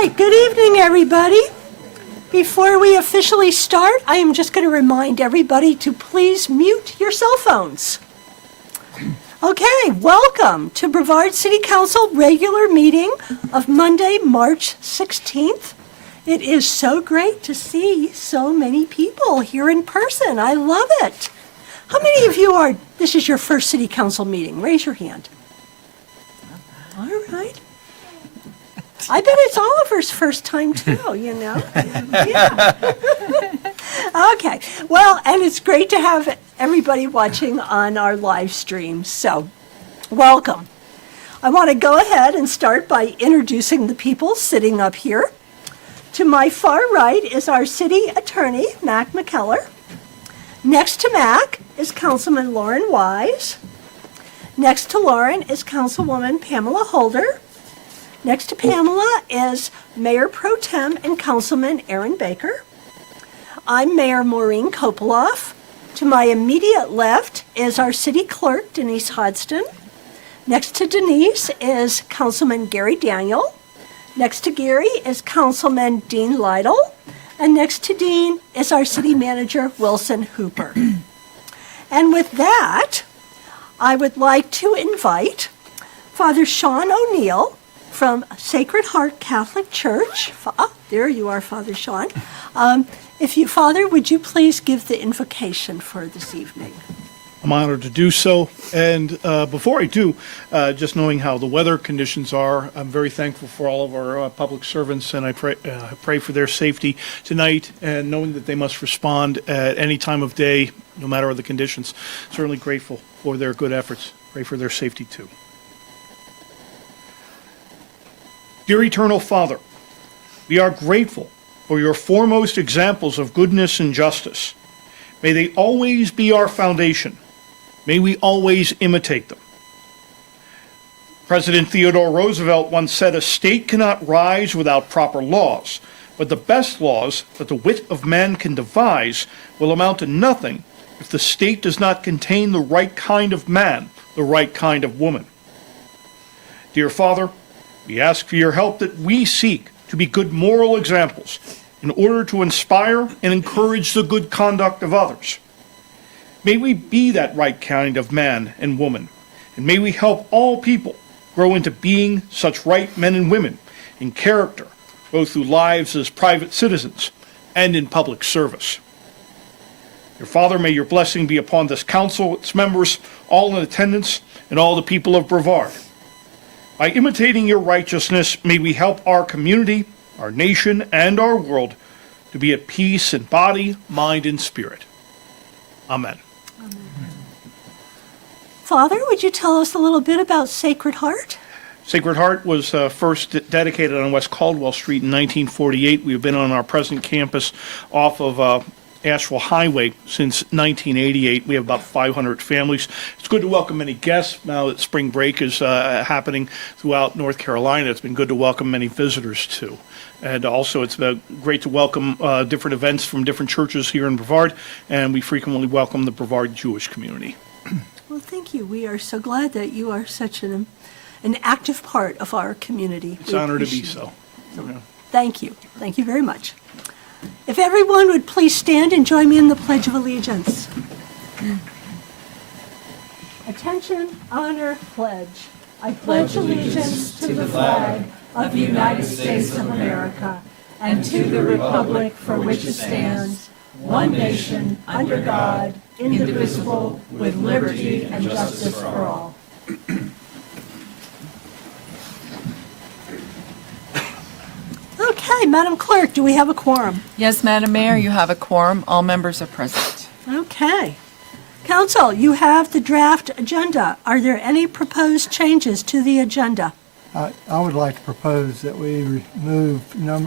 right, good evening, everybody. Before we officially start, I am just going to remind everybody to please mute your cell phones. Okay, welcome to Brevard City Council regular meeting of Monday, March 16th. It is so great to see so many people here in person. I love it. How many of you this is your first City Council meeting? Raise your hand. All right. I bet it's Oliver's first time too, you know? Yeah. Okay, well, and it's great to have everybody watching on our live stream, so welcome. I want to go ahead and start by introducing the people sitting up here. To my far right is our city attorney, Mac McKellar. Next to Mac is Councilman Lauren Wise. Next to Lauren is Councilwoman Pamela Holder. Next to Pamela is Mayor Pro Tem and Councilman Aaron Baker. I'm Mayor Maureen Kopoloff. To my immediate left is our city clerk, Denise Hodgson. Next to Denise is Councilman Gary Daniel. Next to Gary is Councilman Dean Lytle. And next to Dean is our city manager, Wilson Hooper. And with that, I would like to invite Father Sean O'Neill from Sacred Heart Catholic Church. There you are, Father Sean. Father, would you please give the invocation for this evening? I'm honored to do so. And before I do, just knowing how the weather conditions are, I'm very thankful for all of our public servants, and I pray for their safety tonight, and knowing that they must respond at any time of day, no matter the conditions. Certainly grateful for their good efforts. Pray for their safety too. Dear Eternal Father, we are grateful for your foremost examples of goodness and justice. May they always be our foundation. May we always imitate them. President Theodore Roosevelt once said, "A state cannot rise without proper laws, but the best laws that the wit of man can devise will amount to nothing if the state does not contain the right kind of man, the right kind of woman." Dear Father, we ask for your help that we seek to be good moral examples in order to inspire and encourage the good conduct of others. May we be that right kind of man and woman, and may we help all people grow into being such right men and women in character, both through lives as private citizens and in public service. Your Father, may your blessing be upon this council, its members, all in attendance, and all the people of Brevard. By imitating your righteousness, may we help our community, our nation, and our world to be at peace in body, mind, and spirit. Amen. Amen. Father, would you tell us a little bit about Sacred Heart? Sacred Heart was first dedicated on West Caldwell Street in 1948. We've been on our present campus off of Asheville Highway since 1988. We have about 500 families. It's good to welcome many guests now that spring break is happening throughout North Carolina. It's been good to welcome many visitors too. And also it's great to welcome different events from different churches here in Brevard, and we frequently welcome the Brevard Jewish community. Well, thank you. We are so glad that you are such an active part of our community. It's an honor to be so. Thank you. Thank you very much. If everyone would please stand and join me in the Pledge of Allegiance. Attention, honor, pledge. I pledge allegiance to the flag of the United States of America and to the republic for which it stands, one nation, under God, indivisible, with liberty and justice for all. Okay, Madam Clerk, do we have a quorum? Yes, Madam Mayor, you have a quorum. All members are present. Okay. Council, you have the draft agenda. Are there any proposed changes to the agenda? I would like to propose that we remove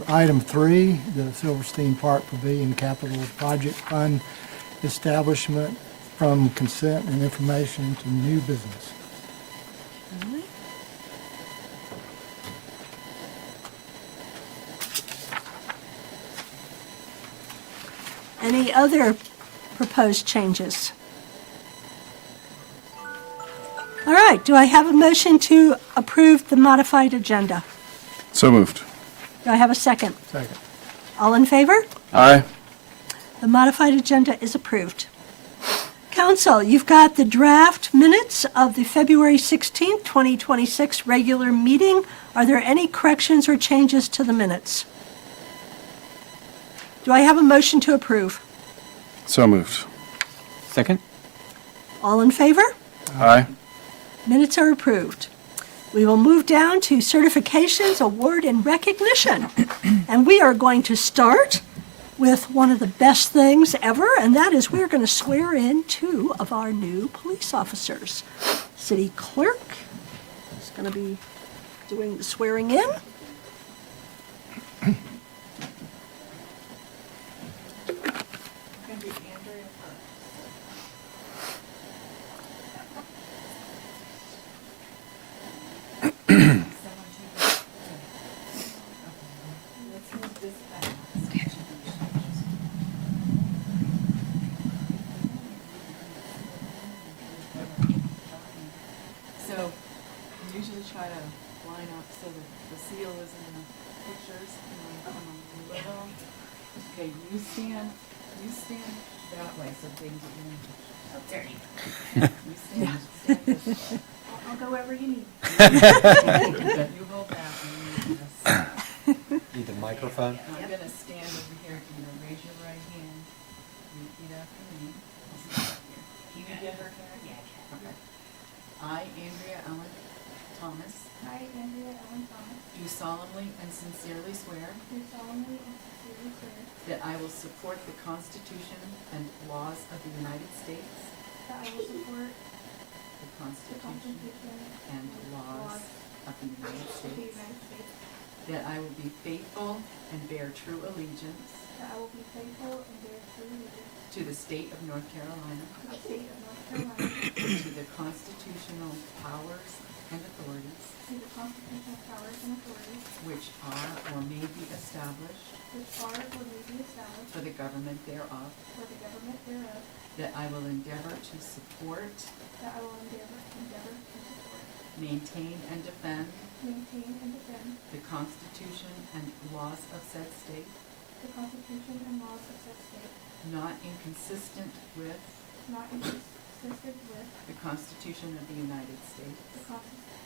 item 3, the Silverstein Park Pavilion Capital Project Fund establishment, from consent and information to new business. Any other proposed changes? All right, do I have a motion to approve the modified agenda? So moved. Do I have a second? Second. All in favor? Aye. The modified agenda is approved. Council, you've got the draft minutes of the February 16th, 2026 regular meeting. Are there any corrections or changes to the minutes? Do I have a motion to approve? So moved. Second? All in favor? Aye. Minutes are approved. We will move down to certifications, award, and recognition. And we are going to start with one of the best things ever, and that is we're going to swear in 2 of our new police officers. City clerk is going to be doing the swearing in. So we usually try to line up so that the seal is in the pictures. And then come a little. Okay, you stand that way so things are in. Oh, there you stand this way. I'll go wherever you need. You hold that and you just. Need the microphone? I'm gonna stand over here. You're gonna raise your right hand. Repeat after me. Can you get her there? Yeah, I can. Okay. I, Andrea Ellen Thomas, I, Andrea Ellen Thomas, do solemnly and sincerely swear do solemnly and sincerely swear that I will support the Constitution and laws of the United States, that I will support the the Constitution Constitution and laws of the United of the States, United States, that I will be faithful and bear true allegiance that I will be faithful and bear true allegiance to the state of North Carolina, to the state of North Carolina, and to the constitutional powers and authorities to the constitutional powers and authorities which are or may be established which are or may be established for the government thereof, for the government thereof, that I will endeavor to support, that I will endeavor to support, maintain, and defend maintain, and defend the Constitution and laws of said state, the Constitution and laws of said state, not inconsistent with not inconsistent with the Constitution of the United States, the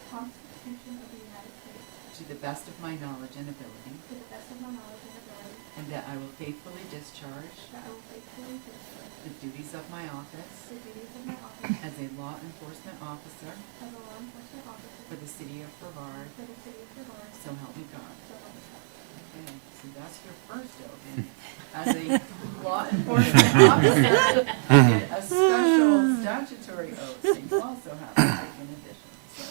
Constitution of the United States, to the best of my knowledge and ability, to the best of my knowledge and ability, and that I will faithfully discharge that I will faithfully discharge the duties of my office the duties of my office as a law enforcement officer as a law enforcement officer for the city of Brevard, for the city of Brevard, so help me God. so help me God. Okay, so that's your first oath. And as a law enforcement officer, you get a special statutory oath that you also have to take in addition. So,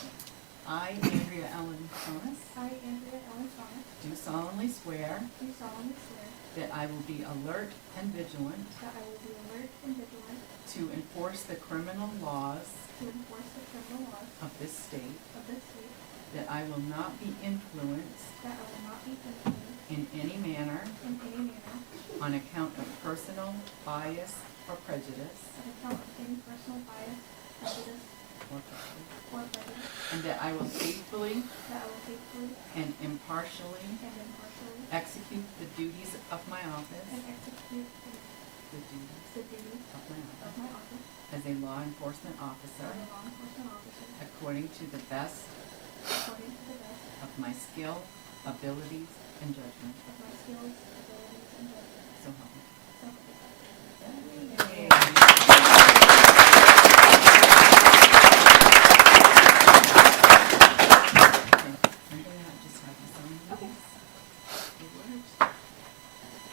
I, Andrea Ellen Thomas, I, Andrea Ellen Thomas, do solemnly swear do solemnly swear that I will be alert and vigilant that I will be alert and vigilant to enforce the criminal laws to enforce the criminal laws of this state, of this state, that I will not be influenced that I will not be influenced in any manner in any manner on account of personal bias or prejudice, on account of any personal bias, prejudice, or prejudice, or prejudice, and that I will faithfully that I will faithfully and impartially and impartially execute the duties of my office, and execute the duties the duties of my of office my office as a law enforcement officer as a law enforcement officer according to the best according to the best of my skill, abilities, and judgment. of my skills, abilities, and judgment. So help me. So help me God. I'm gonna just have you sign these. Good words.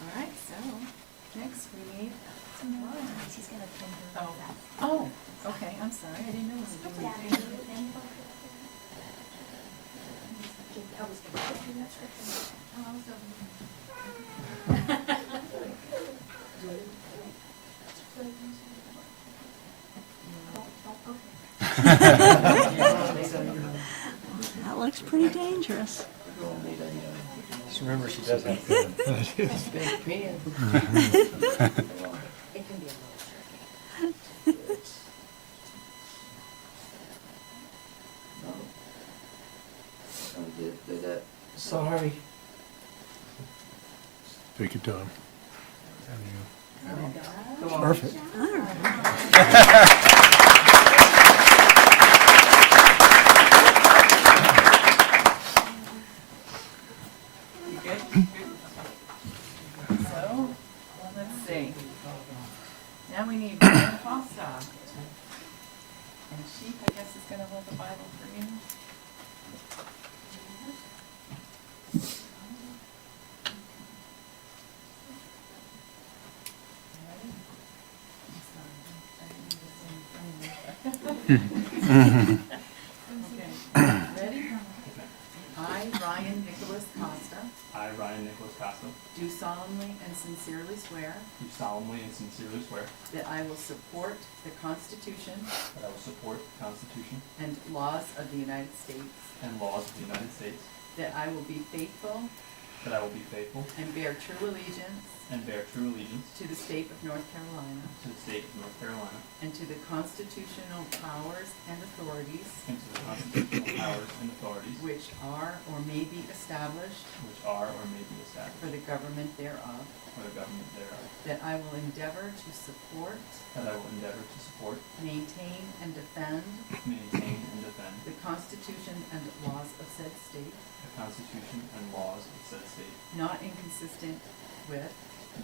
All right, so next we need He's gonna pin her Oh. back. Oh, okay, I'm sorry, I didn't know we were doing Yeah, that. and- That looks pretty dangerous. Just remember, she does have to. Sorry. Take your time. Perfect. You good? So, let's see. Now we need Ryan Costa. And Chief, I guess, is gonna hold the Bible for you. Ready? I'm sorry, I didn't need this in front of me. Okay, ready? I, Ryan Nicholas Costa, I, Ryan Nicholas Costa, do solemnly and sincerely swear do solemnly and sincerely swear that I will support the Constitution that I will support the Constitution and laws of the United States, and laws of the United States, that I will be faithful that I will be faithful and bear true allegiance and bear true allegiance to the state of North Carolina to the state of North Carolina and to the constitutional powers and authorities and to the constitutional powers and authorities which are or may be established which are or may be established for the government thereof, for the government thereof, that I will endeavor to support, that I will endeavor to support, maintain, and defend maintain, and defend the Constitution and laws of said state, the Constitution and laws of said state, not inconsistent with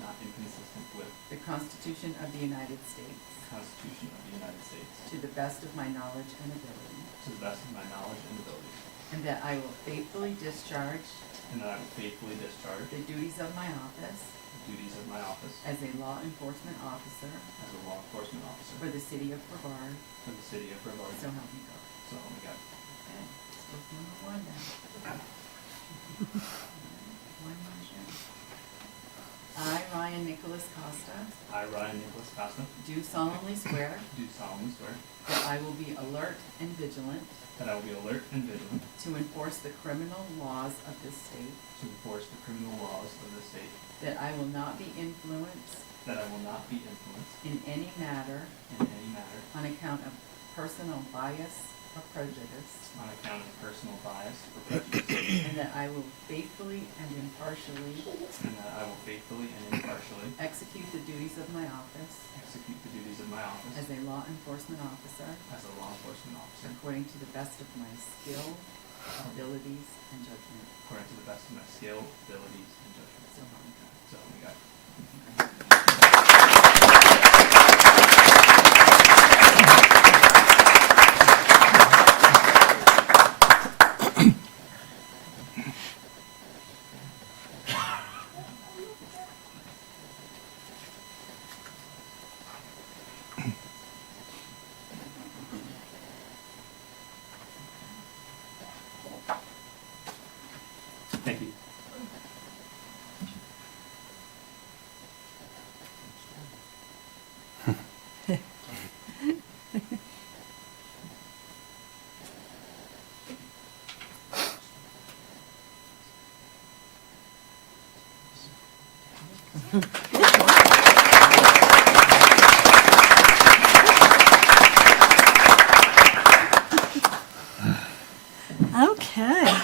not inconsistent with the Constitution of the United States, the Constitution of the United States, to the best of my knowledge and ability, to the best of my knowledge and ability, and that I will faithfully discharge and that I will faithfully discharge the duties of my office the duties of my office as a law enforcement officer as a law enforcement officer for the city of Brevard, for the city of Brevard, so help me God. so help me God. Okay, let's go for number one now. One more share. I, Ryan Nicholas Costa, I, Ryan Nicholas Costa, do solemnly swear do solemnly swear that I will be alert and vigilant that I will be alert and vigilant to enforce the criminal laws of this state, to enforce the criminal laws of the state, that I will not be influenced that I will not be influenced in any matter in any matter on account of personal bias or prejudice, on account of personal bias or prejudice, and that I will faithfully and impartially and that I will faithfully and impartially execute the duties of my office execute the duties of my office as a law enforcement officer as a law enforcement officer according to the best of my skill, abilities, and judgment. according to the best of my skill, abilities, and judgment. So help me God. So help me God. Thank you. Okay.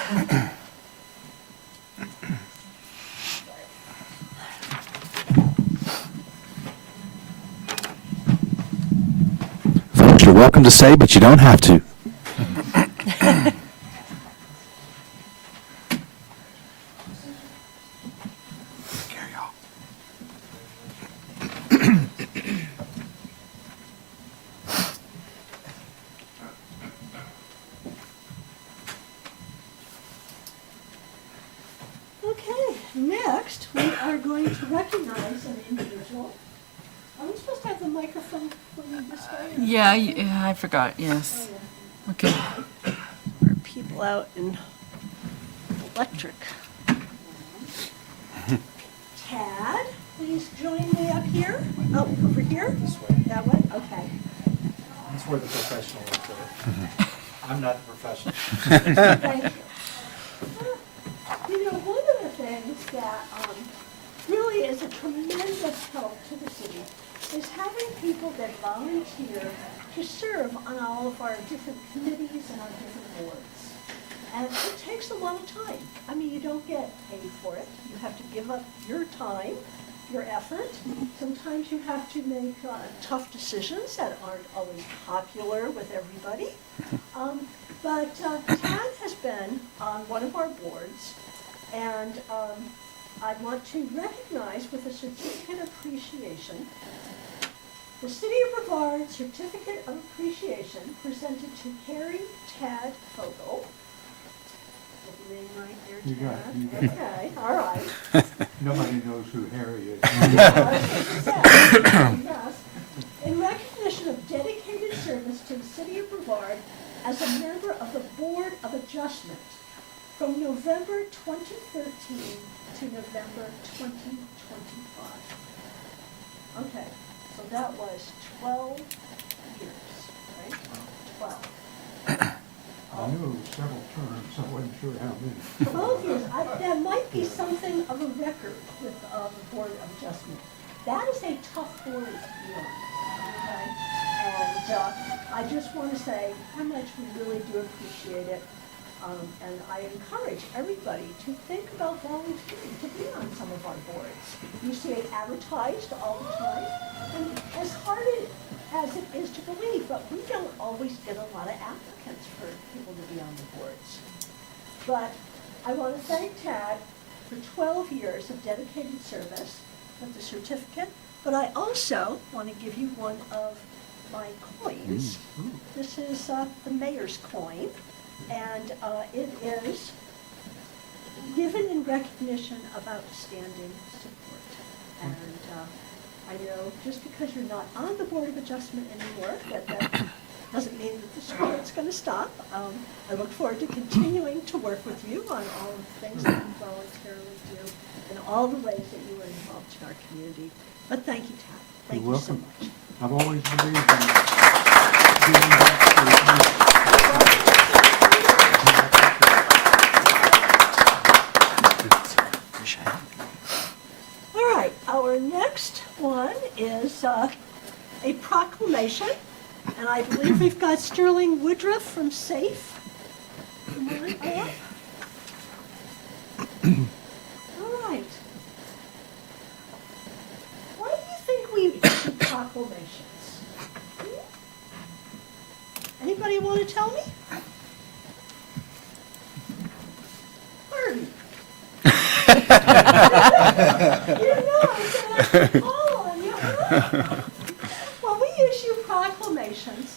Folks, you're welcome to stay, but you don't have to. Okay, next, we are going to recognize an individual. Are we supposed to have the microphone pointing this way? Yeah, I forgot, yes. Okay. There are people out in electric. Tad, please join me up here. Oh, over here? That way? Okay. That's where the professional is there. I'm not the professional. Thank you. You know, one of the things that really is a tremendous help to the city is having people that volunteer to serve on all of our different committees and our different boards. And it takes a lot of time. I mean, you don't get paid for it. You have to give up your time, your effort. Sometimes you have to make tough decisions that aren't always popular with everybody. But Tad has been on one of our boards, and I want to recognize with a certificate of appreciation the City of Brevard Certificate of Appreciation presented to Harry Tad Fogel. Get the name right there, You got Tad. it, you got it. Okay, all right. Nobody knows who Harry is. Yes. In recognition of dedicated service to the City of Brevard as a member of the Board of Adjustment from November 2013 to November 2025. Okay, so that was 12 years, right? 12. I knew it was several terms, I wasn't sure how many. 12 years. That might be something of a record with the Board of Adjustment. That is a tough board to be on, okay? And I just want to say how much we really do appreciate it. And I encourage everybody to think about volunteering to be on some of our boards. You see it advertised all the time. And as hard as it is to believe, but we don't always get a lot of applicants for people to be on the boards. But I want to thank Tad for 12 years of dedicated service with the certificate, but I also want to give you one of my coins. This is the mayor's coin, and it is given in recognition of outstanding support. And I know just because you're not on the Board of Adjustment anymore, that doesn't mean that the support's going to stop. I look forward to continuing to work with you on all of the things that you voluntarily do and all the ways that you are involved in our community. But thank you, Tad. Thank You're you so welcome. much. I've always believed in giving back to the All right, our next one is a proclamation, and I believe we've got Sterling Woodruff from SAFE. Come on up. All right. Why do you think we issue proclamations? Anybody want to tell me? Pardon? You know, I said I call on you. Well, we issue proclamations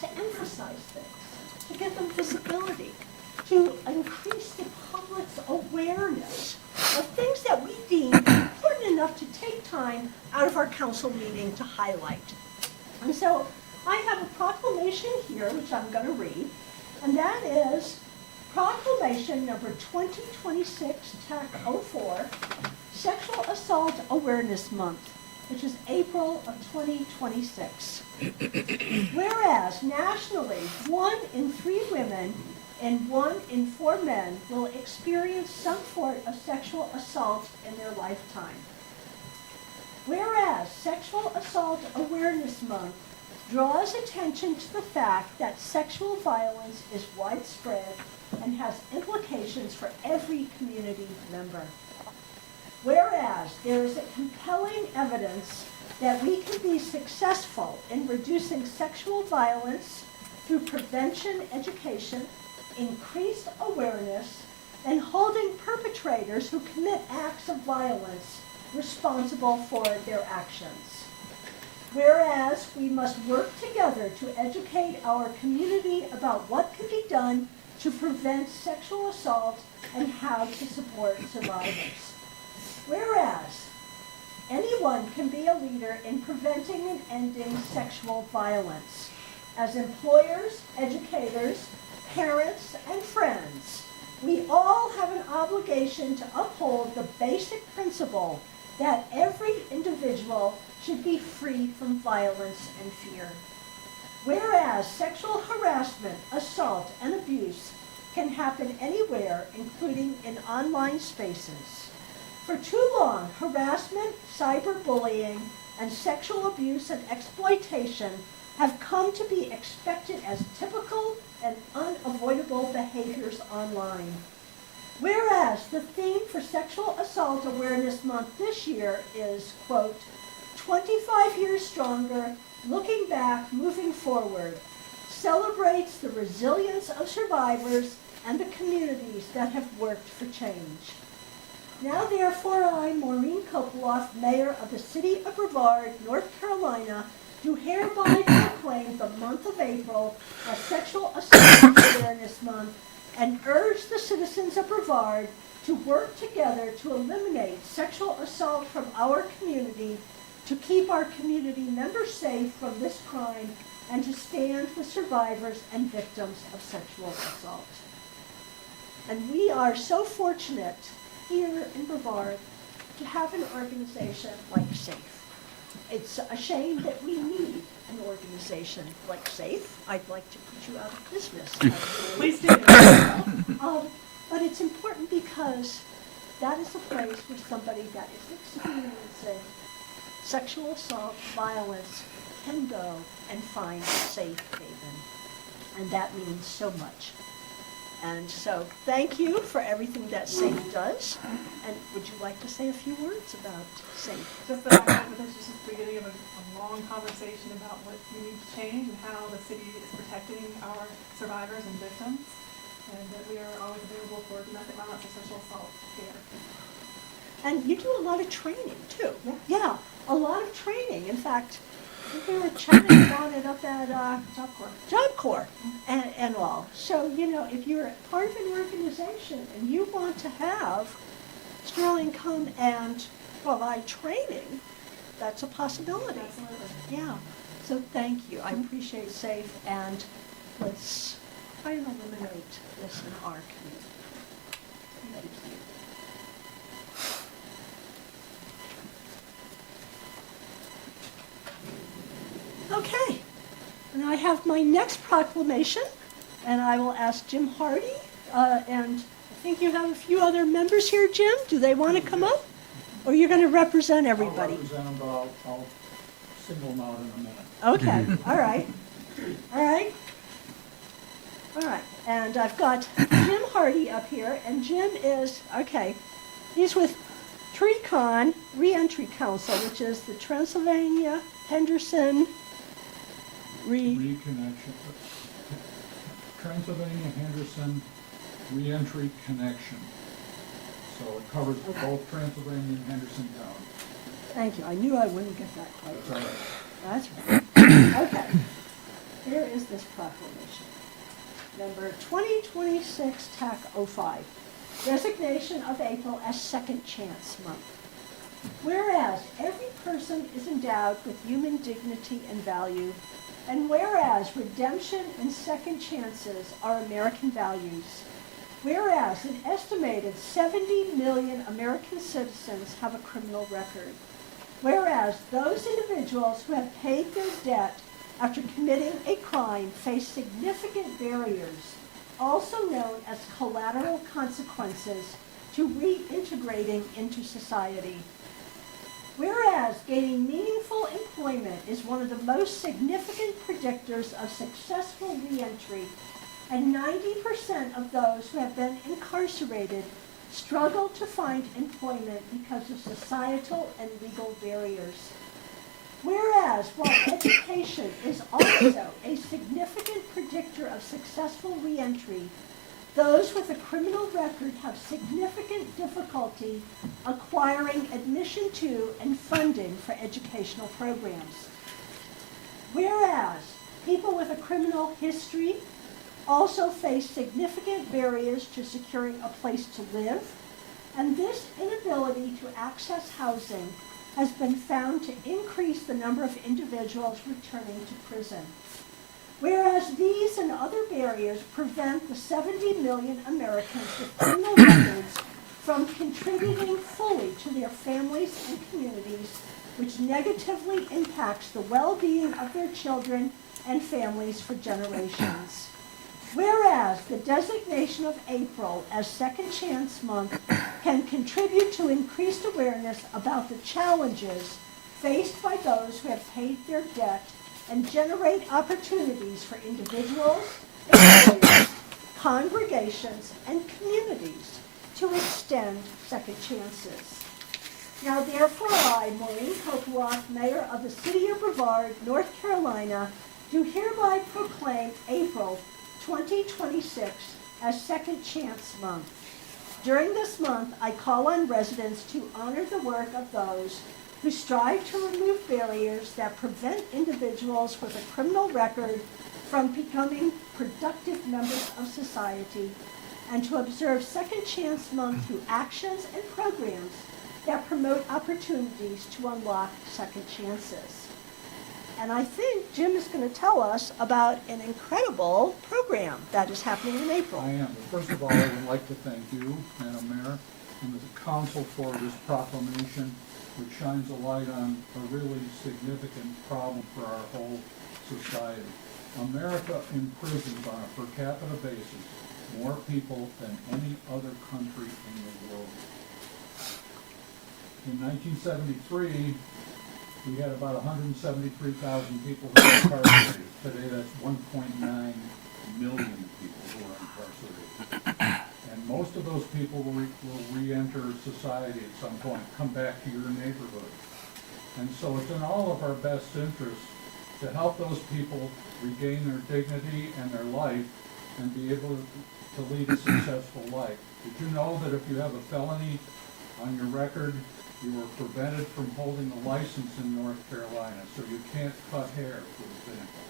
to emphasize things, to give them visibility, to increase the public's awareness of things that we deem important enough to take time out of our council meeting to highlight. And so I have a proclamation here, which I'm going to read, and that is Proclamation number 2026, TAC 04, Sexual Assault Awareness Month, which is April of 2026. Whereas nationally, 1 in 3 women and 1 in 4 men will experience some form of sexual assault in their lifetime. Whereas Sexual Assault Awareness Month draws attention to the fact that sexual violence is widespread and has implications for every community member. Whereas there is a compelling evidence that we can be successful in reducing sexual violence through prevention education, increased awareness, and holding perpetrators who commit acts of violence responsible for their actions. Whereas we must work together to educate our community about what can be done to prevent sexual assault and how to support survivors. Whereas anyone can be a leader in preventing and ending sexual violence. As employers, educators, parents, and friends, we all have an obligation to uphold the basic principle that every individual should be free from violence and fear. Whereas sexual harassment, assault, and abuse can happen anywhere, including in online spaces. For too long, harassment, cyberbullying, and sexual abuse and exploitation have come to be expected as typical and unavoidable behaviors online. Whereas the theme for Sexual Assault Awareness Month this year is, quote, 25 years stronger, looking back, moving forward, celebrates the resilience of survivors and the communities that have worked for change. Now therefore I, Maureen Kopoloff, Mayor of the City of Brevard, North Carolina, do hereby proclaim the month of April as Sexual Assault Awareness Month and urge the citizens of Brevard to work together to eliminate sexual assault from our community, to keep our community members safe from this crime, and to stand with survivors and victims of sexual assault. And we are so fortunate here in Brevard to have an organization like SAFE. It's a shame that we need an organization like SAFE. I'd like to put you out of business. Please do. But it's important because that is a place where somebody that is experiencing sexual assault, violence, can go and find a safe haven. And that means so much. And so thank you for everything that SAFE does. And would you like to say a few words about SAFE? Just that I hope that this is just the beginning of a long conversation about what we need to change and how the city is protecting our survivors and victims, and that we are always available for domestic violence or sexual assault care. And you do a lot of training too. Yeah, a lot of training. In fact, we were chatting about it up at Job Corps and all. So, you know, if you're part of an organization and you want to have Sterling come and provide training, that's a possibility. Absolutely. Yeah. So thank you. I appreciate SAFE, and let's try and eliminate this in our community. Thank you. Okay, and I have my next proclamation, and I will ask Jim Hardy, and I think you have a few other members here, Jim. Do they want to come up? Or you're going to represent everybody? I'll represent them, but I'll single them out in a minute. Okay, all right, all right. All right, and I've got Jim Hardy up here, and Jim is, okay, he's with TRECON Reentry Council, which is the Transylvania Henderson Reconnection, Transylvania Henderson Reentry Connection. So it covers both Transylvania and Henderson County. Thank you, I knew I wouldn't get that quite That's all right. right. That's right. Okay, here is this proclamation. Number 2026 TAC 05, designation of April as Second Chance Month. Whereas every person is endowed with human dignity and value, and whereas redemption and second chances are American values, whereas an estimated 70 million American citizens have a criminal record, whereas those individuals who have paid their debt after committing a crime face significant barriers, also known as collateral consequences, to reintegrating into society. Whereas gaining meaningful employment is one of the most significant predictors of successful reentry, and 90% of those who have been incarcerated struggle to find employment because of societal and legal barriers. Whereas while education is also a significant predictor of successful reentry, those with a criminal record have significant difficulty acquiring admission to and funding for educational programs. Whereas people with a criminal history also face significant barriers to securing a place to live, and this inability to access housing has been found to increase the number of individuals returning to prison. Whereas these and other barriers prevent the 70 million Americans with criminal records from contributing fully to their families and communities, which negatively impacts the well-being of their children and families for generations. Whereas the designation of April as Second Chance Month can contribute to increased awareness about the challenges faced by those who have paid their debt and generate opportunities for individuals, employers, congregations, and communities to extend second chances. Now therefore I, Maureen Kopelroth, Mayor of the City of Brevard, North Carolina, do hereby proclaim April 2026 as Second Chance Month. During this month, I call on residents to honor the work of those who strive to remove barriers that prevent individuals with a criminal record from becoming productive members of society, and to observe Second Chance Month through actions and programs that promote opportunities to unlock second chances. And I think Jim is going to tell us about an incredible program that is happening in April. I am. But first of all, I would like to thank you, Madam Mayor, and the council for this proclamation, which shines a light on a really significant problem for our whole society. America imprisons on a per capita basis more people than any other country in the world. In 1973, we had about 173,000 people who were incarcerated. Today, that's 1.9 million people who are incarcerated. And most of those people will re-enter society at some point, come back to your neighborhood. And so it's in all of our best interests to help those people regain their dignity and their life and be able to lead a successful life. Did you know that if you have a felony on your record, you are prevented from holding a license in North Carolina, so you can't cut hair, for example.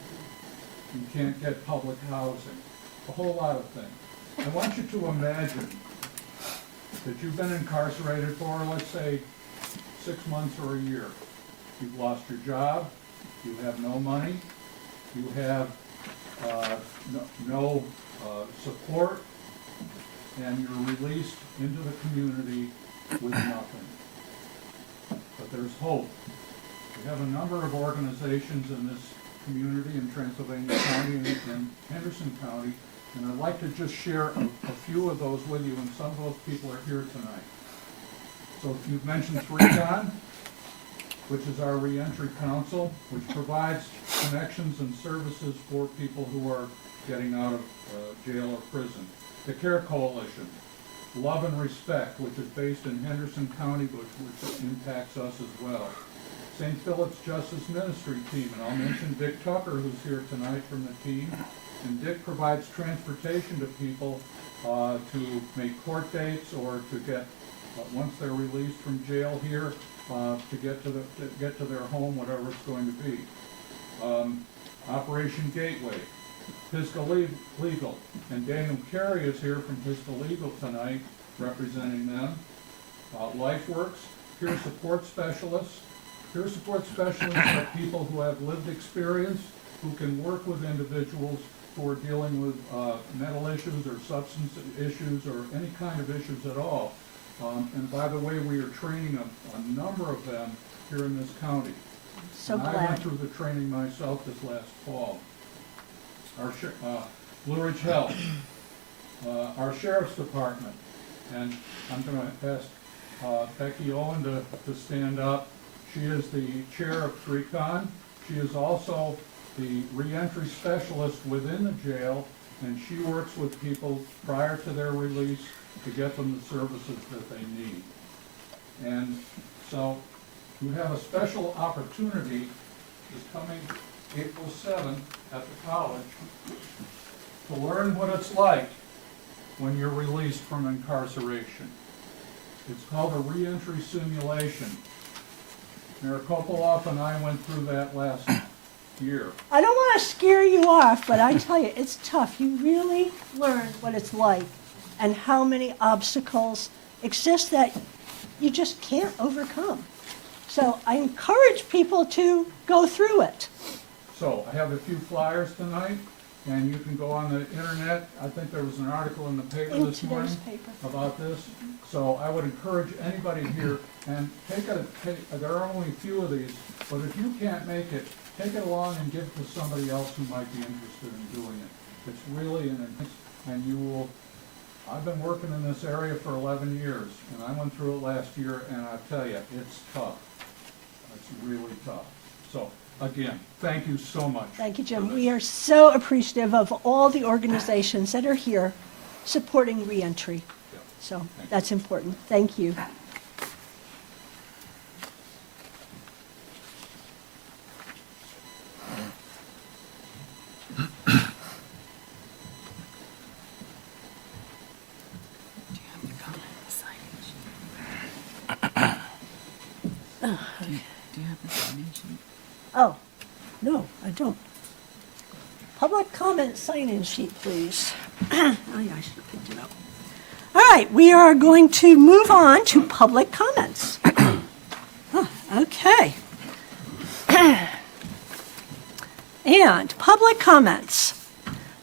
You can't get public housing, a whole lot of things. I want you to imagine that you've been incarcerated for, let's say, 6 months or a year. You've lost your job, you have no money, you have no support, and you're released into the community with nothing. But there's hope. We have a number of organizations in this community in Transylvania County and in Henderson County, and I'd like to just share a few of those with you, and some of those people are here tonight. So you've mentioned 3CON, which is our reentry council, which provides connections and services for people who are getting out of jail or prison. The CARE Coalition, Love and Respect, which is based in Henderson County, which impacts us as well. St. Philip's Justice Ministry team, and I'll mention Dick Tucker, who's here tonight from the team. And Dick provides transportation to people to make court dates or to get, once they're released from jail here, to get to their home, whatever it's going to be. Operation Gateway, Fiscal Legal, and Daniel Carey is here from Fiscal Legal tonight, representing them. LifeWorks, peer support specialists. Peer support specialists are people who have lived experience, who can work with individuals who are dealing with mental issues or substance issues or any kind of issues at all. And by the way, we are training a number of them here in this county. So and glad. I went through the training myself this last fall. Our Blue Ridge Health, our Sheriff's Department, and I'm going to ask Becky Owen to stand up. She is the chair of 3CON. She is also the reentry specialist within the jail, and she works with people prior to their release to get them the services that they need. And so you have a special opportunity this coming April 7th at the college to learn what it's like when you're released from incarceration. It's called a reentry simulation. Mayor Kopelroth and I went through that last year. I don't want to scare you off, but I tell you, it's tough. You really learn what it's like and how many obstacles exist that you just can't overcome. So I encourage people to go through it. So I have a few flyers tonight, and you can go on the internet. I think there was an article in the paper In this today's morning paper. about this. So I would encourage anybody here, and there are only a few of these, but if you can't make it, take it along and give it to somebody else who might be interested in doing it. It's really and you will, I've been working in this area for 11 years, and I went through it last year, and I tell you, it's tough. It's really tough. So, again, thank you so much. Thank you, Jim. We are so appreciative of all the organizations that are here supporting reentry. Yeah. So that's important. Thank you. Do you have the sign-in sheet? Oh, no, I don't. Public comment sign-in sheet, please. Oh, yeah, I should have picked it up. All right, we are going to move on to public comments. Huh, okay. And public comments.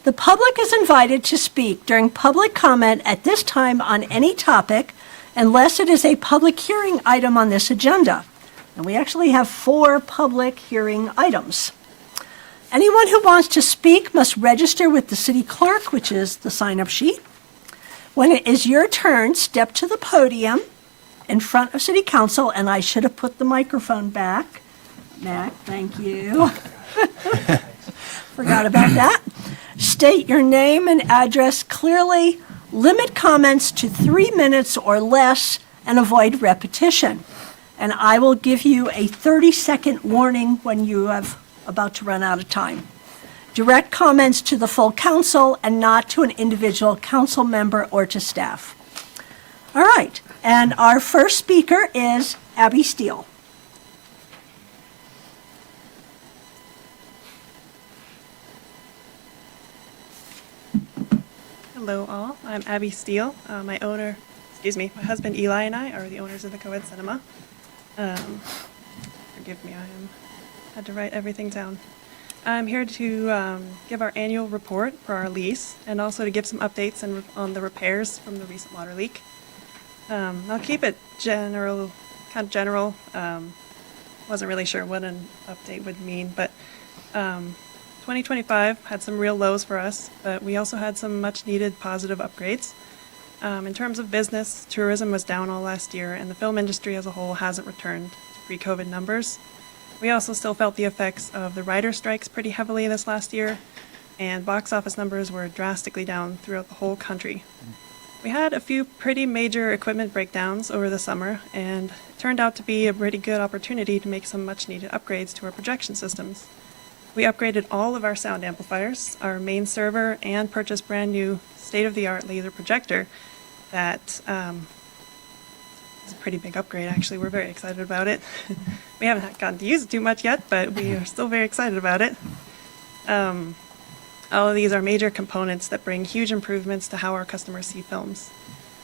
The public is invited to speak during public comment at this time on any topic unless it is a public hearing item on this agenda. And we actually have 4 public hearing items. Anyone who wants to speak must register with the city clerk, which is the sign-up sheet. When it is your turn, step to the podium in front of city council, and I should have put the microphone back. Mac, thank you. Forgot about that. State your name and address clearly, limit comments to 3 minutes or less, and avoid repetition. And I will give you a 30-second warning when you have about to run out of time. Direct comments to the full council and not to an individual council member or to staff. All right, and our first speaker is Abby Steele. Hello all, I'm Abby Steele. My my husband Eli and I are the owners of the Co-ed Cinema. Forgive me, had to write everything down. I'm here to give our annual report for our lease and also to give some updates on the repairs from the recent water leak. I'll keep it general. Wasn't really sure what an update would mean, but 2025 had some real lows for us, but we also had some much needed positive upgrades. In terms of business, tourism was down all last year, and the film industry as a whole hasn't returned to pre-COVID numbers. We also still felt the effects of the writer strikes pretty heavily this last year, and box office numbers were drastically down throughout the whole country. We had a few pretty major equipment breakdowns over the summer, and it turned out to be a pretty good opportunity to make some much-needed upgrades to our projection systems. We upgraded all of our sound amplifiers, our main server, and purchased brand new state-of-the-art laser projector that is a pretty big upgrade, actually. We're very excited about it. We haven't gotten to use it too much yet, but we are still very excited about it. All of these are major components that bring huge improvements to how our customers see films.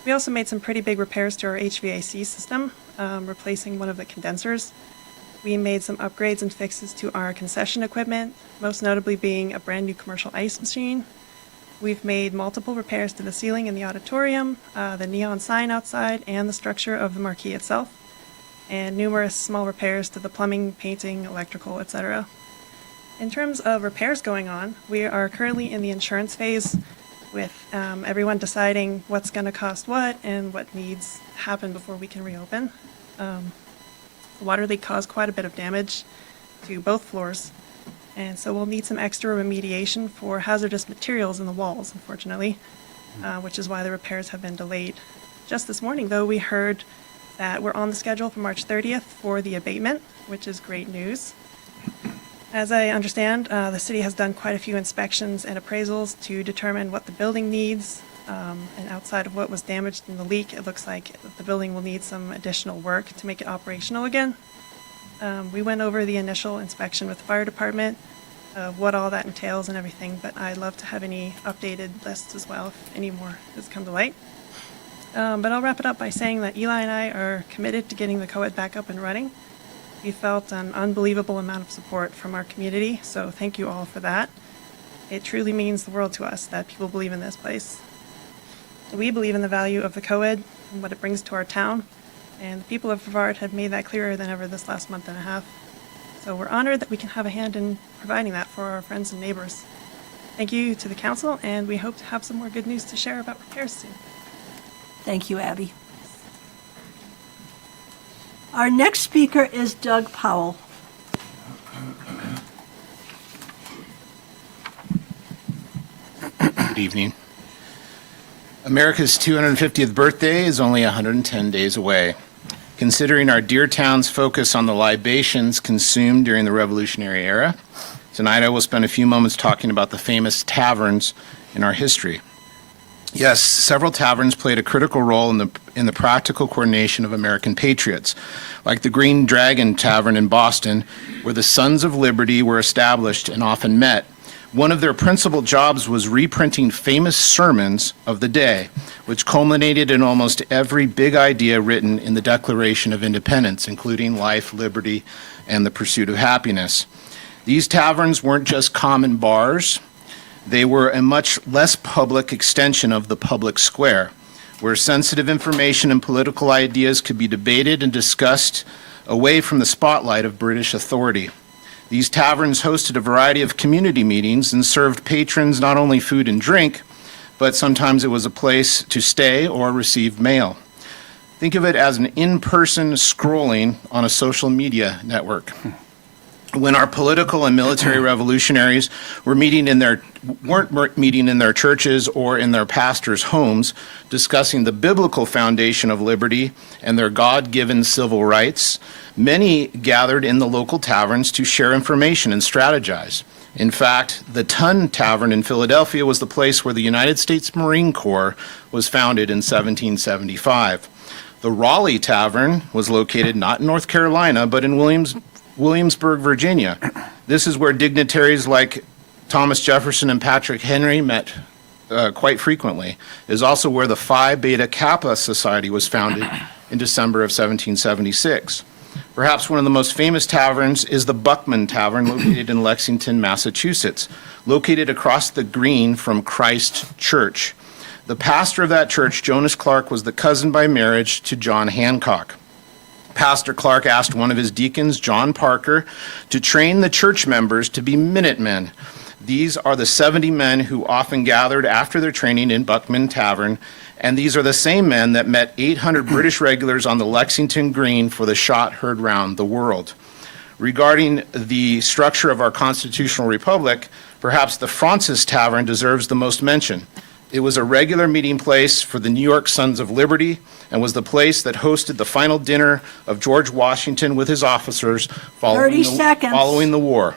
We also made some pretty big repairs to our HVAC system, replacing one of the condensers. We made some upgrades and fixes to our concession equipment, most notably being a brand new commercial ice machine. We've made multiple repairs to the ceiling in the auditorium, the neon sign outside, and the structure of the marquee itself, and numerous small repairs to the plumbing, painting, electrical, etc. In terms of repairs going on, we are currently in the insurance phase with everyone deciding what's going to cost what and what needs to happen before we can reopen. The water leak caused quite a bit of damage to both floors, and so we'll need some extra remediation for hazardous materials in the walls, unfortunately, which is why the repairs have been delayed. Just this morning, though, we heard that we're on the schedule for March 30th for the abatement, which is great news. As I understand, the city has done quite a few inspections and appraisals to determine what the building needs, and outside of what was damaged in the leak, it looks like the building will need some additional work to make it operational again. We went over the initial inspection with the fire department of what all that entails and everything, but I'd love to have any updated lists as well if any more has come to light. But I'll wrap it up by saying that Eli and I are committed to getting the co-ed back up and running. We felt an unbelievable amount of support from our community, so thank you all for that. It truly means the world to us that people believe in this place. We believe in the value of the co-ed and what it brings to our town, and the people of Brevard have made that clearer than ever this last month and a half. So we're honored that we can have a hand in providing that for our friends and neighbors. Thank you to the council, and we hope to have some more good news to share about repairs soon. Thank you, Abby. Our next speaker is Doug Powell. Good evening. America's 250th birthday is only 110 days away. Considering our dear town's focus on the libations consumed during the Revolutionary era, tonight I will spend a few moments talking about the famous taverns in our history. Yes, several taverns played a critical role in the practical coordination of American patriots, like the Green Dragon Tavern in Boston, where the Sons of Liberty were established and often met. One of their principal jobs was reprinting famous sermons of the day, which culminated in almost every big idea written in the Declaration of Independence, including life, liberty, and the pursuit of happiness. These taverns weren't just common bars. They were a much less public extension of the public square, where sensitive information and political ideas could be debated and discussed away from the spotlight of British authority. These taverns hosted a variety of community meetings and served patrons not only food and drink, but sometimes it was a place to stay or receive mail. Think of it as an in-person scrolling on a social media network. When our political and military revolutionaries weren't meeting in their churches or in their pastors' homes, discussing the biblical foundation of liberty and their God-given civil rights, many gathered in the local taverns to share information and strategize. In fact, the Tun Tavern in Philadelphia was the place where the United States Marine Corps was founded in 1775. The Raleigh Tavern was located not in North Carolina, but in Williamsburg, Virginia. This is where dignitaries like Thomas Jefferson and Patrick Henry met quite frequently. It is also where the Phi Beta Kappa Society was founded in December of 1776. Perhaps one of the most famous taverns is the Buckman Tavern, located in Lexington, Massachusetts, located across the green from Christ Church. The pastor of that church, Jonas Clark, was the cousin by marriage to John Hancock. Pastor Clark asked one of his deacons, John Parker, to train the church members to be Minutemen. These are the 70 men who often gathered after their training in Buckman Tavern, and these are the same men that met 800 British regulars on the Lexington Green for the shot heard round the world. Regarding the structure of our constitutional republic, perhaps the Francis Tavern deserves the most mention. It was a regular meeting place for the New York Sons of Liberty and was the place that hosted the final dinner of George Washington with his officers following the war.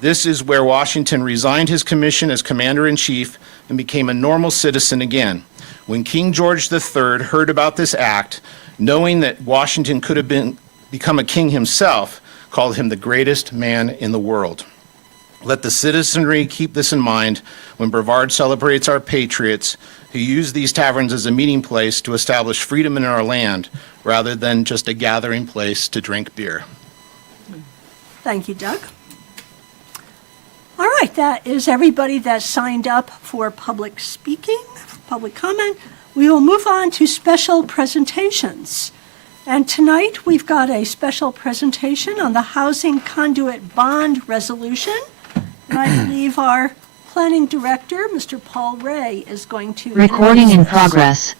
This is where Washington resigned his commission as commander-in-chief and became a normal citizen again. When King George III heard about this act, knowing that Washington could have become a king himself, called him the greatest man in the world. Let the citizenry keep this in mind when Brevard celebrates our patriots who use these taverns as a meeting place to establish freedom in our land rather than just a gathering place to drink beer. Thank you, Doug. All right, that is everybody that signed up for public speaking, public comment. We will move on to special presentations. And tonight we've got a special presentation on the Housing Conduit Bond Resolution. And I believe our planning director, Mr. Paul Ray, is going to... Recording in progress.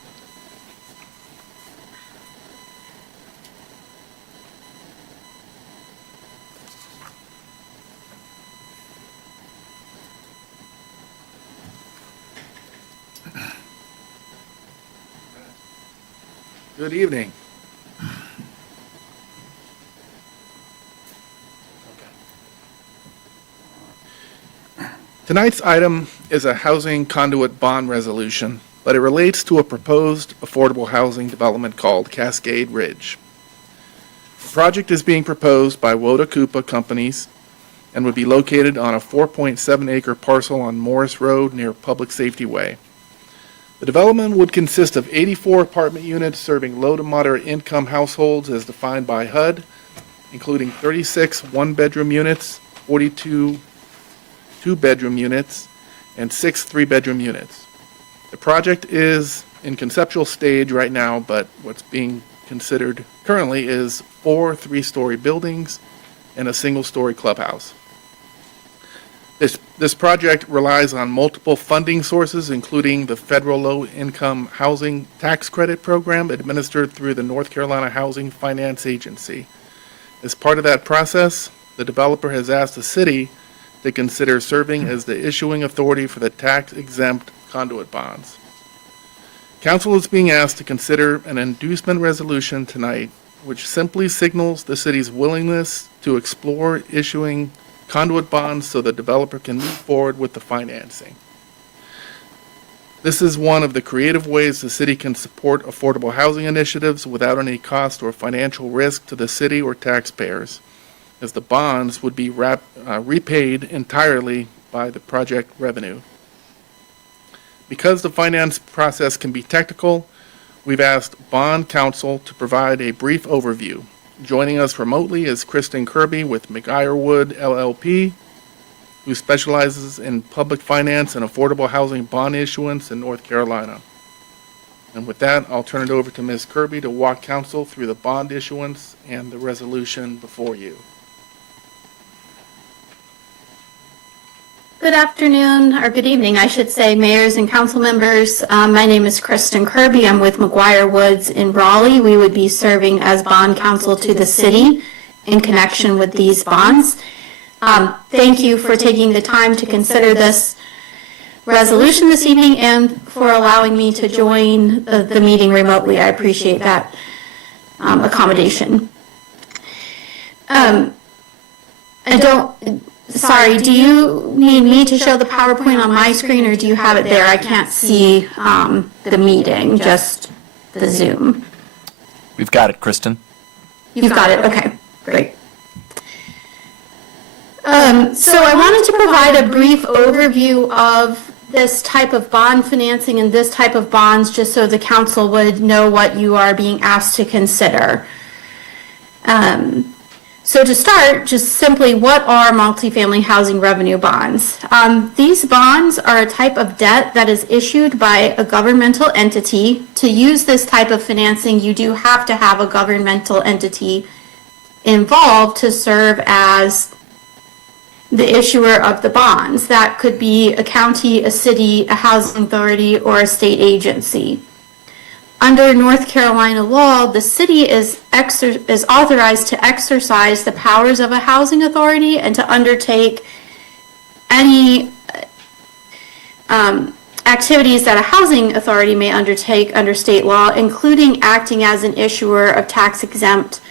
Good evening. Tonight's item is a housing conduit bond resolution, but it relates to a proposed affordable housing development called Cascade Ridge. The project is being proposed by Woda Koopa Companies and would be located on a 4.7-acre parcel on Morris Road near Public Safety Way. The development would consist of 84 apartment units serving low to moderate income households as defined by HUD, including 36 one-bedroom units, 42 two-bedroom units, and 6 three-bedroom units. The project is in conceptual stage right now, but what's being considered currently is 4 three-story buildings and a single-story clubhouse. This project relies on multiple funding sources, including the federal low-income housing tax credit program administered through the North Carolina Housing Finance Agency. As part of that process, the developer has asked the city to consider serving as the issuing authority for the tax-exempt conduit bonds. Council is being asked to consider an inducement resolution tonight, which simply signals the city's willingness to explore issuing conduit bonds so the developer can move forward with the financing. This is one of the creative ways the city can support affordable housing initiatives without any cost or financial risk to the city or taxpayers, as the bonds would be repaid entirely by the project revenue. Because the finance process can be technical, we've asked bond counsel to provide a brief overview. Joining us remotely is Kristen Kirby with McIronwood LLP, who specializes in public finance and affordable housing bond issuance in North Carolina. And with that, I'll turn it over to Ms. Kirby to walk council through the bond issuance and the resolution before you. Good afternoon, or good evening, I should say, mayors and council members. My name is Kristen Kirby. I'm with McGuire Woods in Raleigh. We would be serving as bond counsel to the city in connection with these bonds. Thank you for taking the time to consider this resolution this evening and for allowing me to join the meeting remotely. I appreciate that accommodation. Sorry, do you need me to show the PowerPoint on my screen, or do you have it there? I can't see the meeting, just the Zoom. We've got it, Kristen. You've got it, okay, great. So I wanted to provide a brief overview of this type of bond financing and this type of bonds, just so the council would know what you are being asked to consider. So to start, just simply, what are multifamily housing revenue bonds? These bonds are a type of debt that is issued by a governmental entity. To use this type of financing, you do have to have a governmental entity involved to serve as the issuer of the bonds. That could be a county, a city, a housing authority, or a state agency. Under North Carolina law, the city is authorized to exercise the powers of a housing authority and to undertake any activities that a housing authority may undertake under state law, including acting as an issuer of tax-exempt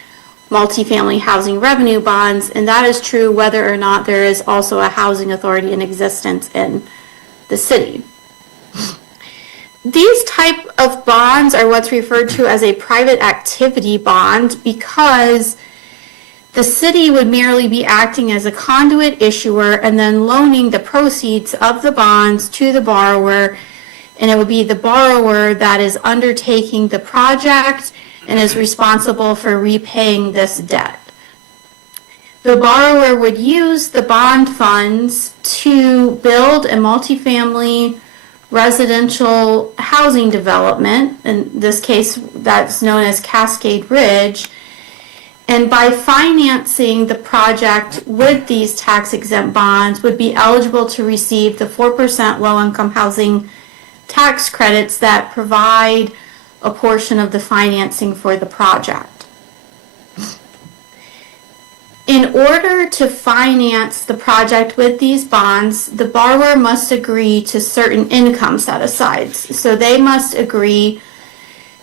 multifamily housing revenue bonds, and that is true whether or not there is also a housing authority in existence in the city. These type of bonds are what's referred to as a private activity bond because the city would merely be acting as a conduit issuer and then loaning the proceeds of the bonds to the borrower, and it would be the borrower that is undertaking the project and is responsible for repaying this debt. The borrower would use the bond funds to build a multifamily residential housing development. In this case, that's known as Cascade Ridge. And by financing the project with these tax-exempt bonds, would be eligible to receive the 4% low-income housing tax credits that provide a portion of the financing for the project. In order to finance the project with these bonds, the borrower must agree to certain income set-asides. So they must agree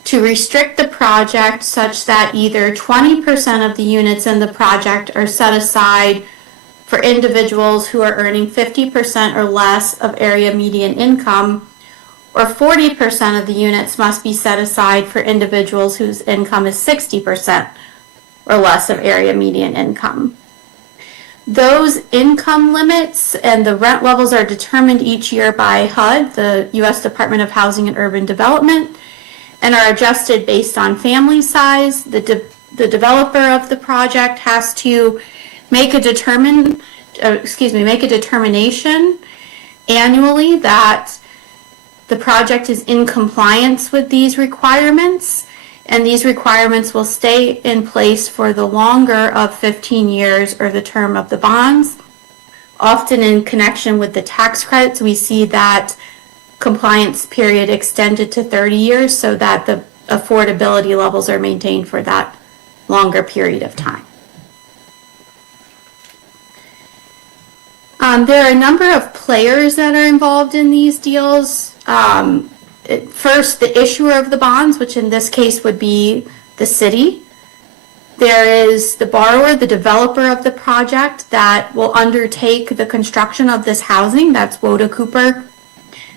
to restrict the project such that either 20% of the units in the project are set aside for individuals who are earning 50% or less of area median income, or 40% of the units must be set aside for individuals whose income is 60% or less of area median income. Those income limits and the rent levels are determined each year by HUD, the U.S. Department of Housing and Urban Development, and are adjusted based on family size. The developer of the project has to make a determination annually that the project is in compliance with these requirements, And these requirements will stay in place for the longer of 15 years or the term of the bonds. Often in connection with the tax credits, we see that compliance period extended to 30 years so that the affordability levels are maintained for that longer period of time. There are a number of players that are involved in these deals. First, the issuer of the bonds, which in this case would be the city. There is the borrower, the developer of the project that will undertake the construction of this housing. That's Woda Cooper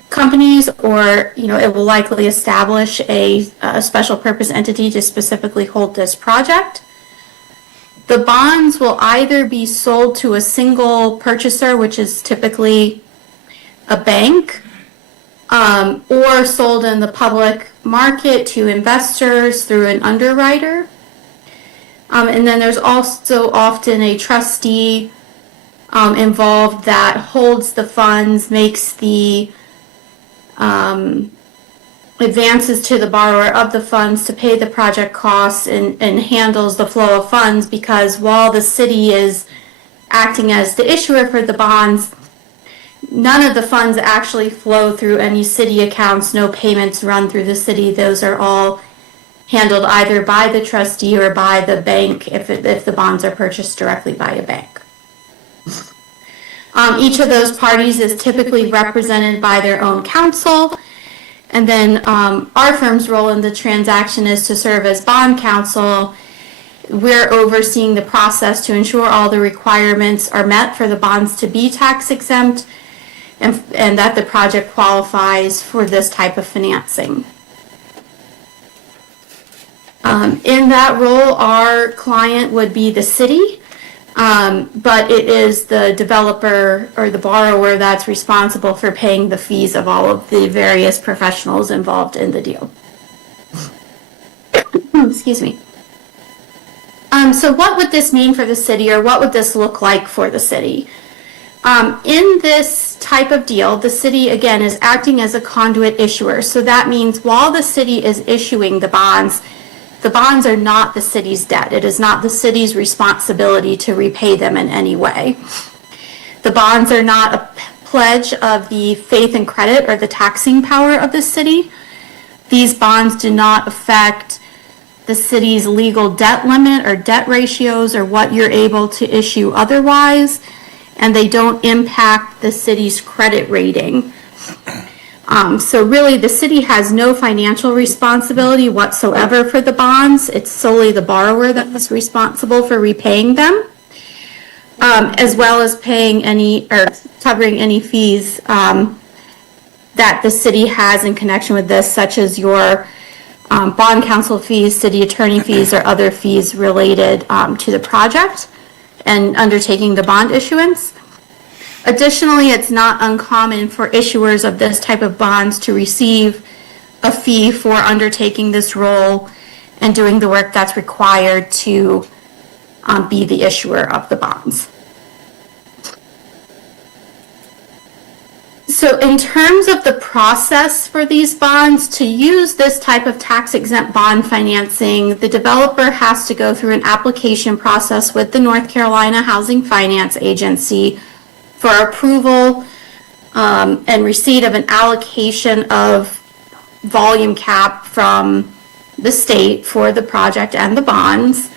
companies, or it will likely establish a special purpose entity to specifically hold this project. The bonds will either be sold to a single purchaser, which is typically a bank, or sold in the public market to investors through an underwriter. And then there's also often a trustee involved that holds the funds, makes the advances to the borrower of the funds to pay the project costs and handles the flow of funds, because while the city is acting as the issuer for the bonds, none of the funds actually flow through any city accounts, no payments run through the city. Those are all handled either by the trustee or by the bank if the bonds are purchased directly by a bank. Each of those parties is typically represented by their own counsel. And then our firm's role in the transaction is to serve as bond counsel. We're overseeing the process to ensure all the requirements are met for the bonds to be tax exempt and that the project qualifies for this type of financing. In that role, our client would be the city, but it is the developer or the borrower that's responsible for paying the fees of all of the various professionals involved in the deal. Excuse me. So what would this mean for the city, or what would this look like for the city? In this type of deal, the city, again, is acting as a conduit issuer. So that means while the city is issuing the bonds are not the city's debt. It is not the city's responsibility to repay them in any way. The bonds are not a pledge of the faith and credit or the taxing power of the city. These bonds do not affect the city's legal debt limit or debt ratios or what you're able to issue otherwise, and they don't impact the city's credit rating. So really, the city has no financial responsibility whatsoever for the bonds. It's solely the borrower that is responsible for repaying them, as well as paying any or covering any fees that the city has in connection with this, such as your bond counsel fees, city attorney fees, or other fees related to the project and undertaking the bond issuance. Additionally, it's not uncommon for issuers of this type of bonds to receive a fee for undertaking this role and doing the work that's required to be the issuer of the bonds. So in terms of the process for these bonds, to use this type of tax-exempt bond financing, the developer has to go through an application process with the North Carolina Housing Finance Agency for approval and receipt of an allocation of volume cap from the state for the project and the bonds.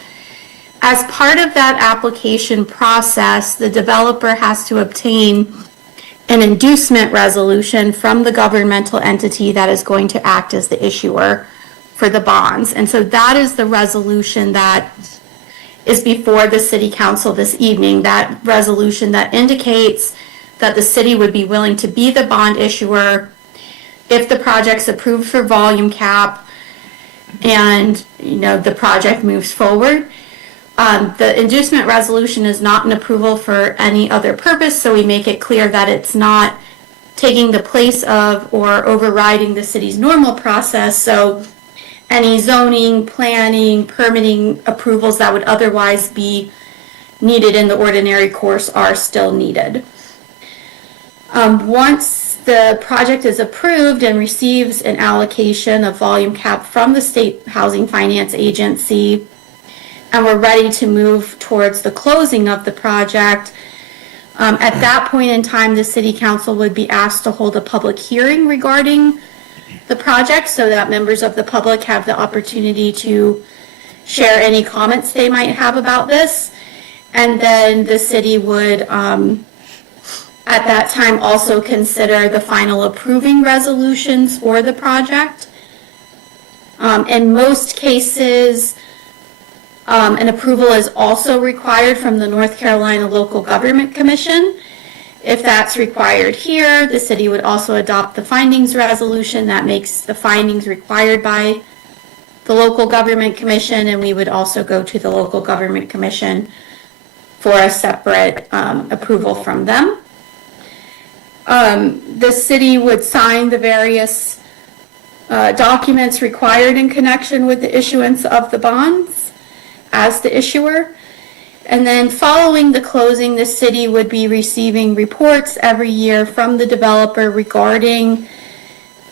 As part of that application process, the developer has to obtain an inducement resolution from the governmental entity that is going to act as the issuer for the bonds. And so that is the resolution that is before the city council this evening, that resolution that indicates that the city would be willing to be the bond issuer if the project's approved for volume cap and the project moves forward. The inducement resolution is not an approval for any other purpose, so we make it clear that it's not taking the place of or overriding the city's normal process. So any zoning, planning, permitting approvals that would otherwise be needed in the ordinary course are still needed. Once the project is approved and receives an allocation of volume cap from the State Housing Finance Agency, and we're ready to move towards the closing of the project, at that point in time, the City Council would be asked to hold a public hearing regarding the project so that members of the public have the opportunity to share any comments they might have about this. And then the city would, at that time, also consider the final approving resolutions for the project. In most cases, an approval is also required from the North Carolina Local Government Commission. If that's required here, the city would also adopt the findings resolution that makes the findings required by the Local Government Commission, and we would also go to the Local Government Commission for a separate approval from them. The city would sign the various documents required in connection with the issuance of the bonds as the issuer. And then following the closing, the city would be receiving reports every year from the developer regarding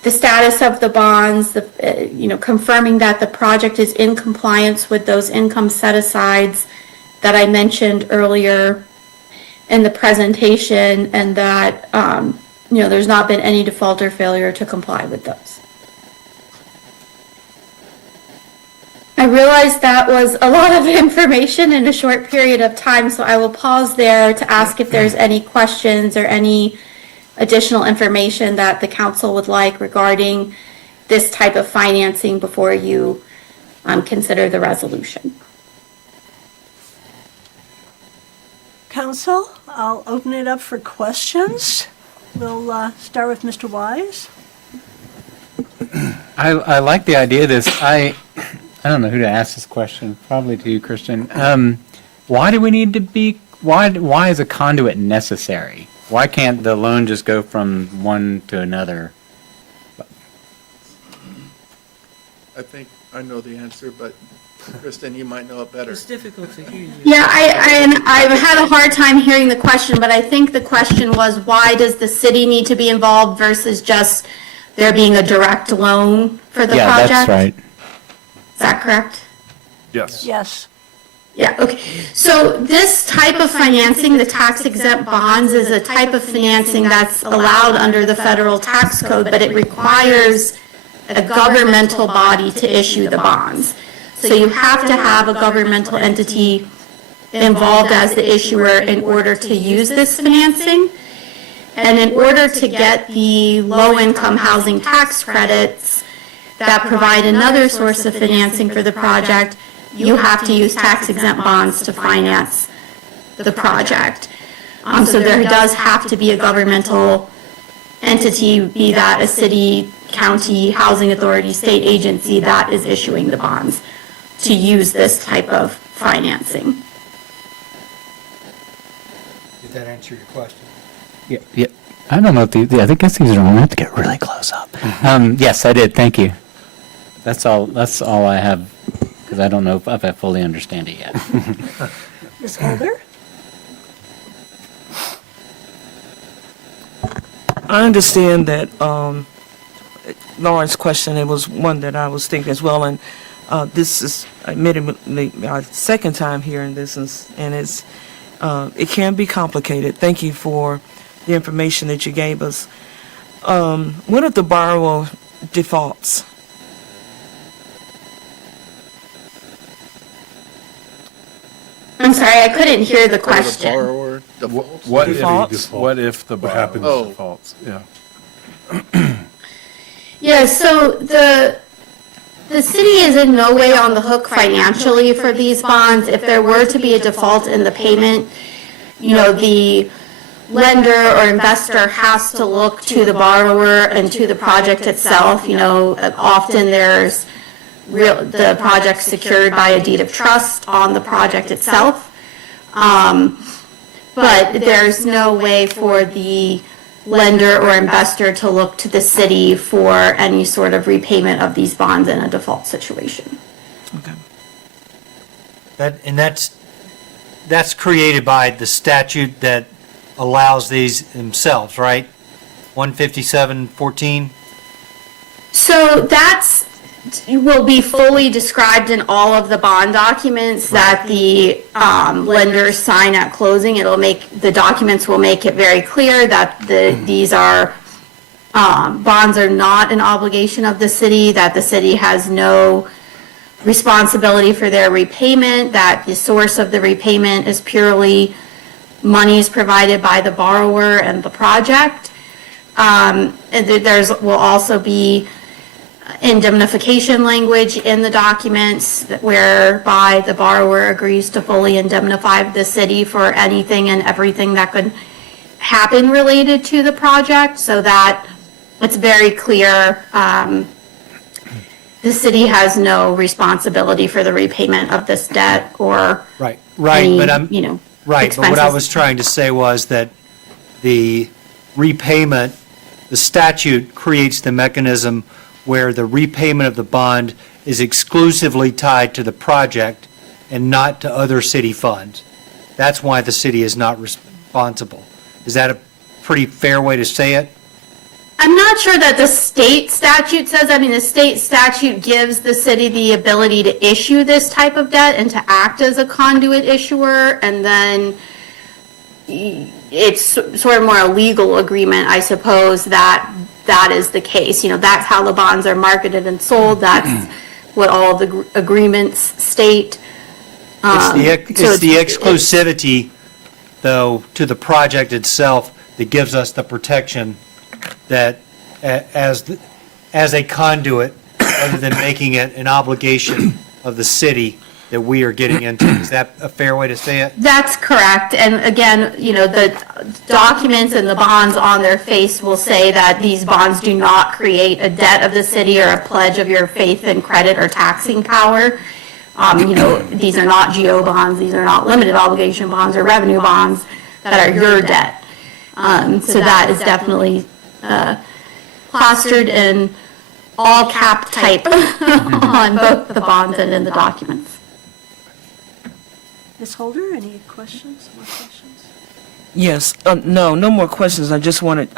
the status of the bonds, confirming that the project is in compliance with those income set-asides that I mentioned earlier in the presentation, and that there's not been any default or failure to comply with those. I realized that was a lot of information in a short period of time, so I will pause there to ask if there's any questions or any additional information that the council would like regarding this type of financing before you consider the resolution. Council, I'll open it up for questions. We'll start with Mr. Wise. I like the idea of this. I don't know who to ask this question, probably to you, Christian. Why do we need to be, why is a conduit necessary? Why can't the loan just go from one to another? I think I know the answer, but Kristen, you might know it better. It's difficult to hear you. Yeah, I've had a hard time hearing the question, but I think the question was, why does the city need to be involved versus just there being a direct loan for the project? Yeah, that's right. Is that correct? Yes. Yes. Yeah, okay. So this type of financing, the tax exempt bonds, is a type of financing that's allowed under the federal tax code, but it requires a governmental body to issue the bonds. So you have to have a governmental entity involved as the issuer in order to use this financing. And in order to get the low-income housing tax credits that provide another source of financing for the project, you have to use tax-exempt bonds to finance the project. So there does have to be a governmental entity, be that a city, county, housing authority, state agency, that is issuing the bonds to use this type of financing. Did that answer your question? Yeah. I don't know if I guess these are, I have to get really close up. Yes, I did. Thank you. That's all I have, because I don't know if I fully understand it yet. Ms. Holder? I understand that Lauren's question, it was one that I was thinking as well, and this is admittedly our second time hearing this, and it's it can be complicated. Thank you for the information that you gave us. What if the borrower defaults? I'm sorry, I couldn't hear the question. Borrower defaults? What if the What happens happens? defaults? Yeah. Yeah, so the city is in no way on the hook financially for these bonds. If there were to be a default in the payment, the lender or investor has to look to the borrower and to the project itself. Often there's the project secured by a deed of trust on the project itself. But there's no way for the lender or investor to look to the city for any sort of repayment of these bonds in a default situation. Okay. That's created by the statute that allows these themselves, right? 15714? So that's, will be fully described in all of the bond documents that the lenders sign at closing. The documents will make it very clear that these are, bonds are not an obligation of the city, that the city has no responsibility for their repayment, that the source of the repayment is purely monies provided by the borrower and the project. And will also be indemnification language in the documents whereby the borrower agrees to fully indemnify the city for anything and everything that could happen related to the project, so that it's very clear the city has no responsibility for the repayment of this debt or Right, any, but I'm, right, but what I expenses. was trying to say was that the repayment, the statute creates the mechanism where the repayment of the bond is exclusively tied to the project and not to other city funds. That's why the city is not responsible. Is that a pretty fair way to say it? I'm not sure that the state statute says, the state statute gives the city the ability to issue this type of debt and to act as a conduit issuer, and then it's sort of more a legal agreement, I suppose, that is the case. That's how the bonds are marketed and sold. That's what all the agreements state. It's the exclusivity, though, to the project itself that gives us the protection that as a conduit, other than making it an obligation of the city that we are getting into. Is that a fair way to say it? That's correct. And again, the documents and the bonds on their face will say that these bonds do not create a debt of the city or a pledge of your faith and credit or taxing power. These are not GO bonds. These are not limited obligation bonds or revenue bonds that are your debt. So that is definitely plastered in all cap type on both the bonds and in the documents. Ms. Holder, any questions, more questions? Yes, no more questions. I just wanted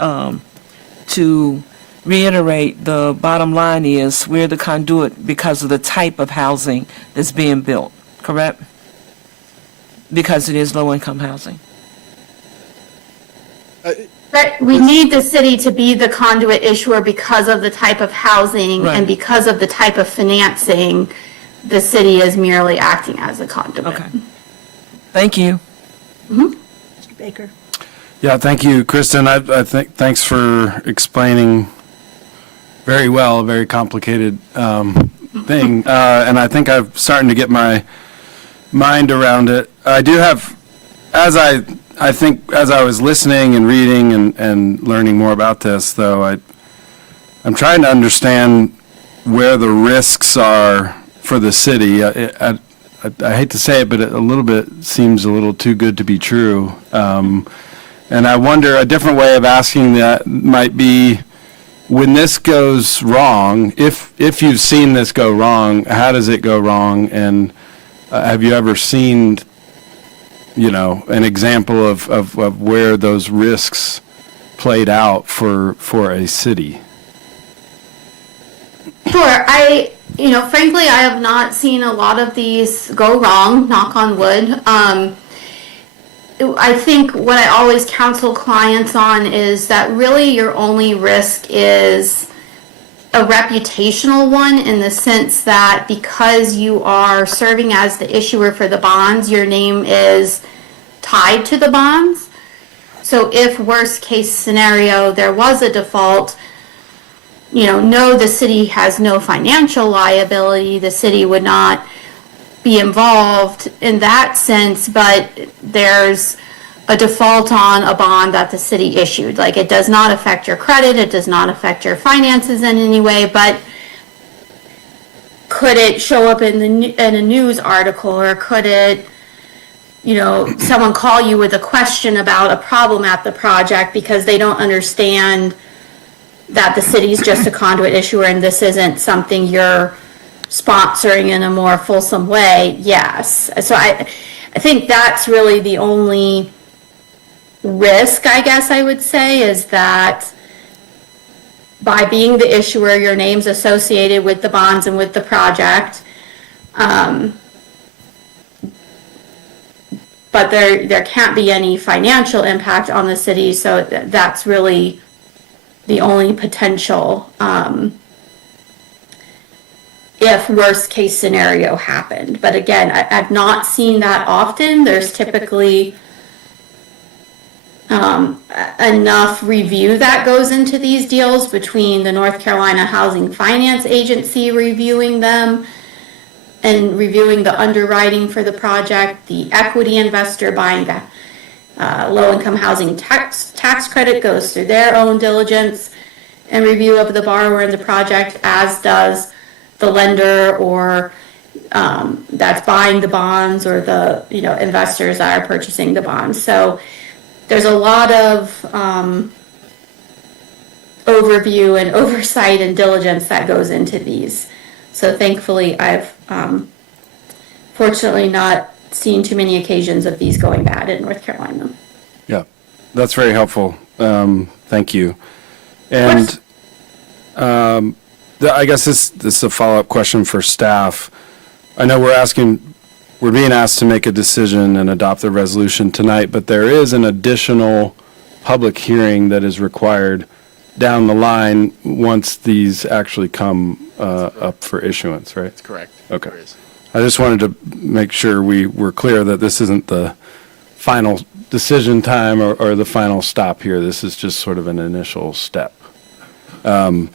to reiterate, the bottom line is we're the conduit because of the type of housing that's being built, correct? Because it is low-income housing. But we need the city to be the conduit issuer because of the type of housing Right. and because of the type of financing. The city is merely acting as a conduit. Okay. Thank you. Mr. Baker? Yeah, thank you, Kristen. I think, thanks for explaining very well a very complicated thing. And I think I'm starting to get my mind around it. I do have, as I was listening and reading and learning more about this, though, I'm trying to understand where the risks are for the city. I hate to say it, but a little bit seems a little too good to be true. And I wonder, a different way of asking that might be, when this goes wrong, if you've seen this go wrong, how does it go wrong? And have you ever seen, an example of where those risks played out for a city? Sure. Frankly, I have not seen a lot of these go wrong, knock on wood. I think what I always counsel clients on is that really your only risk is a reputational one, in the sense that because you are serving as the issuer for the bonds, your name is tied to the bonds. So if worst case scenario, there was a default, no, the city has no financial liability. The city would not be involved in that sense, but there's a default on a bond that the city issued. Like, it does not affect your credit, it does not affect your finances in any way, but could it show up in a news article, or could it, someone call you with a question about a problem at the project because they don't understand that the city's just a conduit issuer and this isn't something you're sponsoring in a more fulsome way? Yes. So I think that's really the only risk, I guess I would say, is that by being the issuer, your name's associated with the bonds and with the project. But there can't be any financial impact on the city, so that's really the only potential if worst case scenario happened. But again, I've not seen that often. There's typically enough review that goes into these deals between the North Carolina Housing Finance Agency reviewing them and reviewing the underwriting for the project, the equity investor buying the low-income housing tax credit goes through their own diligence and review of the borrower and the project, as does the lender or that's buying the bonds, or the investors that are purchasing the bonds. So there's a lot of overview and oversight and diligence that goes into these. So thankfully, I've fortunately not seen too many occasions of these going bad in North Carolina. Yeah, that's very helpful. Thank you. And I guess this is a follow-up question for staff. I know we're being asked to make a decision and adopt the resolution tonight, but there is an additional public hearing that is required down the line once these actually come up for issuance, right? That's correct. Okay. There is. I just wanted to make sure we were clear that this isn't the final decision time or the final stop here. This is just sort of an initial step. And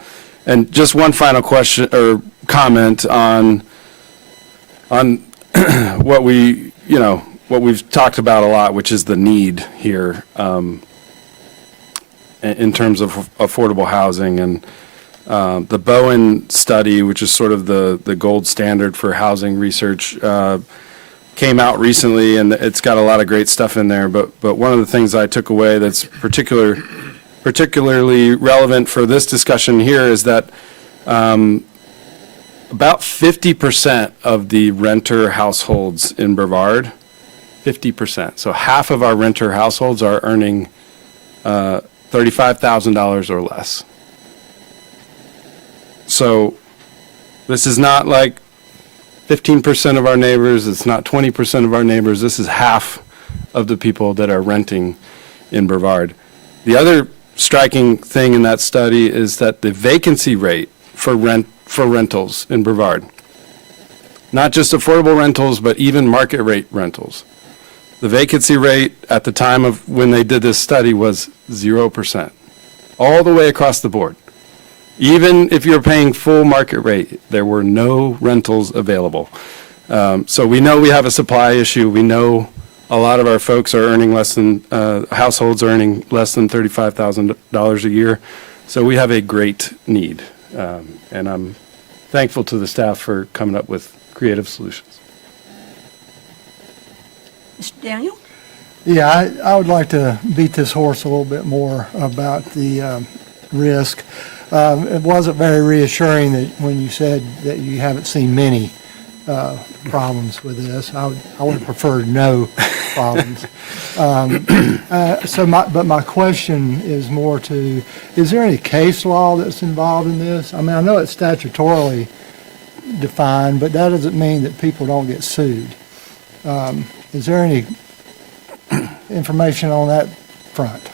just one final question or comment on what what we've talked about a lot, which is the need here in terms of affordable housing. And the Bowen study, which is sort of the gold standard for housing research, came out recently, and it's got a lot of great stuff in there. But one of the things I took away that's particularly relevant for this discussion here is that about 50% of the renter households in Brevard, 50%. So half of our renter households are earning $35,000 or less. So this is not like 15% of our neighbors, it's not 20% of our neighbors, this is half of the people that are renting in Brevard. The other striking thing in that study is that the vacancy rate for rentals in Brevard, not just affordable rentals, but even market rate rentals. The vacancy rate at the time of when they did this study was 0%, all the way across the board. Even if you're paying full market rate, there were no rentals available. So we know we have a supply issue. We know a lot of our folks are earning less than, households are earning less than $35,000 a year. So we have a great need. And I'm thankful to the staff for coming up with creative solutions. Mr. Daniel? Yeah, I would like to beat this horse a little bit more about the risk. It wasn't very reassuring that when you said that you haven't seen many problems with this. I would have preferred no problems. But my question is more to, is there any case law that's involved in this? I mean, I know it's statutorily defined, but that doesn't mean that people don't get sued. Is there any information on that front?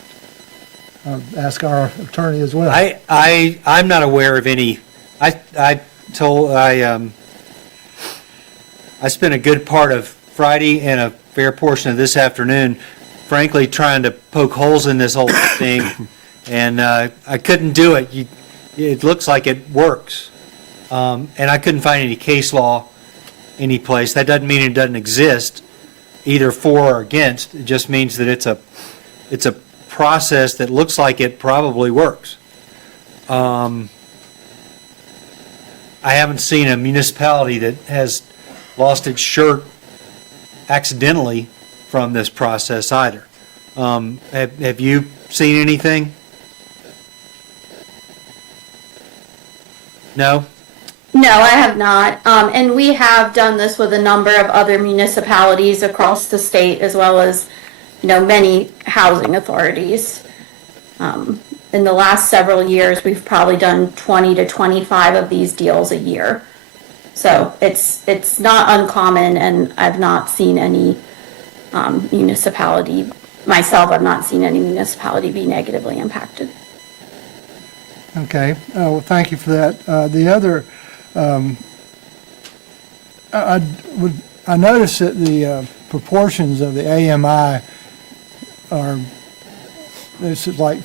I'll ask our attorney as well. I'm not aware of any. I spent a good part of Friday and a fair portion of this afternoon, frankly, trying to poke holes in this whole thing, and I couldn't do it. It looks like it works, and I couldn't find any case law any place. That doesn't mean it doesn't exist, either for or against. It just means that it's a process that looks like it probably works. I haven't seen a municipality that has lost its shirt accidentally from this process either. Have you seen anything? No? No, I have not. And we have done this with a number of other municipalities across the state, as well as, many housing authorities. in the last several years, we've probably done 20 to 25 of these deals a year. So it's not uncommon, and I've not seen any municipality, myself, I've not seen any municipality be negatively impacted. Okay, well, thank you for that. The other, I noticed that the proportions of the AMI are, this is like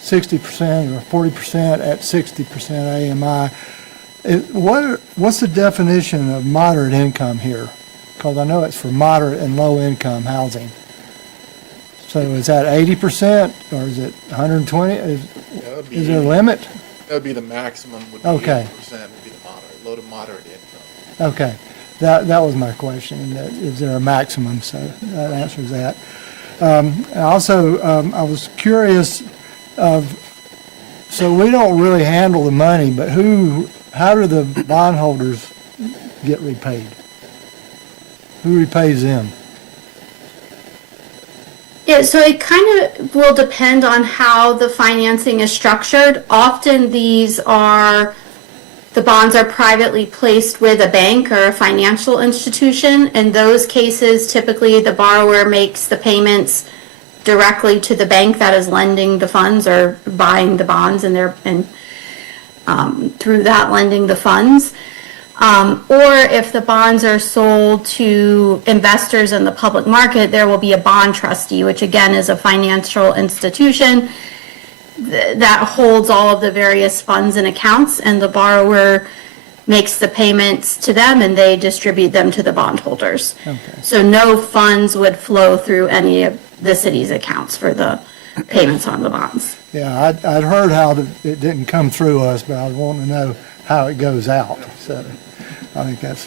60% or 40% at 60% AMI. What's the definition of moderate income here? Because I know it's for moderate and low income housing. So is that 80% or is it 120? Is there a limit? That would be the maximum, would be Okay. 80% would be the moderate, low to moderate income. Okay, that was my question, that is there a maximum, so that answers that. Also, I was curious so we don't really handle the money, but how do the bondholders get repaid? Who repays them? Yeah, so it kind of will depend on how the financing is structured. Often the bonds are privately placed with a bank or a financial institution. In those cases, typically the borrower makes the payments directly to the bank that is lending the funds or buying the bonds, and through that lending the funds. Or if the bonds are sold to investors in the public market, there will be a bond trustee, which again is a financial institution that holds all of the various funds and accounts, and the borrower makes the payments to them and they distribute them to the bondholders. Okay. So no funds would flow through any of the city's accounts for the payments on the bonds. Yeah, I'd heard how it didn't come through us, but I want to know how it goes out, so I think that's,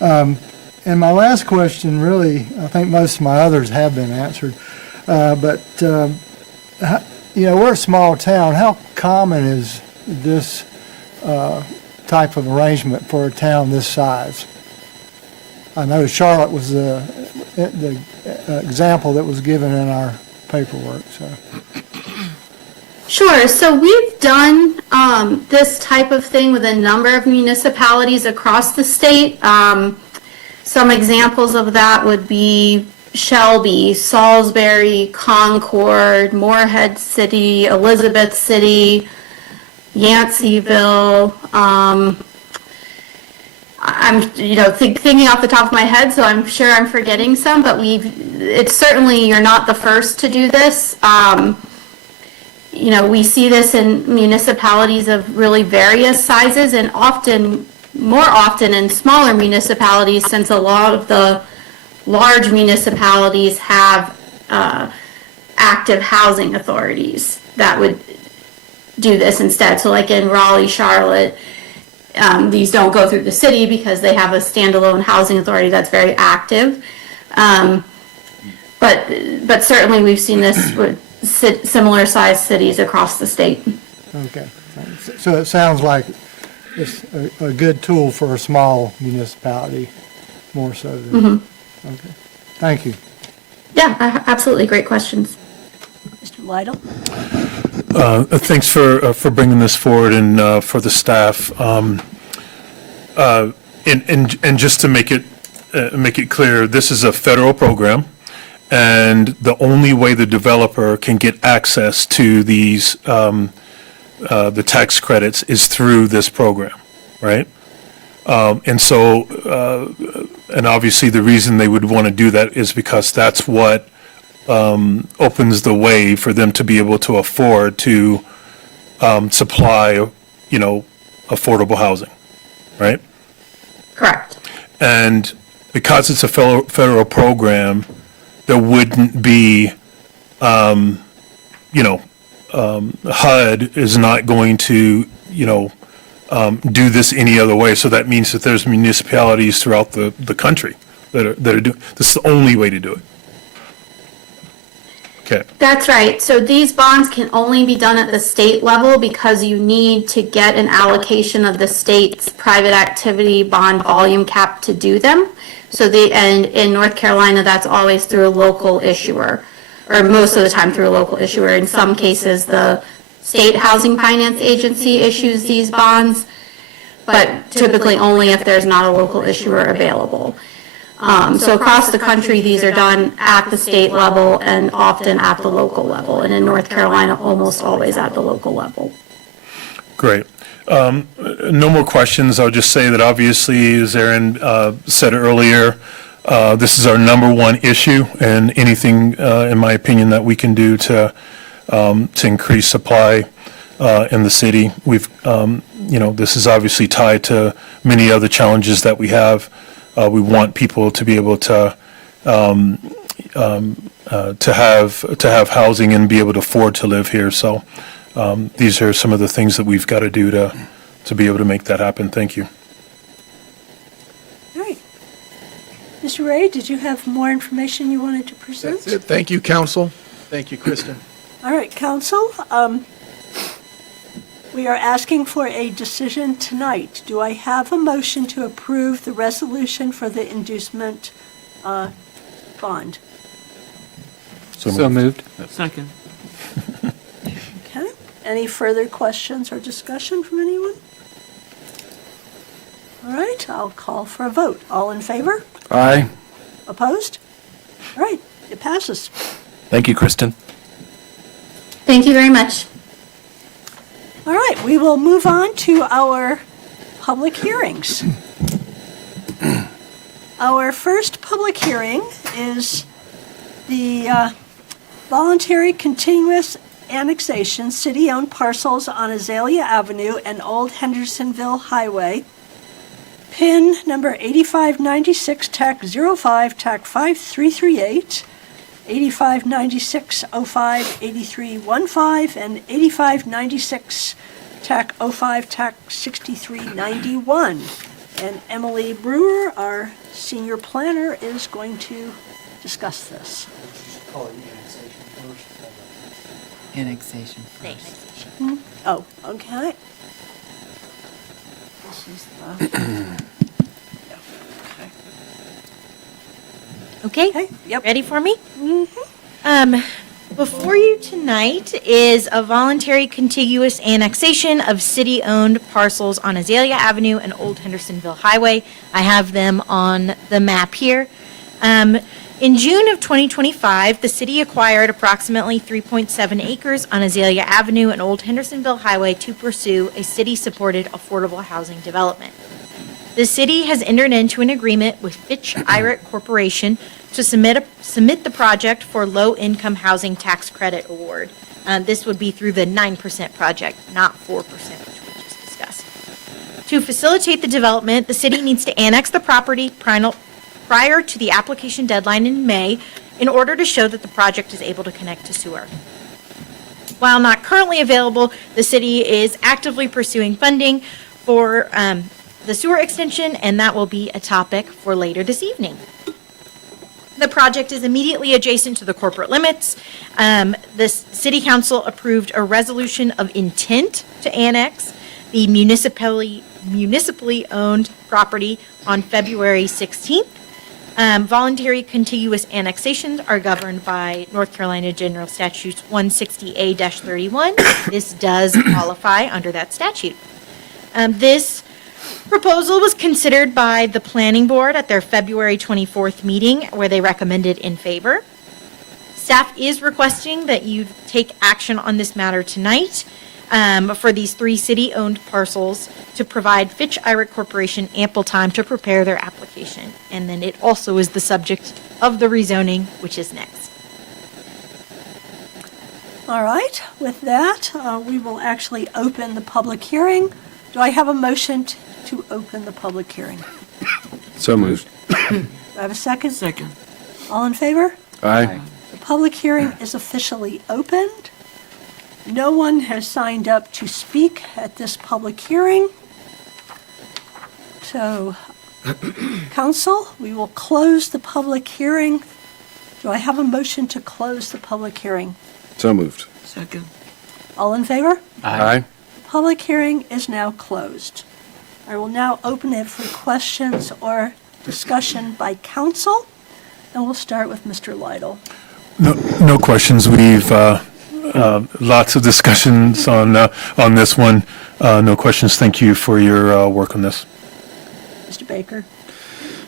and my last question, really, I think most of my others have been answered, but, we're a small town. How common is this type of arrangement for a town this size? I know Charlotte was the example that was given in our paperwork, so. Sure. So we've done this type of thing with a number of municipalities across the state. Some examples of that would be Shelby, Salisbury, Concord, Morehead City, Elizabeth City, Yanceyville. I'm thinking off the top of my head, so I'm sure I'm forgetting some, but it's certainly, you're not the first to do this. We see this in municipalities of really various sizes, and more often in smaller municipalities, since a lot of the large municipalities have active housing authorities that would do this instead. So like in Raleigh, Charlotte, these don't go through the city because they have a standalone housing authority that's very active. But certainly we've seen this with similar sized cities across the state. Okay, so it sounds like it's a good tool for a small municipality, more so than, okay, thank you. Yeah, absolutely, great questions. Mr. Lytle? Thanks for bringing this forward and for the staff. And just to make it clear, this is a federal program, and the only way the developer can get access to these the tax credits is through this program, right? And so, and obviously the reason they would want to do that is because that's what opens the way for them to be able to afford to supply, affordable housing, right? Correct. And because it's a federal program, there wouldn't be, HUD is not going to, do this any other way. So that means that there's municipalities throughout the country that are doing, this is the only way to do it. Okay. That's right. So these bonds can only be done at the state level because you need to get an allocation of the state's private activity bond volume cap to do them. And in North Carolina, that's always through a local issuer, or most of the time through a local issuer. In some cases, the State Housing Finance Agency issues these bonds, but typically only if there's not a local issuer available. So across the country, these are done at the state level and often at the local level. And in North Carolina, almost always at the local level. Great. No more questions. I'll just say that obviously, as Aaron said earlier, this is our number one issue, and anything, in my opinion, that we can do to increase supply in the city. This is obviously tied to many other challenges that we have. We want people to be able to have housing and be able to afford to live here. So these are some of the things that we've got to do to be able to make that happen. Thank you. All right. Mr. Ray, did you have more information you wanted to present? That's it. Thank you, council. Thank you, Kristen. All right, council. We are asking for a decision tonight. Do I have a motion to approve the resolution for the inducement bond? So moved. Second. Okay. Any further questions or discussion from anyone? All right, I'll call for a vote. All in favor? Aye. Opposed? All right, it passes. Thank you, Kristen. Thank you very much. All right, we will move on to our public hearings. Our first public hearing is the voluntary continuous annexation, city-owned parcels on Azalea Avenue and Old Hendersonville Highway, PIN number 8596, TAC 05, TAC 5338, 859605, 8315, and 8596 TAC 05, TAC 6391. And Emily Brewer, our senior planner, is going to discuss this. Annexation first. Oh, okay. This is the, yeah, Okay, okay, yep. ready for me? Before you tonight is a voluntary contiguous annexation of city-owned parcels on Azalea Avenue and Old Hendersonville Highway. I have them on the map here. In June of 2025, the city acquired approximately 3.7 acres on Azalea Avenue and Old Hendersonville Highway to pursue a city-supported affordable housing development. The city has entered into an agreement with Fitch Irick Corporation to submit the project for low-income housing tax credit award. This would be through the 9% project, not 4%, which we just discussed. To facilitate the development, the city needs to annex the property prior to the application deadline in May in order to show that the project is able to connect to sewer. While not currently available, the city is actively pursuing funding for the sewer extension, and that will be a topic for later this evening. The project is immediately adjacent to the corporate limits. The city council approved a resolution of intent to annex the municipally owned property on February 16th. Voluntary contiguous annexations are governed by North Carolina General Statutes 160A-31. This does qualify under that statute. This proposal was considered by the planning board at their February 24th meeting, where they recommended in favor. Staff is requesting that you take action on this matter tonight for these 3 city-owned parcels to provide Fitch Irick Corporation ample time to prepare their application. And then it also is the subject of the rezoning, which is next. All right, with that, we will actually open the public hearing. Do I have a motion to open the public hearing? So moved. Do I have a second? Second. All in favor? Aye. The public hearing is officially opened. No one has signed up to speak at this public hearing. So, council, we will close the public hearing. Do I have a motion to close the public hearing? So moved. Second. All in favor? Aye. Public hearing is now closed. I will now open it for questions or discussion by council, and we'll start with Mr. Lytle. No questions. We've Lots of discussions on this one. No questions. Thank you for your work on this. Mr. Baker?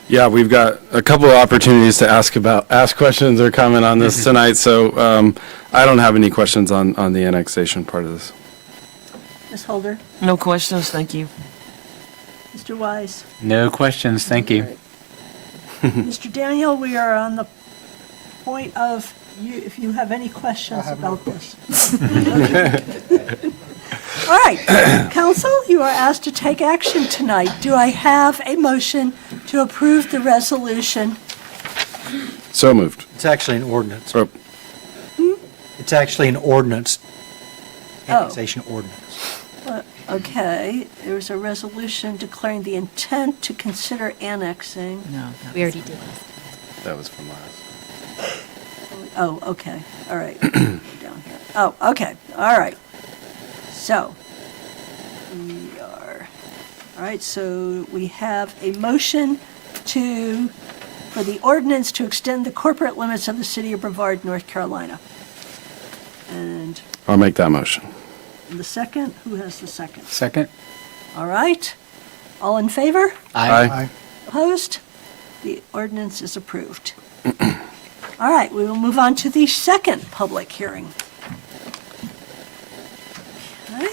Yeah, we've got a couple of opportunities to ask questions or comment on this tonight, so I don't have any questions on the annexation part of this. Ms. Holder? No questions, thank you. Mr. Wise? No questions, thank you. Mr. Daniel, we are on the point of you, if you have any questions about this. All right, council, you are asked to take action tonight. Do I have a motion to approve the resolution? So moved. It's actually an ordinance. Oh, It's actually an ordinance, Oh. annexation ordinance. Okay, there's a resolution declaring the intent to consider annexing. No, we already did this. that was from last. Oh, okay, all right. Down here. Oh, okay, all right. So, we are, all right, so we have a motion for the ordinance to extend the corporate limits of the city of Brevard, North Carolina. And I'll make that motion. the second, who has the second? Second? All right, all in favor? Aye. Opposed? The ordinance is approved. All right, we will move on to the second public hearing. Okay.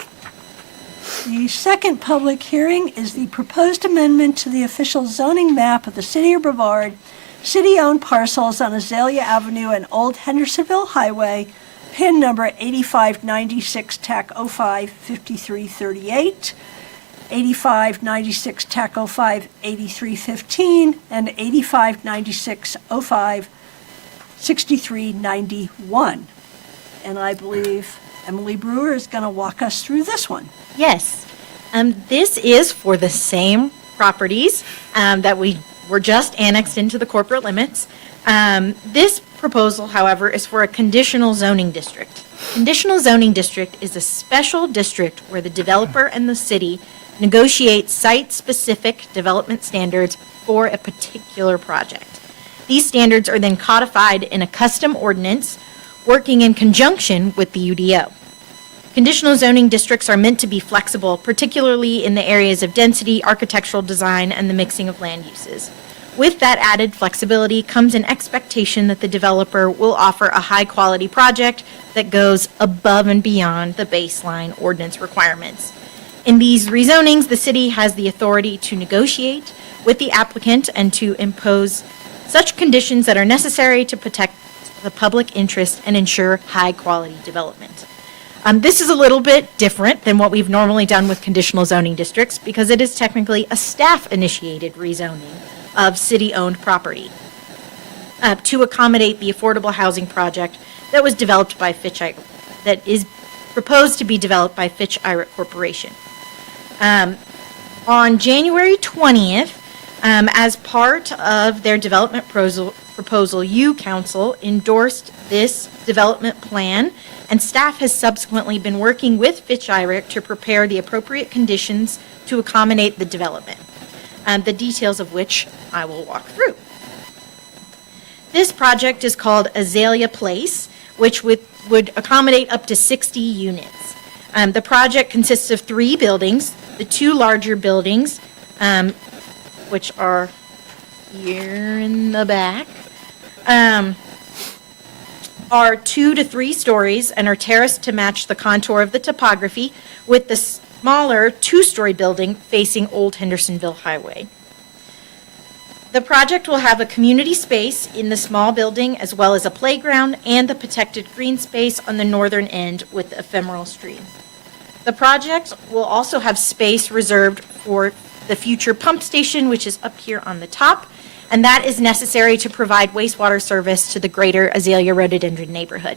The second public hearing is the proposed amendment to the official zoning map of the city of Brevard, city-owned parcels on Azalea Avenue and Old Hendersonville Highway, PIN number 8596 TAC 05 5338, 8596 TAC 05 8315, and 8596 05 6391. And I believe Emily Brewer is going to walk us through this one. Yes. This is for the same properties that we were just annexed into the corporate limits. This proposal, however, is for a conditional zoning district. Conditional zoning district is a special district where the developer and the city negotiate site-specific development standards for a particular project. These standards are then codified in a custom ordinance working in conjunction with the UDO. Conditional zoning districts are meant to be flexible, particularly in the areas of density, architectural design, and the mixing of land uses. With that added flexibility comes an expectation that the developer will offer a high-quality project that goes above and beyond the baseline ordinance requirements. In these rezonings, the city has the authority to negotiate with the applicant and to impose such conditions that are necessary to protect the public interest and ensure high-quality development. This is a little bit different than what we've normally done with conditional zoning districts because it is technically a staff-initiated rezoning of city-owned property to accommodate the affordable housing project that was developed by that is proposed to be developed by Fitch Iritt Corporation. On January 20th, as part of their development proposal, you, council, endorsed this development plan, and staff has subsequently been working with Fitch Iritt to prepare the appropriate conditions to accommodate the development, the details of which I will walk through. This project is called Azalea Place, which would accommodate up to 60 units. The project consists of 3 buildings. The 2 larger buildings, which are here in the back, are 2 to 3 stories and are terraced to match the contour of the topography, with the smaller 2-story building facing Old Hendersonville Highway. The project will have a community space in the small building as well as a playground and the protected green space on the northern end with the ephemeral stream. The project will also have space reserved for the future pump station, which is up here on the top, and that is necessary to provide wastewater service to the greater Azalea rhododendron neighborhood.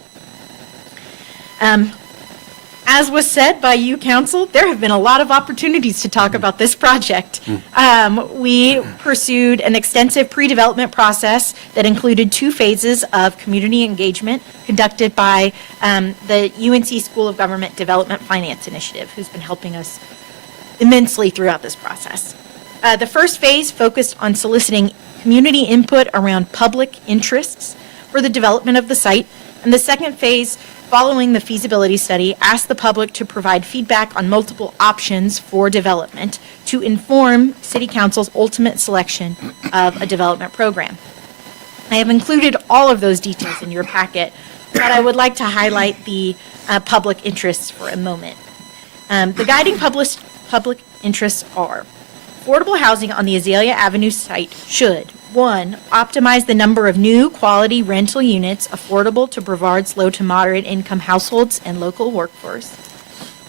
As was said by you, council, there have been a lot of opportunities to talk about this project. We pursued an extensive pre-development process that included 2 phases of community engagement conducted by the UNC School of Government Development Finance Initiative, who's been helping us immensely throughout this process. The first phase focused on soliciting community input around public interests for the development of the site, and the second phase following the feasibility study, asked the public to provide feedback on multiple options for development to inform City Council's ultimate selection of a development program. I have included all of those details in your packet, but I would like to highlight the public interests for a moment. The guiding public interests are: affordable housing on the Azalea Avenue site should, 1, optimize the number of new quality rental units affordable to Brevard's low to moderate income households and local workforce.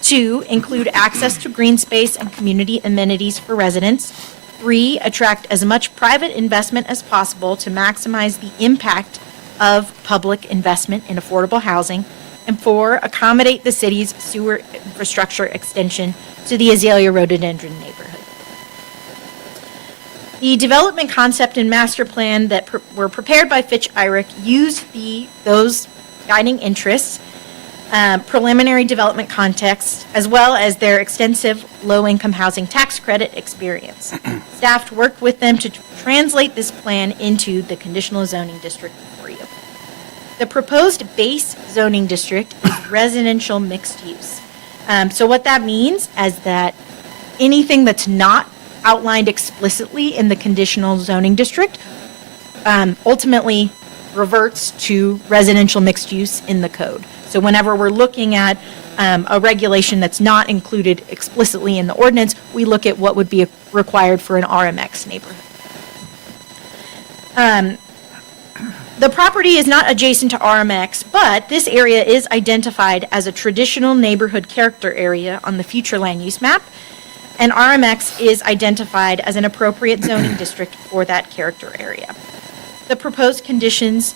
2, include access to green space and community amenities for residents. 3, attract as much private investment as possible to maximize the impact of public investment in affordable housing. And 4, accommodate the city's sewer infrastructure extension to the Azalea Rhododendron neighborhood. The development concept and master plan that were prepared by Fitch Irick use those guiding interests, preliminary development context, as well as their extensive low-income housing tax credit experience. Staff worked with them to translate this plan into the conditional zoning district for you. The proposed base zoning district is residential mixed use. So what that means is that anything that's not outlined explicitly in the conditional zoning district ultimately reverts to residential mixed use in the code. So whenever we're looking at a regulation that's not included explicitly in the ordinance, we look at what would be required for an RMX neighborhood. The property is not adjacent to RMX, but this area is identified as a traditional neighborhood character area on the future land use map, and RMX is identified as an appropriate zoning district for that character area. The proposed conditions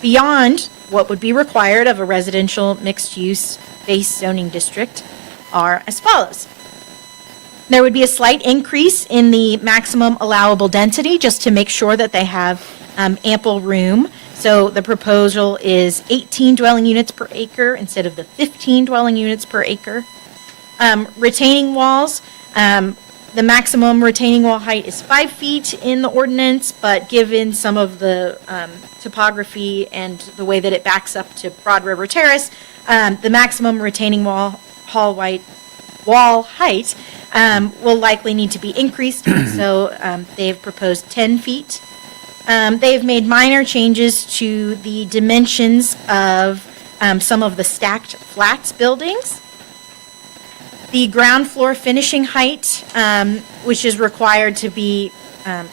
beyond what would be required of a residential mixed-use base zoning district are as follows. There would be a slight increase in the maximum allowable density just to make sure that they have ample room. So the proposal is 18 dwelling units per acre instead of the 15 dwelling units per acre. Retaining walls, the maximum retaining wall height is 5 feet in the ordinance, but given some of the topography and the way that it backs up to Broad River Terrace, the maximum retaining wall height will likely need to be increased, so they've proposed 10 feet. They've made minor changes to the dimensions of some of the stacked flats buildings. The ground floor finishing height, which is required to be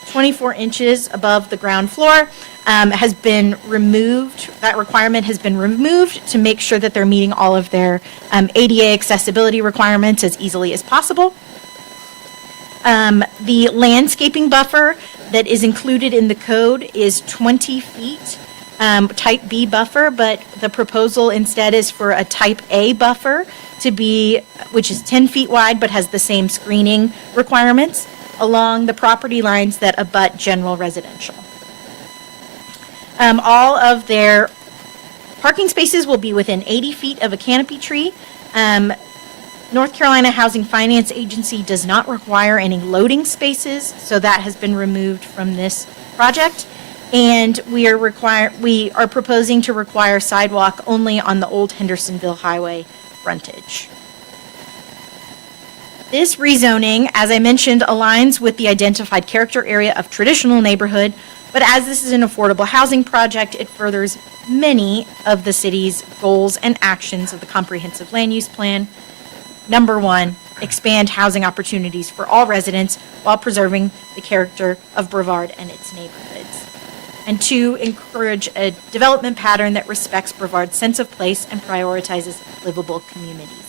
24 inches above the ground floor, has been removed. That requirement has been removed to make sure that they're meeting all of their ADA accessibility requirements as easily as possible. The landscaping buffer that is included in the code is 20 feet, type B buffer, but the proposal instead is for a type A buffer to be, which is 10 feet wide but has the same screening requirements along the property lines that abut general residential. All of their parking spaces will be within 80 feet of a canopy tree. North Carolina Housing Finance Agency does not require any loading spaces, so that has been removed from this project. And we are proposing to require sidewalk only on the old Hendersonville Highway frontage. This rezoning, as I mentioned, aligns with the identified character area of traditional neighborhood, but as this is an affordable housing project, it furthers many of the city's goals and actions of the comprehensive land use plan. Number 1, expand housing opportunities for all residents while preserving the character of Brevard and its neighborhoods. And 2, encourage a development pattern that respects Brevard's sense of place and prioritizes livable communities.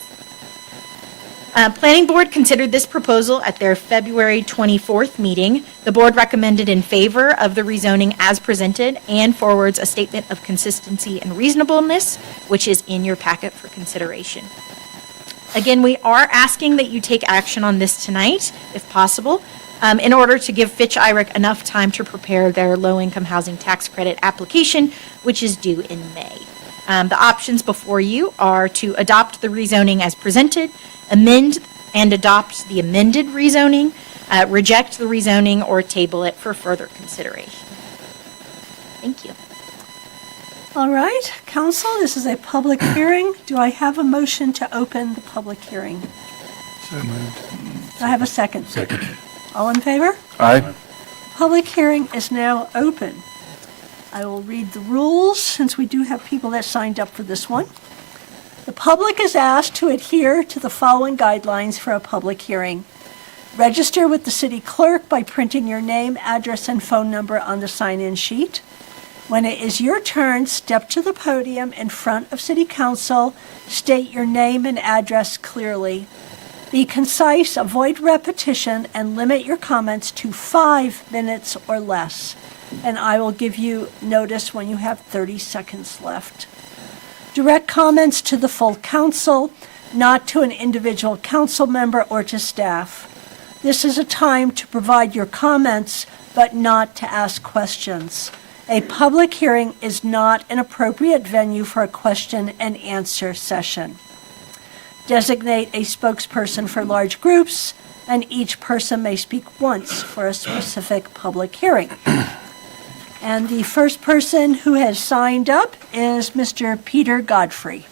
Planning Board considered this proposal at their February 24th meeting. The board recommended in favor of the rezoning as presented and forwards a statement of consistency and reasonableness, which is in your packet for consideration. Again, we are asking that you take action on this tonight, if possible, in order to give Fitch Irick enough time to prepare their low-income housing tax credit application, which is due in May. The options before you are to adopt the rezoning as presented, amend and adopt the amended rezoning, reject the rezoning, or table it for further consideration. Thank you. All right, council, this is a public hearing. Do I have a motion to open the public hearing? So moved. Do I have a second? Second. All in favor? Aye. Public hearing is now open. I will read the rules since we do have people that signed up for this one. The public is asked to adhere to the following guidelines for a public hearing. Register with the city clerk by printing your name, address, and phone number on the sign-in sheet. When it is your turn, step to the podium in front of city council, state your name and address clearly. Be concise, avoid repetition, and limit your comments to 5 minutes or less. And I will give you notice when you have 30 seconds left. Direct comments to the full council, not to an individual council member or to staff. This is a time to provide your comments, but not to ask questions. A public hearing is not an appropriate venue for a question and answer session. Designate a spokesperson for large groups, and each person may speak once for a specific public hearing. And the first person who has signed up is Mr. Peter Godfrey.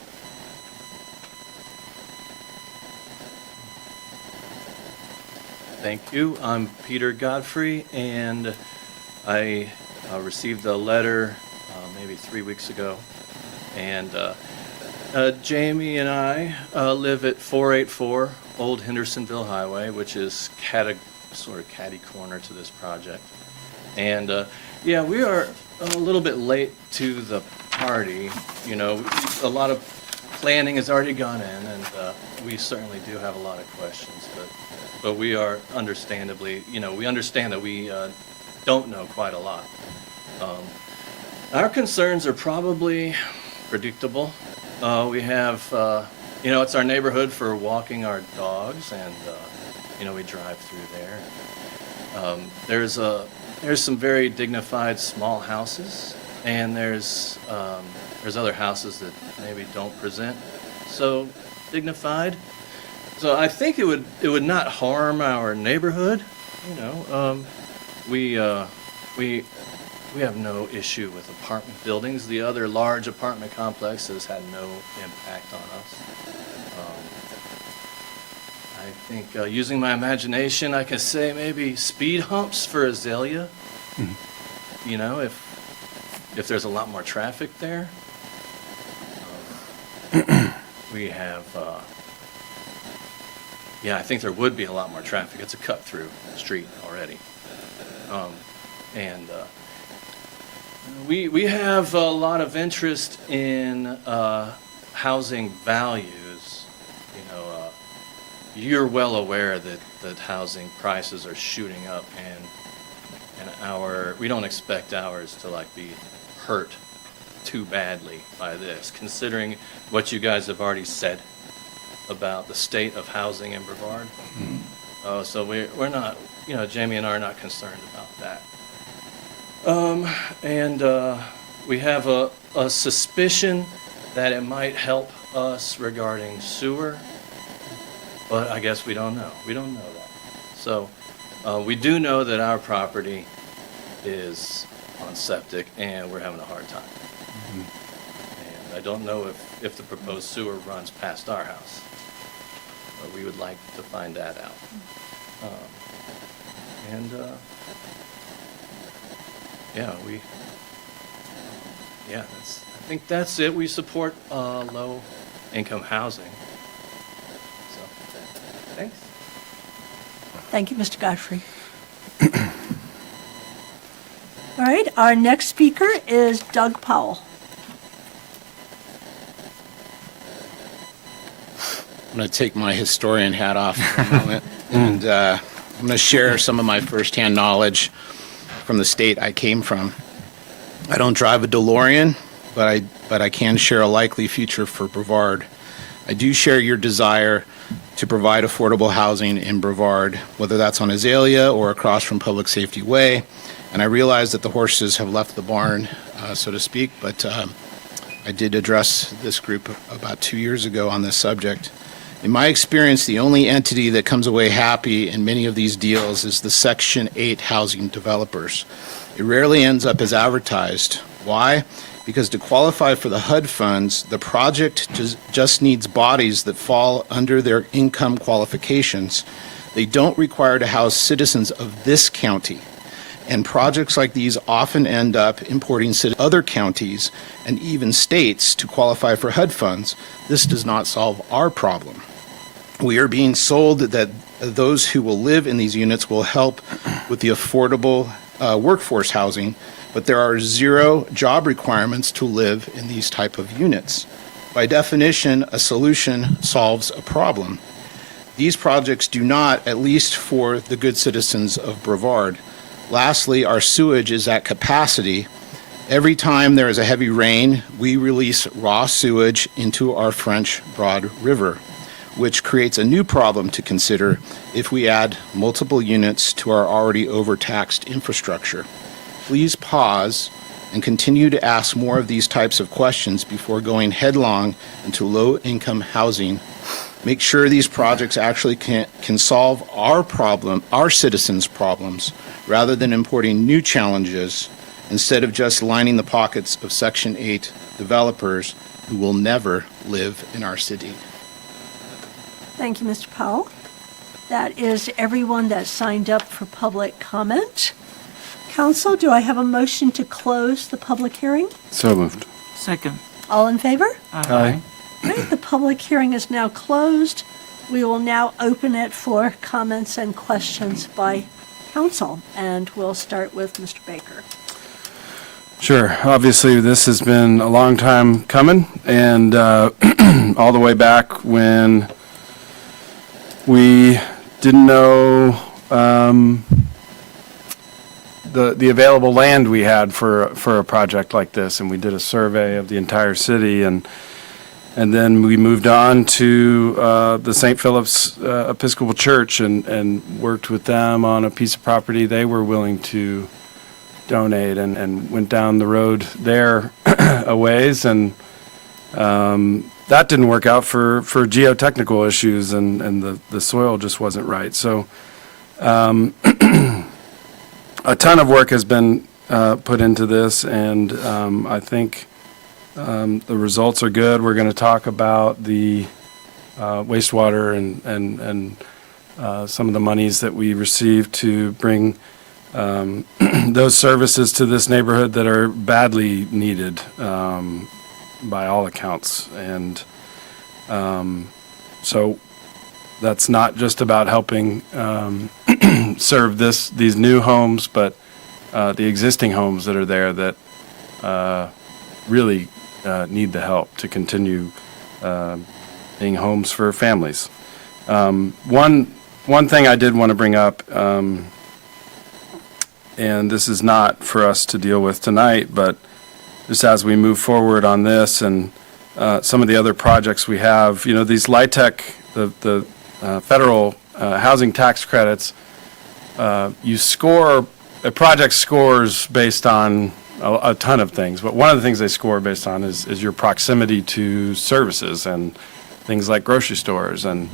Thank you. I'm Peter Godfrey, and I received a letter maybe 3 weeks ago. And Jamie and I live at 484 Old Hendersonville Highway, which is sort of catty corner to this project. And yeah, we are a little bit late to the party. You know, a lot of planning has already gone in, and we certainly do have a lot of questions. But we are understandably, we understand that we don't know quite a lot. Our concerns are probably predictable. We have, it's our neighborhood for walking our dogs, and, we drive through there. There's some very dignified small houses, and there's other houses that maybe don't present so dignified. So I think it would not harm our neighborhood. We have no issue with apartment buildings. The other large apartment complexes had no impact on us. I think using my imagination, I could say maybe speed humps for Azalea. Mm-hmm. If there's a lot more traffic there. We have, I think there would be a lot more traffic. It's a cut-through street already. We have a lot of interest in housing values. You're well aware that housing prices are shooting up, and we don't expect ours to be hurt too badly by this, considering what you guys have already said about the state of housing in Brevard. Mm-hmm. So we're not, Jamie and I are not concerned about that. We have a suspicion that it might help us regarding sewer, but I guess we don't know. We don't know that. So we do know that our property is on septic, and we're having a hard time. Mm-hmm. And I don't know if the proposed sewer runs past our house, but we would like to find that out. I think that's it. We support low-income housing. So, thanks. Thank you, Mr. Godfrey. All right, our next speaker is Doug Powell. I'm going to take my historian hat off for a moment, and I'm going to share some of my firsthand knowledge from the state I came from. I don't drive a DeLorean, but I can share a likely future for Brevard. I do share your desire to provide affordable housing in Brevard, whether that's on Azalea or across from Public Safety Way. And I realize that the horses have left the barn, so to speak, but I did address this group about 2 years ago on this subject. In my experience, the only entity that comes away happy in many of these deals is the Section 8 housing developers. It rarely ends up as advertised. Why? because to qualify for the HUD funds, the project just needs bodies that fall under their income qualifications. They don't require to house citizens of this county. And projects like these often end up importing other counties and even states to qualify for HUD funds. This does not solve our problem. We are being sold that those who will live in these units will help with the affordable workforce housing, but there are zero job requirements to live in these type of units. By definition, a solution solves a problem. These projects do not, at least for the good citizens of Brevard. Lastly, our sewage is at capacity. Every time there is a heavy rain, we release raw sewage into our French Broad River, which creates a new problem to consider if we add multiple units to our already overtaxed infrastructure. Please pause and continue to ask more of these types of questions before going headlong into low-income housing. Make sure these projects actually can solve our problem, our citizens' problems, rather than importing new challenges instead of just lining the pockets of Section 8 developers who will never live in our city. Thank you, Mr. Powell. That is everyone that signed up for public comment. Council, do I have a motion to close the public hearing? So moved. Second. All in favor? Aye. Right, the public hearing is now closed. We will now open it for comments and questions by council, and we'll start with Mr. Baker. Sure. Obviously, this has been a long time coming, and all the way back when we didn't know the available land we had for a project like this, and we did a survey of the entire city, and then we moved on to the St. Philip's Episcopal Church and worked with them on a piece of property they were willing to donate, and went down the road there a ways, and that didn't work out for geotechnical issues, and the soil just wasn't right. So a ton of work has been put into this, and I think the results are good. We're going to talk about the wastewater and some of the monies that we received to bring those services to this neighborhood that are badly needed by all accounts. And so that's not just about helping serve these new homes, but the existing homes that are there that really need the help to continue being homes for families. One thing I did want to bring up, and this is not for us to deal with tonight, but just as we move forward on this and some of the other projects we have, these LIHTC, the federal housing tax credits, a project scores based on a ton of things, but one of the things they score based on is your proximity to services and things like grocery stores and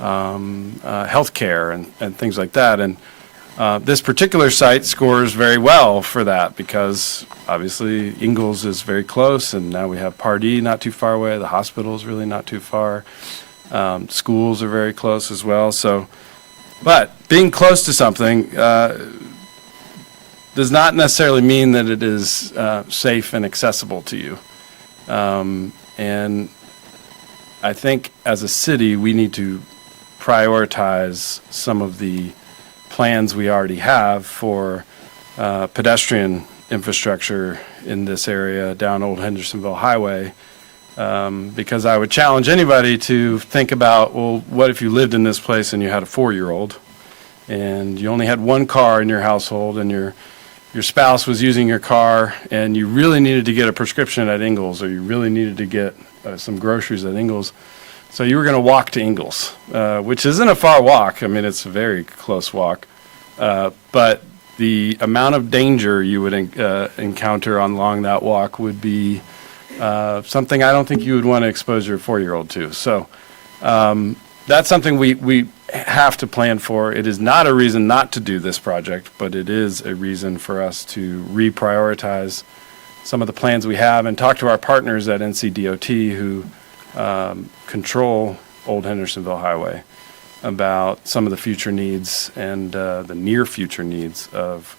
healthcare and things like that. And this particular site scores very well for that because obviously Ingalls is very close, and now we have Pardee not too far away. The hospital is really not too far. Schools are very close as well. So, but being close to something does not necessarily mean that it is safe and accessible to you. And I think as a city, we need to prioritize some of the plans we already have for pedestrian infrastructure in this area down Old Hendersonville Highway. Because I would challenge anybody to think about, well, what if you lived in this place and you had a 4-year-old and you only had one car in your household and your spouse was using your car and you really needed to get a prescription at Ingalls, or you really needed to get some groceries at Ingalls. So you were going to walk to Ingalls, which isn't a far walk. I mean, it's a very close walk. But the amount of danger you would encounter along that walk would be something I don't think you would want to expose your 4-year-old to. So that's something we have to plan for. It is not a reason not to do this project, but it is a reason for us to reprioritize some of the plans we have and talk to our partners at NCDOT who control Old Hendersonville Highway about some of the future needs and the near future needs of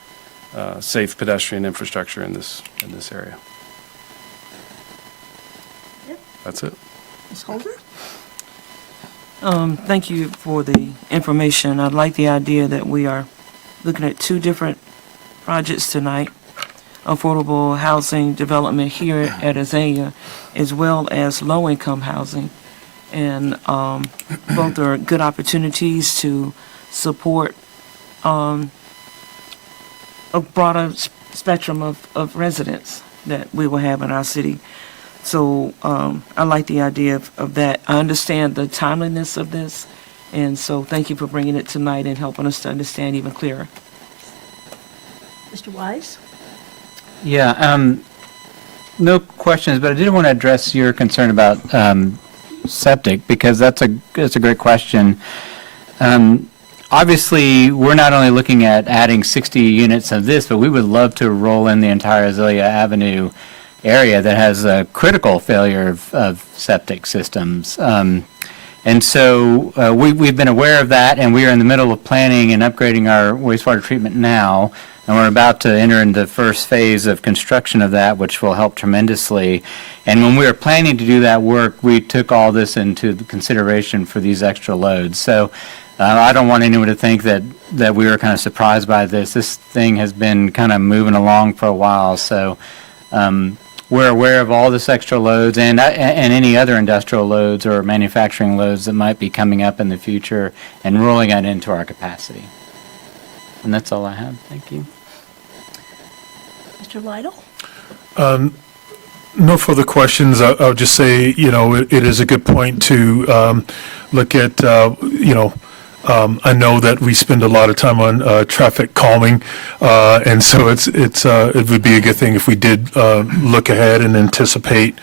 safe pedestrian infrastructure in this area. Yep. That's it. Ms. Holder? Thank you for the information. I like the idea that we are looking at two different projects tonight, affordable housing development here at Azalea, as well as low-income housing. And both are good opportunities to support a broader spectrum of residents that we will have in our city. So I like the idea of that. I understand the timeliness of this, and so thank you for bringing it tonight and helping us to understand even clearer. Mr. Wise? Yeah, no questions, but I did want to address your concern about septic, because that's a great question. Obviously, we're not only looking at adding 60 units of this, but we would love to roll in the entire Azalea Avenue area that has a critical failure of septic systems. And so we've been aware of that, and we are in the middle of planning and upgrading our wastewater treatment now, and we're about to enter into the first phase of construction of that, which will help tremendously. And when we were planning to do that work, we took all this into consideration for these extra loads. So I don't want anyone to think that we were kind of surprised by this. This thing has been kind of moving along for a while, so we're aware of all this extra loads and any other industrial loads or manufacturing loads that might be coming up in the future and rolling that into our capacity. And that's all I have. Thank you. Mr. Lytle? No further questions. I'll just say, it is a good point to look at, I know that we spend a lot of time on traffic calming, and so it would be a good thing if we did look ahead and anticipate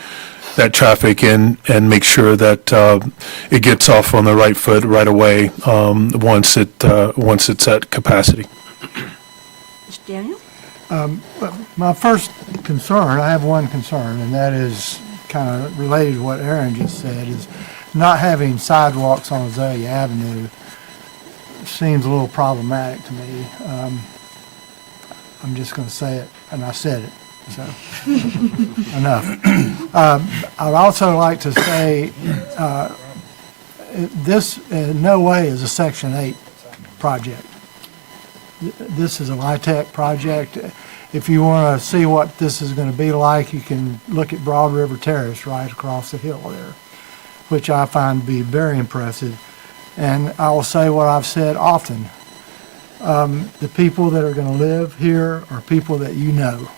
that traffic and make sure that it gets off on the right foot right away once it's at capacity. Mr. Daniel? My first concern, I have one concern, and that is kind of related to what Aaron just said, is not having sidewalks on Azalea Avenue seems a little problematic to me. I'm just going to say it, and I said it, so enough. I'd also like to say this in no way is a Section 8 project. This is a LIHTC project. If you want to see what this is going to be like, you can look at Broad River Terrace right across the hill there, which I find to be very impressive. And I will say what I've said often. The people that are going to live here are people that you know.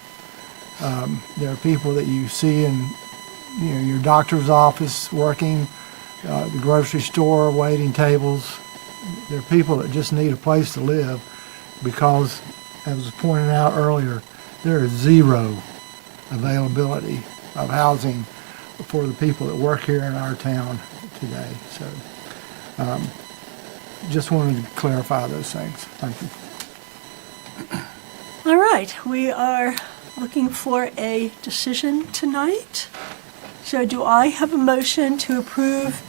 There are people that you see in your doctor's office working, the grocery store, waiting tables. There are people that just need a place to live because, as was pointed out earlier, there is zero availability of housing for the people that work here in our town today. So just wanted to clarify those things. Thank you. All right, we are looking for a decision tonight. So do I have a motion to approve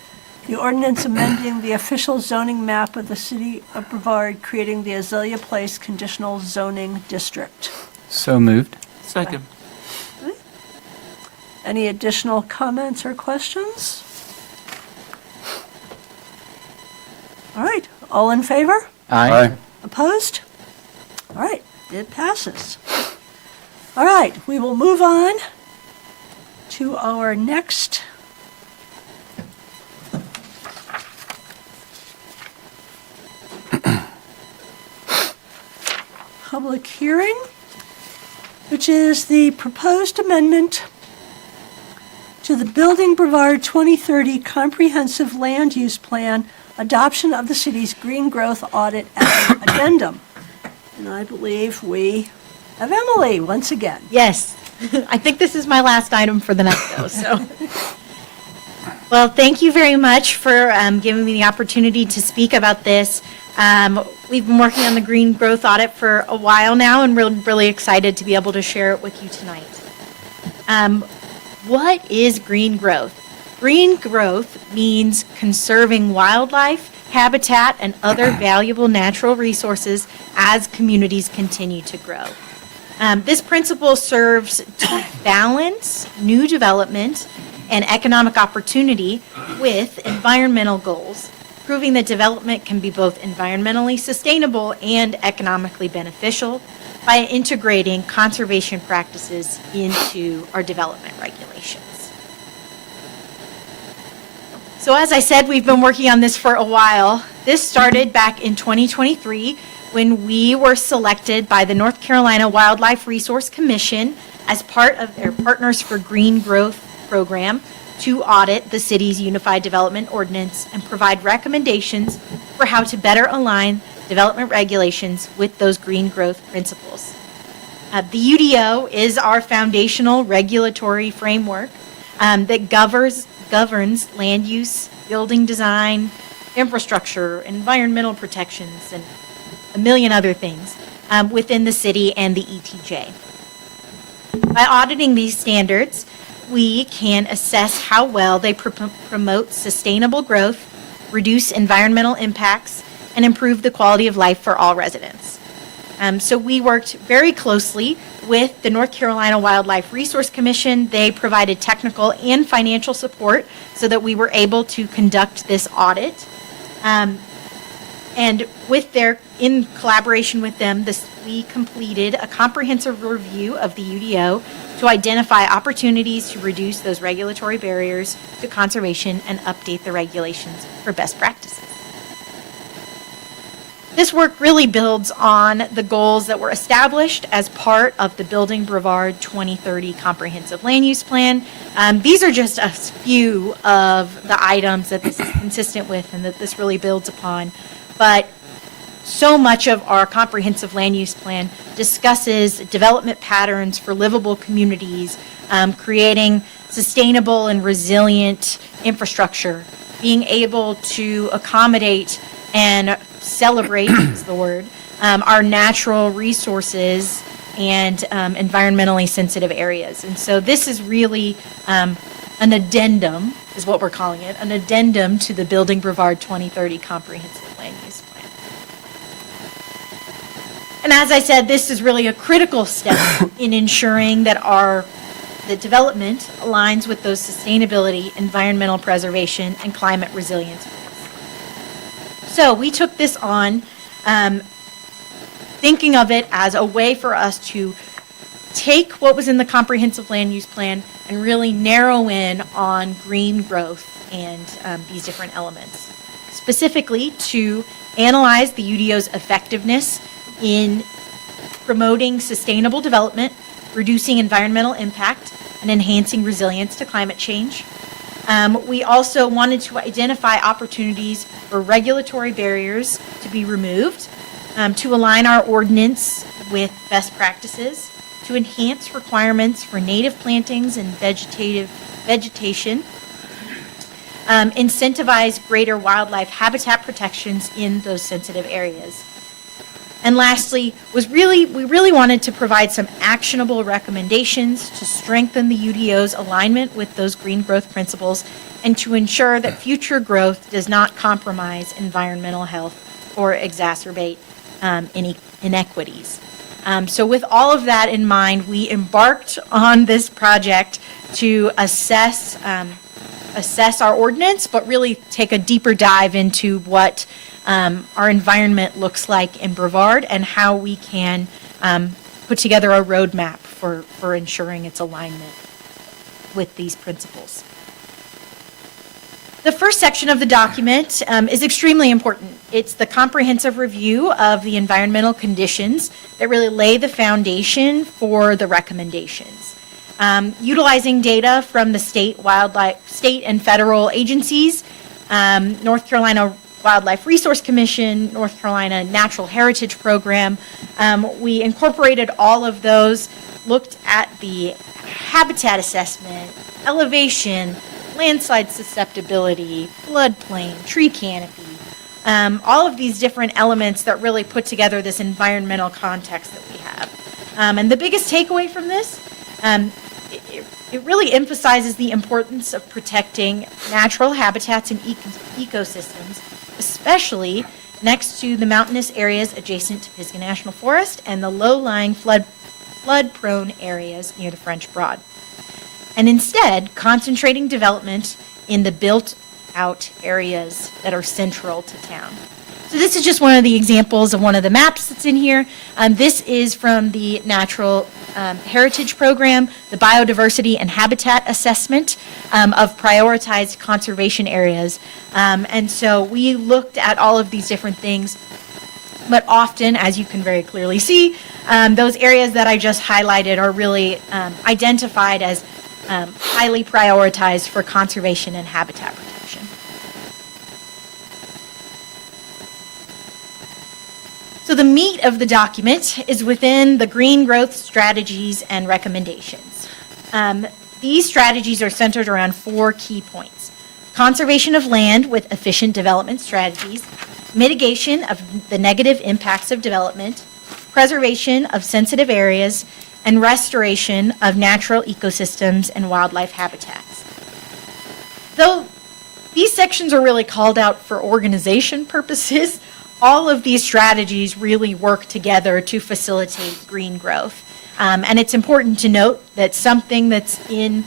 the ordinance amending the official zoning map of the city of Brevard, creating the Azalea Place Conditional Zoning District? So moved. Second. Any additional comments or questions? All right, all in favor? Aye. Opposed? All right, it passes. All right, we will move on to our next public hearing, which is the proposed amendment to the Building Brevard 2030 Comprehensive Land Use Plan, adoption of the city's green growth audit as an addendum. And I believe we have Emily once again. Yes. I think this is my last item for the night, though, so. Well, thank you very much for giving me the opportunity to speak about this. We've been working on the green growth audit for a while now, and we're really excited to be able to share it with you tonight. What is green growth? Green growth means conserving wildlife, habitat, and other valuable natural resources as communities continue to grow. This principle serves to balance new development and economic opportunity with environmental goals, proving that development can be both environmentally sustainable and economically beneficial by integrating conservation practices into our development regulations. So as I said, we've been working on this for a while. This started back in 2023 when we were selected by the North Carolina Wildlife Resource Commission as part of their Partners for Green Growth program to audit the city's Unified Development Ordinance and provide recommendations for how to better align development regulations with those green growth principles. The UDO is our foundational regulatory framework that governs land use, building design, infrastructure, environmental protections, and a million other things within the city and the ETJ. By auditing these standards, we can assess how well they promote sustainable growth, reduce environmental impacts, and improve the quality of life for all residents. So we worked very closely with the North Carolina Wildlife Resource Commission. They provided technical and financial support so that we were able to conduct this audit. And in collaboration with them, we completed a comprehensive review of the UDO to identify opportunities to reduce those regulatory barriers to conservation and update the regulations for best practices. This work really builds on the goals that were established as part of the Building Brevard 2030 Comprehensive Land Use Plan. These are just a few of the items that this is consistent with and that this really builds upon. But so much of our comprehensive land use plan discusses development patterns for livable communities, creating sustainable and resilient infrastructure, being able to accommodate and celebrate is the word, our natural resources and environmentally sensitive areas. And so this is really an addendum, is what we're calling it, an addendum to the Building Brevard 2030 Comprehensive Land Use Plan. And as I said, this is really a critical step in ensuring that the development aligns with those sustainability, environmental preservation, and climate resilience goals. So we took this on, thinking of it as a way for us to take what was in the comprehensive land use plan and really narrow in on green growth and these different elements. Specifically to analyze the UDO's effectiveness in promoting sustainable development, reducing environmental impact, and enhancing resilience to climate change. We also wanted to identify opportunities for regulatory barriers to be removed, to align our ordinance with best practices, to enhance requirements for native plantings and vegetation, incentivize greater wildlife habitat protections in those sensitive areas. And lastly, we really wanted to provide some actionable recommendations to strengthen the UDO's alignment with those green growth principles and to ensure that future growth does not compromise environmental health or exacerbate any inequities. So with all of that in mind, we embarked on this project to assess our ordinance, but really take a deeper dive into what our environment looks like in Brevard and how we can put together a roadmap for ensuring its alignment with these principles. The first section of the document is extremely important. It's the comprehensive review of the environmental conditions that really lay the foundation for the recommendations. Utilizing data from the state and federal agencies, North Carolina Wildlife Resource Commission, North Carolina Natural Heritage Program. We incorporated all of those, looked at the habitat assessment, elevation, landslide susceptibility, floodplain, tree canopy, all of these different elements that really put together this environmental context that we have. And the biggest takeaway from this, It really emphasizes the importance of protecting natural habitats and ecosystems, especially next to the mountainous areas adjacent to Pisgah National Forest and the low-lying flood-prone areas near the French Broad. And instead, concentrating development in the built-out areas that are central to town. So this is just one of the examples of one of the maps that's in here. This is from the Natural Heritage Program, the Biodiversity and Habitat Assessment of prioritized conservation areas. And so we looked at all of these different things, but often, as you can very clearly see, those areas that I just highlighted are really identified as highly prioritized for conservation and habitat protection. So the meat of the document is within the green growth strategies and recommendations. These strategies are centered around 4 key points: conservation of land with efficient development strategies, mitigation of the negative impacts of development, preservation of sensitive areas, and restoration of natural ecosystems and wildlife habitats. Though these sections are really called out for organization purposes, all of these strategies really work together to facilitate green growth. And it's important to note that something that's in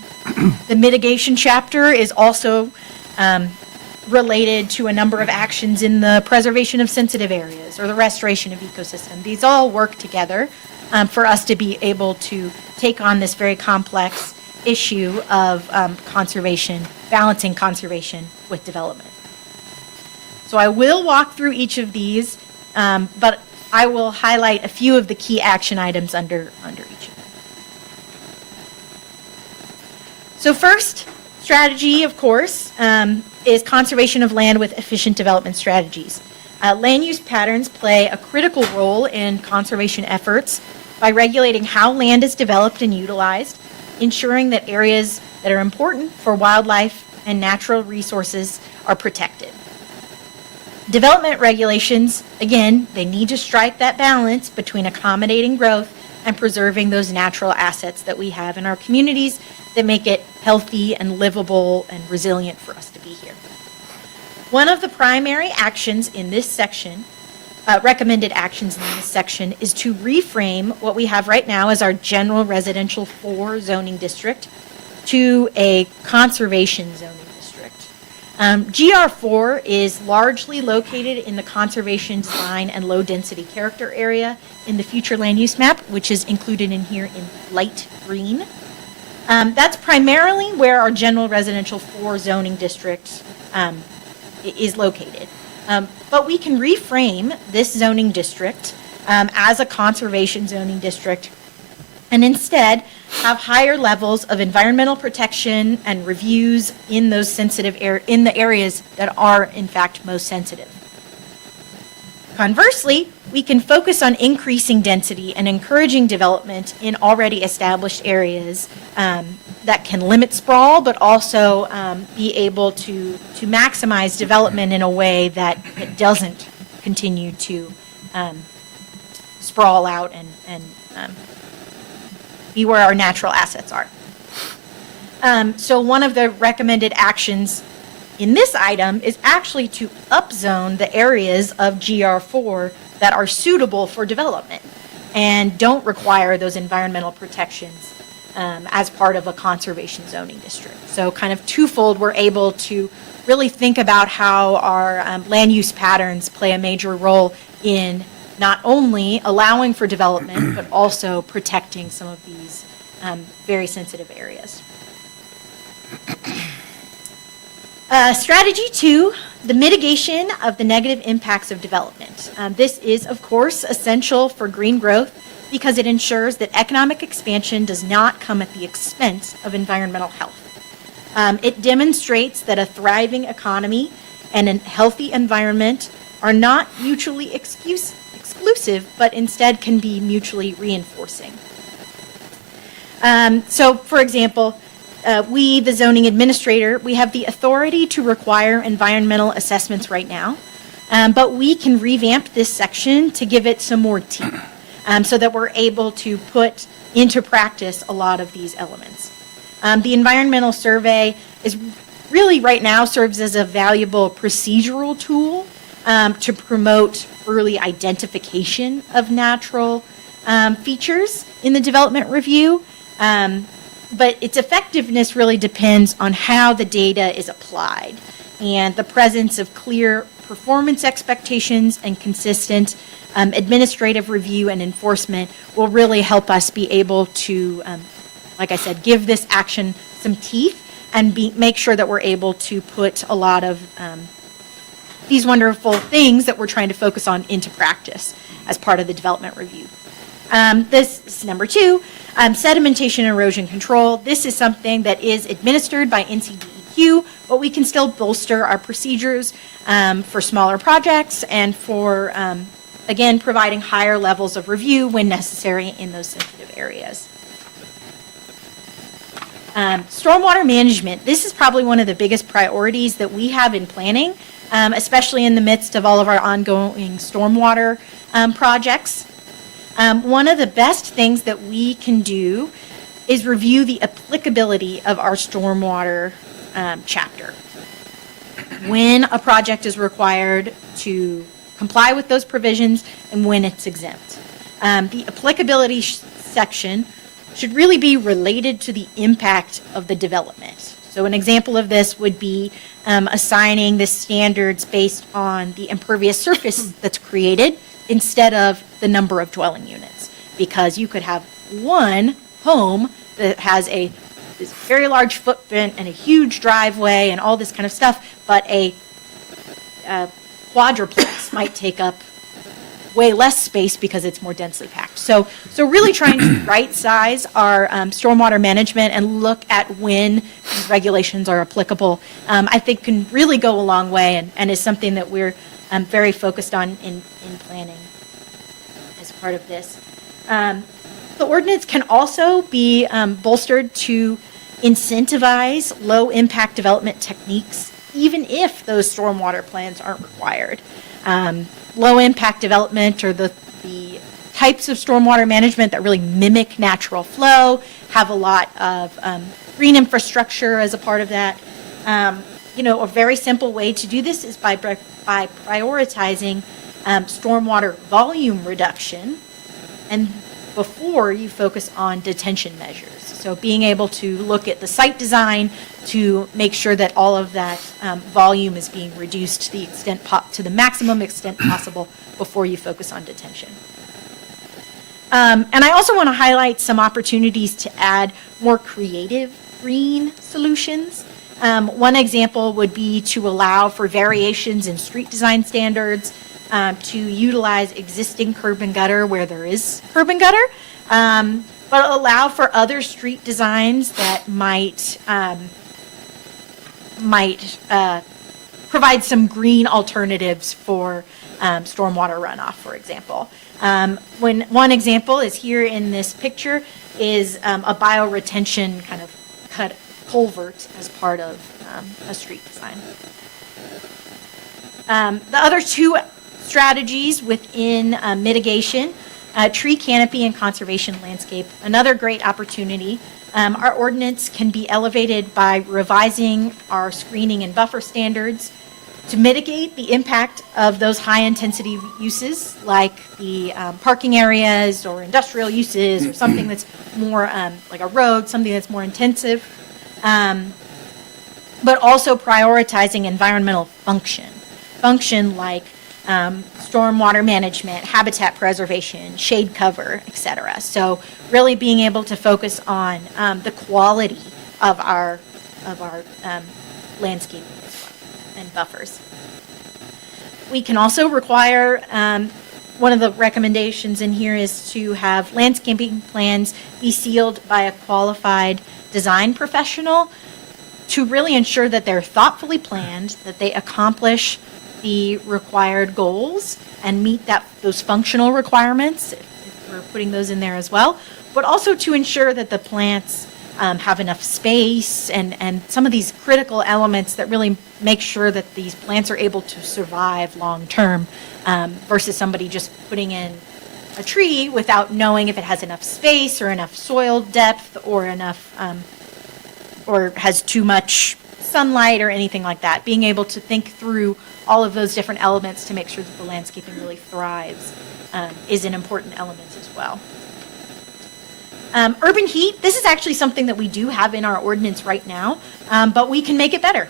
the mitigation chapter is also related to a number of actions in the preservation of sensitive areas or the restoration of ecosystem. These all work together for us to be able to take on this very complex issue of conservation, balancing conservation with development. So I will walk through each of these, but I will highlight a few of the key action items under each of them. So first strategy, of course, is conservation of land with efficient development strategies. Land use patterns play a critical role in conservation efforts by regulating how land is developed and utilized, ensuring that areas that are important for wildlife and natural resources are protected. Development regulations, again, they need to strike that balance between accommodating growth and preserving those natural assets that we have in our communities that make it healthy and livable and resilient for us to be here. One of the primary actions in this section, recommended actions in this section, is to reframe what we have right now as our general residential 4 zoning district to a conservation zoning district. GR4 is largely located in the conservation design and low density character area in the future land use map, which is included in here in light green. That's primarily where our general residential 4 zoning district is located. But we can reframe this zoning district as a conservation zoning district and instead have higher levels of environmental protection and reviews in those sensitive in the areas that are in fact most sensitive. Conversely, we can focus on increasing density and encouraging development in already established areas that can limit sprawl, but also be able to maximize development in a way that it doesn't continue to sprawl out and be where our natural assets are. So one of the recommended actions in this item is actually to upzone the areas of GR4 that are suitable for development and don't require those environmental protections as part of a conservation zoning district. So kind of twofold, we're able to really think about how our land use patterns play a major role in not only allowing for development, but also protecting some of these very sensitive areas. Strategy 2, the mitigation of the negative impacts of development. This is, of course, essential for green growth because it ensures that economic expansion does not come at the expense of environmental health. It demonstrates that a thriving economy and a healthy environment are not mutually exclusive, but instead can be mutually reinforcing. So, for example, we, the zoning administrator, we have the authority to require environmental assessments right now, but we can revamp this section to give it some more teeth so that we're able to put into practice a lot of these elements. The environmental survey is really right now serves as a valuable procedural tool to promote early identification of natural features in the development review. But its effectiveness really depends on how the data is applied and the presence of clear performance expectations and consistent administrative review and enforcement will really help us be able to, like I said, give this action some teeth and make sure that we're able to put a lot of these wonderful things that we're trying to focus on into practice as part of the development review. This is number 2, sedimentation and erosion control. This is something that is administered by NCDEQ, but we can still bolster our procedures for smaller projects and for, again, providing higher levels of review when necessary in those sensitive areas. Stormwater management. This is probably one of the biggest priorities that we have in planning, especially in the midst of all of our ongoing stormwater projects. One of the best things that we can do is review the applicability of our stormwater chapter. When a project is required to comply with those provisions and when it's exempt. The applicability section should really be related to the impact of the development. So an example of this would be assigning the standards based on the impervious surface that's created instead of the number of dwelling units. Because you could have one home that has this very large footprint and a huge driveway and all this kind of stuff, but a quadruplex might take up way less space because it's more densely packed. So really trying to right size our stormwater management and look at when these regulations are applicable, I think can really go a long way and is something that we're very focused on in planning as part of this. The ordinance can also be bolstered to incentivize low impact development techniques, even if those stormwater plans aren't required. Low impact development or the types of stormwater management that really mimic natural flow, have a lot of green infrastructure as a part of that. A very simple way to do this is by prioritizing stormwater volume reduction and before you focus on detention measures. So being able to look at the site design to make sure that all of that volume is being reduced to the extent to the maximum extent possible before you focus on detention. And I also want to highlight some opportunities to add more creative green solutions. One example would be to allow for variations in street design standards, to utilize existing curb and gutter where there is curb and gutter, but allow for other street designs that might provide some green alternatives for stormwater runoff, for example. One example is here in this picture is a bioretention kind of cut culvert as part of a street design. The other two strategies within mitigation, tree canopy and conservation landscape, another great opportunity. Our ordinance can be elevated by revising our screening and buffer standards to mitigate the impact of those high-intensity uses like the parking areas or industrial uses or something that's more like a road, something that's more intensive, but also prioritizing environmental function like stormwater management, habitat preservation, shade cover, etc. So really being able to focus on the quality of our landscaping as well, and buffers. We can also require, one of the recommendations in here is to have landscaping plans be sealed by a qualified design professional to really ensure that they're thoughtfully planned, that they accomplish the required goals and meet those functional requirements, if we're putting those in there as well, but also to ensure that the plants have enough space and some of these critical elements that really make sure that these plants are able to survive long term versus somebody just putting in a tree without knowing if it has enough space or enough soil depth or enough or has too much sunlight or anything like that. Being able to think through all of those different elements to make sure that the landscaping really thrives is an important element as well. Urban heat, this is actually something that we do have in our ordinance right now, but we can make it better.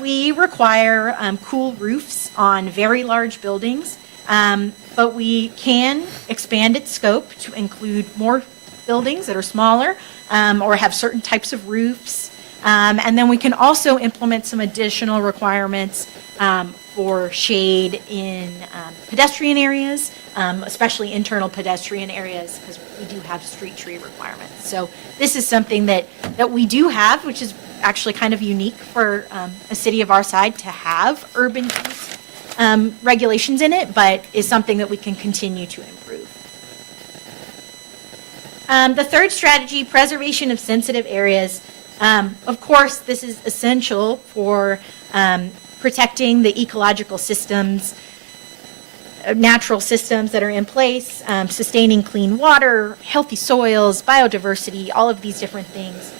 We require cool roofs on very large buildings, but we can expand its scope to include more buildings that are smaller or have certain types of roofs. And then we can also implement some additional requirements for shade in pedestrian areas, especially internal pedestrian areas, because we do have street tree requirements. So this is something that we do have, which is actually kind of unique for a city of our side to have urban heat regulations in it, but is something that we can continue to improve. The third strategy, preservation of sensitive areas. Of course, this is essential for protecting the ecological systems, natural systems that are in place, sustaining clean water, healthy soils, biodiversity, all of these different things.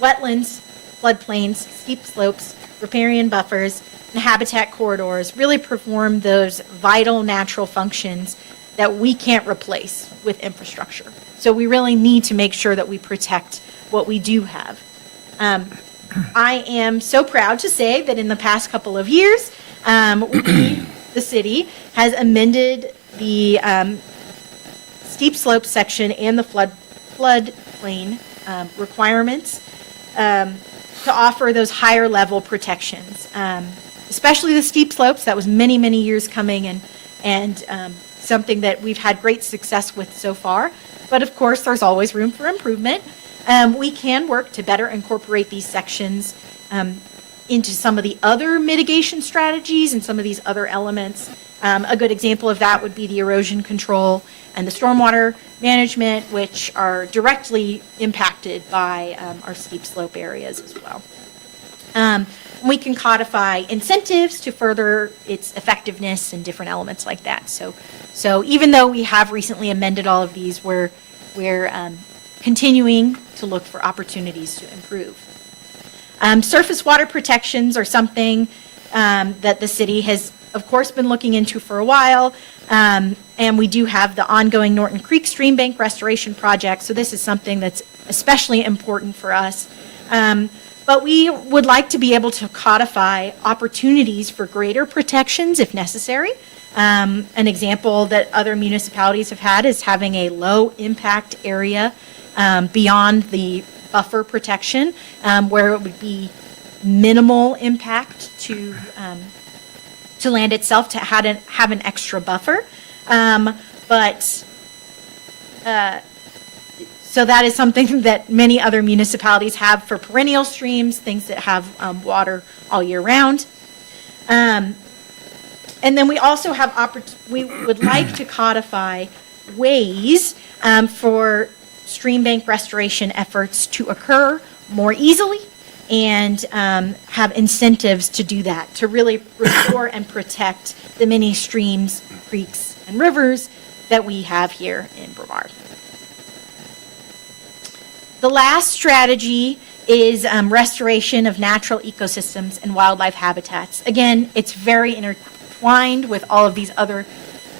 Wetlands, floodplains, steep slopes, riparian buffers, and habitat corridors really perform those vital natural functions that we can't replace with infrastructure. So we really need to make sure that we protect what we do have. I am so proud to say that in the past couple of years, the city has amended the steep slope section and the floodplain requirements to offer those higher level protections, especially the steep slopes. That was many, many years coming and something that we've had great success with so far. But of course, there's always room for improvement. We can work to better incorporate these sections into some of the other mitigation strategies and some of these other elements. A good example of that would be the erosion control and the stormwater management, which are directly impacted by our steep slope areas as well. We can codify incentives to further its effectiveness and different elements like that. So even though we have recently amended all of these, we're continuing to look for opportunities to improve. Surface water protections are something that the city has, of course, been looking into for a while. And we do have the ongoing Norton Creek Stream Bank Restoration Project. So this is something that's especially important for us. But we would like to be able to codify opportunities for greater protections if necessary. An example that other municipalities have had is having a low impact area beyond the buffer protection, where it would be minimal impact to land itself to have an extra buffer. So that is something that many other municipalities have for perennial streams, things that have water all year round. And then we also have we would like to codify ways for stream bank restoration efforts to occur more easily and have incentives to do that, to really restore and protect the many streams, creeks, and rivers that we have here in Brevard. The last strategy is restoration of natural ecosystems and wildlife habitats. Again, it's very intertwined with all of these other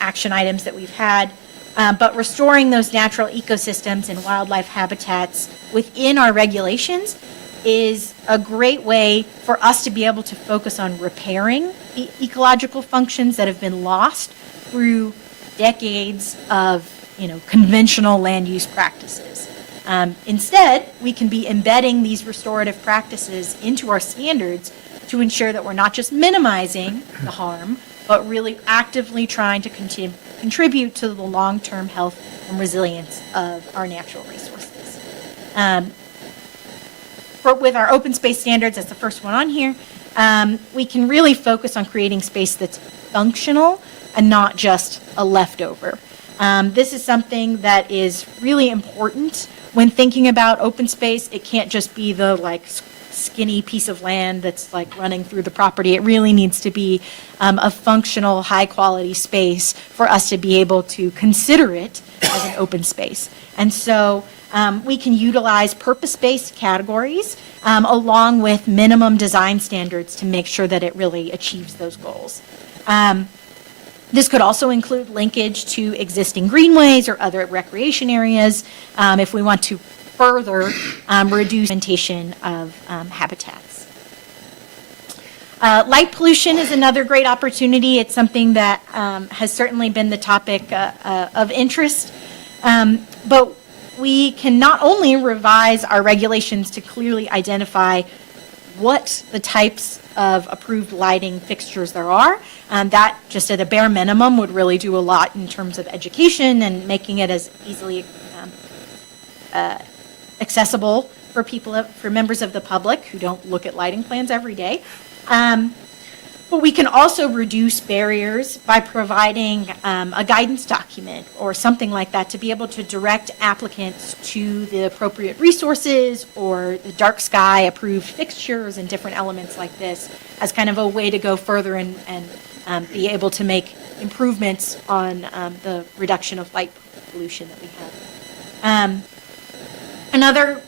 action items that we've had. But restoring those natural ecosystems and wildlife habitats within our regulations is a great way for us to be able to focus on repairing the ecological functions that have been lost through decades of, conventional land use practices. Instead, we can be embedding these restorative practices into our standards to ensure that we're not just minimizing the harm, but really actively trying to contribute to the long-term health and resilience of our natural resources. With our open space standards, that's the first one on here, we can really focus on creating space that's functional and not just a leftover. This is something that is really important when thinking about open space. It can't just be the skinny piece of land that's running through the property. It really needs to be a functional, high-quality space for us to be able to consider it as an open space. And so we can utilize purpose-based categories along with minimum design standards to make sure that it really achieves those goals. This could also include linkage to existing greenways or other recreation areas if we want to further reduce fragmentation of habitats. Light pollution is another great opportunity. It's something that has certainly been the topic of interest. But we can not only revise our regulations to clearly identify what the types of approved lighting fixtures there are, that just at a bare minimum would really do a lot in terms of education and making it as easily accessible for people, for members of the public who don't look at lighting plans every day. But we can also reduce barriers by providing a guidance document or something like that to be able to direct applicants to the appropriate resources or the dark sky approved fixtures and different elements like this as kind of a way to go further and be able to make improvements on the reduction of light pollution that we have. Another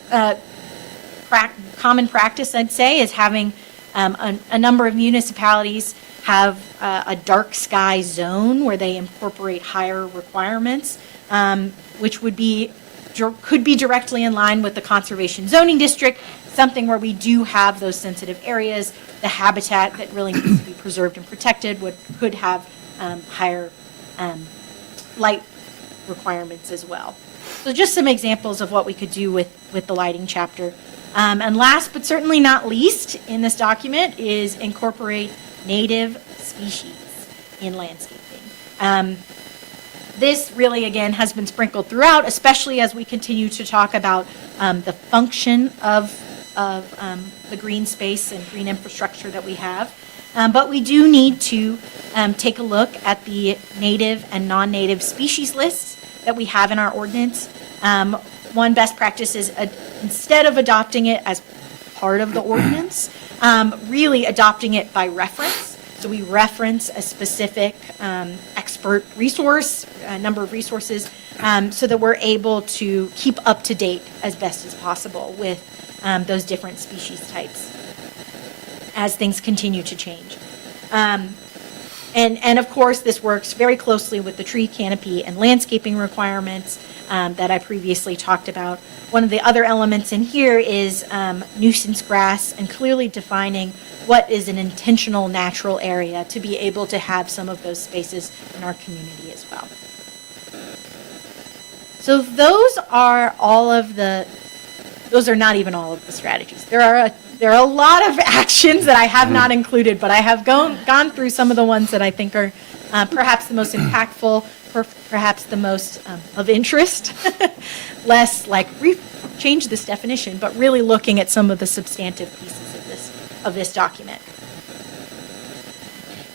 common practice, I'd say, is having a number of municipalities have a dark sky zone where they incorporate higher requirements, which could be directly in line with the conservation zoning district, something where we do have those sensitive areas. The habitat that really needs to be preserved and protected could have higher light requirements as well. So just some examples of what we could do with the lighting chapter. And last but certainly not least in this document is incorporate native species in landscaping. This really, again, has been sprinkled throughout, especially as we continue to talk about the function of the green space and green infrastructure that we have. But we do need to take a look at the native and non-native species lists that we have in our ordinance. One best practice is instead of adopting it as part of the ordinance, really adopting it by reference. So we reference a specific expert resource, a number of resources, so that we're able to keep up to date as best as possible with those different species types as things continue to change. And of course, this works very closely with the tree canopy and landscaping requirements that I previously talked about. One of the other elements in here is nuisance grass and clearly defining what is an intentional natural area to be able to have some of those spaces in our community as well. So those are not even all of the strategies. There are a lot of actions that I have not included, but I have gone through some of the ones that I think are perhaps the most impactful, perhaps the most of interest, less like change this definition, but really looking at some of the substantive pieces of this document.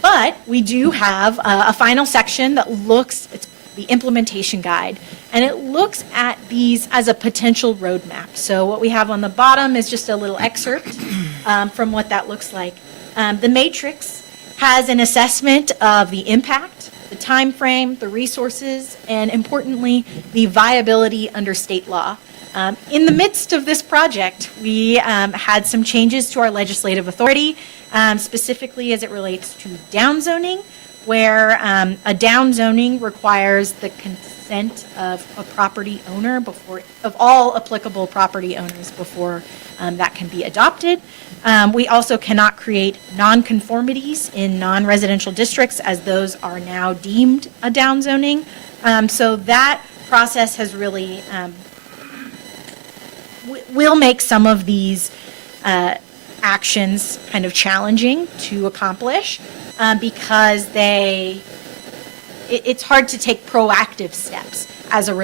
But we do have a final section that it's the implementation guide, and it looks at these as a potential roadmap. So what we have on the bottom is just a little excerpt from what that looks like. The matrix has an assessment of the impact, the time frame, the resources, and importantly, the viability under state law. In the midst of this project, we had some changes to our legislative authority, specifically as it relates to downzoning, where a downzoning requires the consent of a property owner of all applicable property owners before that can be adopted. We also cannot create nonconformities in non-residential districts, as those are now deemed a downzoning. So that process has really will make some of these actions kind of challenging to accomplish because it's hard to take proactive steps as a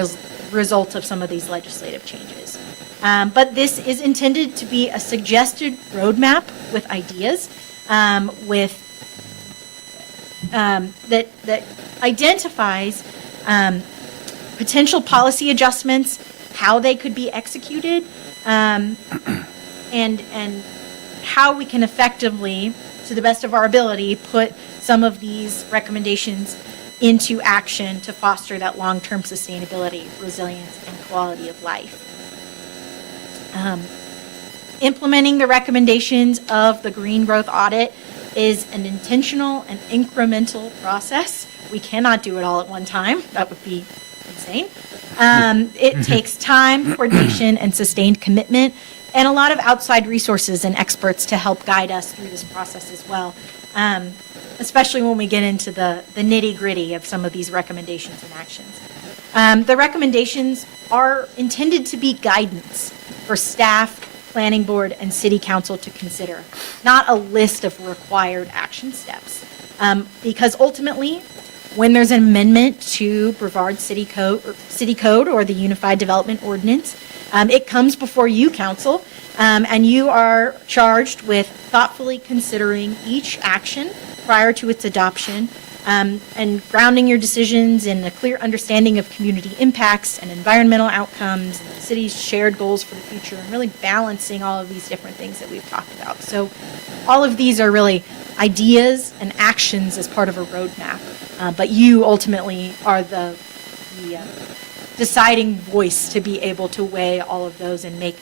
result of some of these legislative changes. But this is intended to be a suggested roadmap with ideas that identifies potential policy adjustments, how they could be executed, and how we can effectively, to the best of our ability, put some of these recommendations into action to foster that long-term sustainability, resilience, and quality of life. Implementing the recommendations of the green growth audit is an intentional and incremental process. We cannot do it all at one time. That would be insane. It takes time, coordination, and sustained commitment, and a lot of outside resources and experts to help guide us through this process as well, especially when we get into the nitty-gritty of some of these recommendations and actions. The recommendations are intended to be guidance for staff, planning board, and city council to consider, not a list of required action steps. Because ultimately, when there's an amendment to Brevard City Code or the Unified Development Ordinance, it comes before you, council, and you are charged with thoughtfully considering each action prior to its adoption, and grounding your decisions in a clear understanding of community impacts and environmental outcomes and the city's shared goals for the future, and really balancing all of these different things that we've talked about. So all of these are really ideas and actions as part of a roadmap, but you ultimately are the deciding voice to be able to weigh all of those and make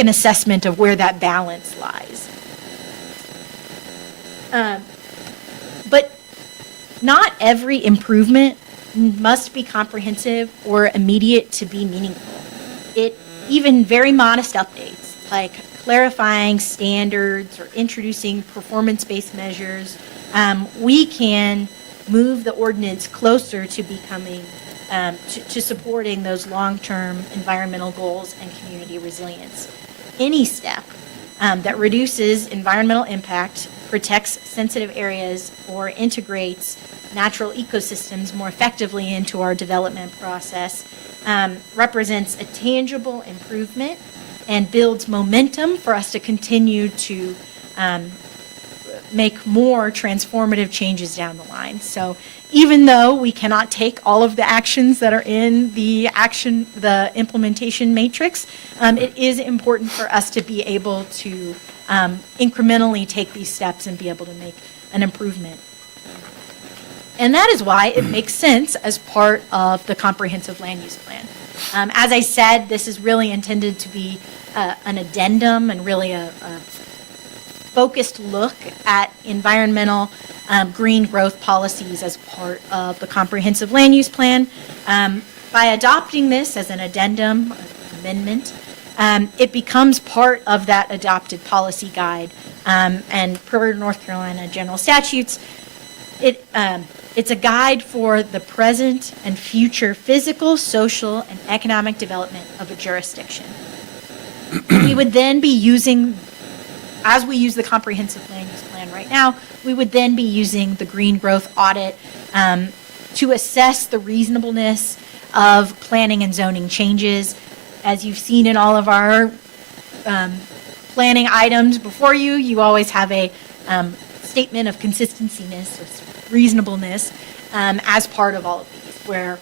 an assessment of where that balance lies. But not every improvement must be comprehensive or immediate to be meaningful. Even very modest updates, like clarifying standards or introducing performance-based measures, we can move the ordinance closer to becoming, to supporting those long-term environmental goals and community resilience. Any step that reduces environmental impact, protects sensitive areas, or integrates natural ecosystems more effectively into our development process represents a tangible improvement and builds momentum for us to continue to make more transformative changes down the line. So even though we cannot take all of the actions that are in the implementation matrix, it is important for us to be able to incrementally take these steps and be able to make an improvement. And that is why it makes sense as part of the comprehensive land use plan. As I said, this is really intended to be an addendum and really a focused look at environmental green growth policies as part of the comprehensive land use plan. By adopting this as an addendum, amendment, it becomes part of that adopted policy guide. And per North Carolina general statutes, it's a guide for the present and future physical, social, and economic development of a jurisdiction. We would then be using, as we use the comprehensive land use plan right now, we would then be using the green growth audit to assess the reasonableness of planning and zoning changes. As you've seen in all of our planning items before you, you always have a statement of consistenciness or reasonableness as part of all of these, where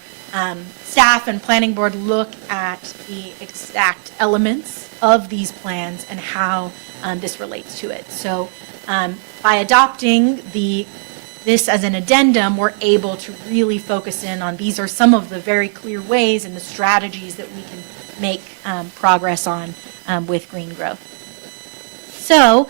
staff and planning board look at the exact elements of these plans and how this relates to it. So by adopting this as an addendum, we're able to really focus in on these are some of the very clear ways and the strategies that we can make progress on with green growth. So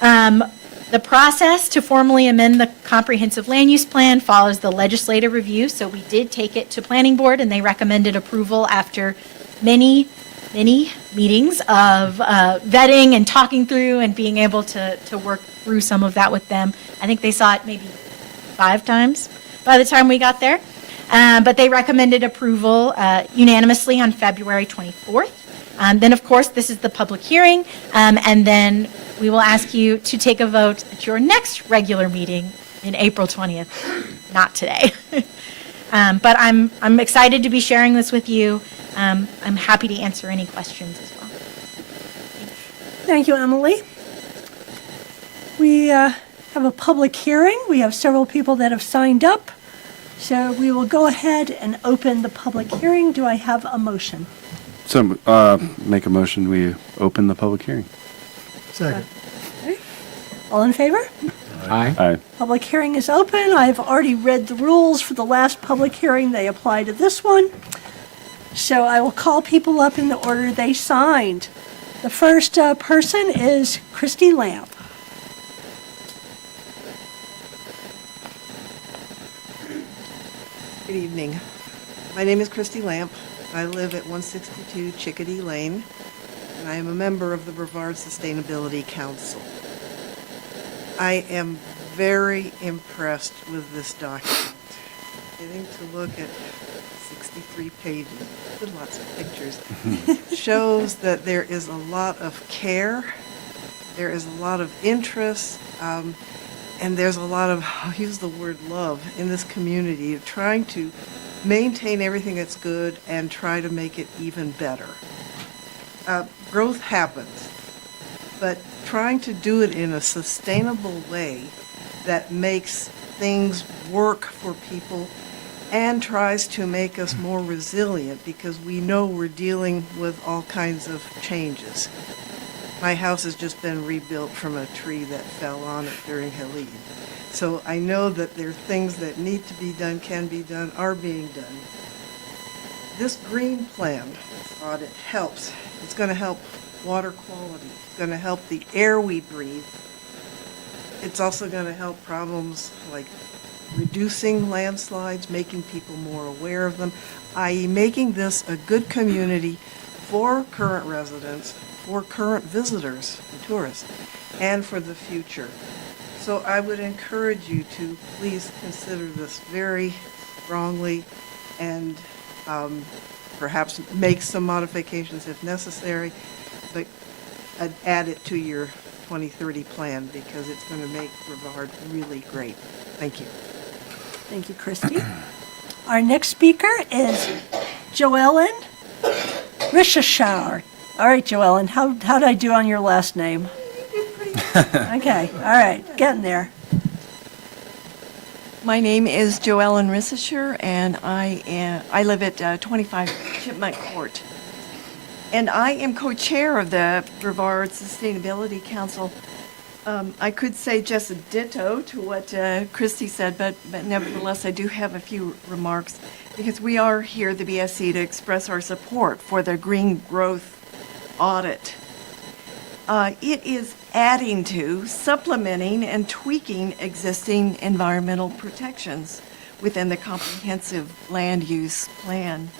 the process to formally amend the comprehensive land use plan follows the legislative review. So we did take it to planning board and they recommended approval after many meetings of vetting and talking through and being able to work through some of that with them. I think they saw it maybe 5 times by the time we got there. But they recommended approval unanimously on February 24th. Then, of course, this is the public hearing, and then we will ask you to take a vote at your next regular meeting in April 20th, not today. But I'm excited to be sharing this with you. I'm happy to answer any questions as well. Thank you, Emily. We have a public hearing. We have several people that have signed up. So we will go ahead and open the public hearing. Do I have a motion? So, make a motion, we open the public hearing. Second. Okay. All in favor? Aye. Aye. Public hearing is open. I've already read the rules for the last public hearing. They apply to this one. So I will call people up in the order they signed. The first person is Christy Lamp. Good evening. My name is Christy Lamp. I live at 162 Chickadee Lane, and I am a member of the Brevard Sustainability Council. I am very impressed with this document. Getting to look at 63 pages with lots of pictures shows that there is a lot of care, there is a lot of interest, and there's a lot of, I'll use the word love, in this community of trying to maintain everything that's good and try to make it even better. Growth happens, but trying to do it in a sustainable way that makes things work for people and tries to make us more resilient, because we know we're dealing with all kinds of changes. My house has just been rebuilt from a tree that fell on it during Helene. So I know that there are things that need to be done, can be done, are being done. This green plan, this audit helps. It's going to help water quality. It's going to help the air we breathe. It's also going to help problems like reducing landslides, making people more aware of them, i.e. making this a good community for current residents, for current visitors and tourists, and for the future. So I would encourage you to please consider this very strongly and perhaps make some modifications if necessary, but add it to your 2030 plan, because it's going to make Brevard really great. Thank you. Thank you, Christy. Our next speaker is Joellen Rishashar. All right, Joellen, how did I do on your last name? Okay, all right, getting there. My name is Joellen Rissisher, and I live at 25 Chipmunk Court. And I am co-chair of the Brevard Sustainability Council. I could say just a ditto to what Christy said, but nevertheless, I do have a few remarks, because we are here, the BSC, to express our support for the green growth audit. It is adding to, supplementing, and tweaking existing environmental protections within the comprehensive land use plan.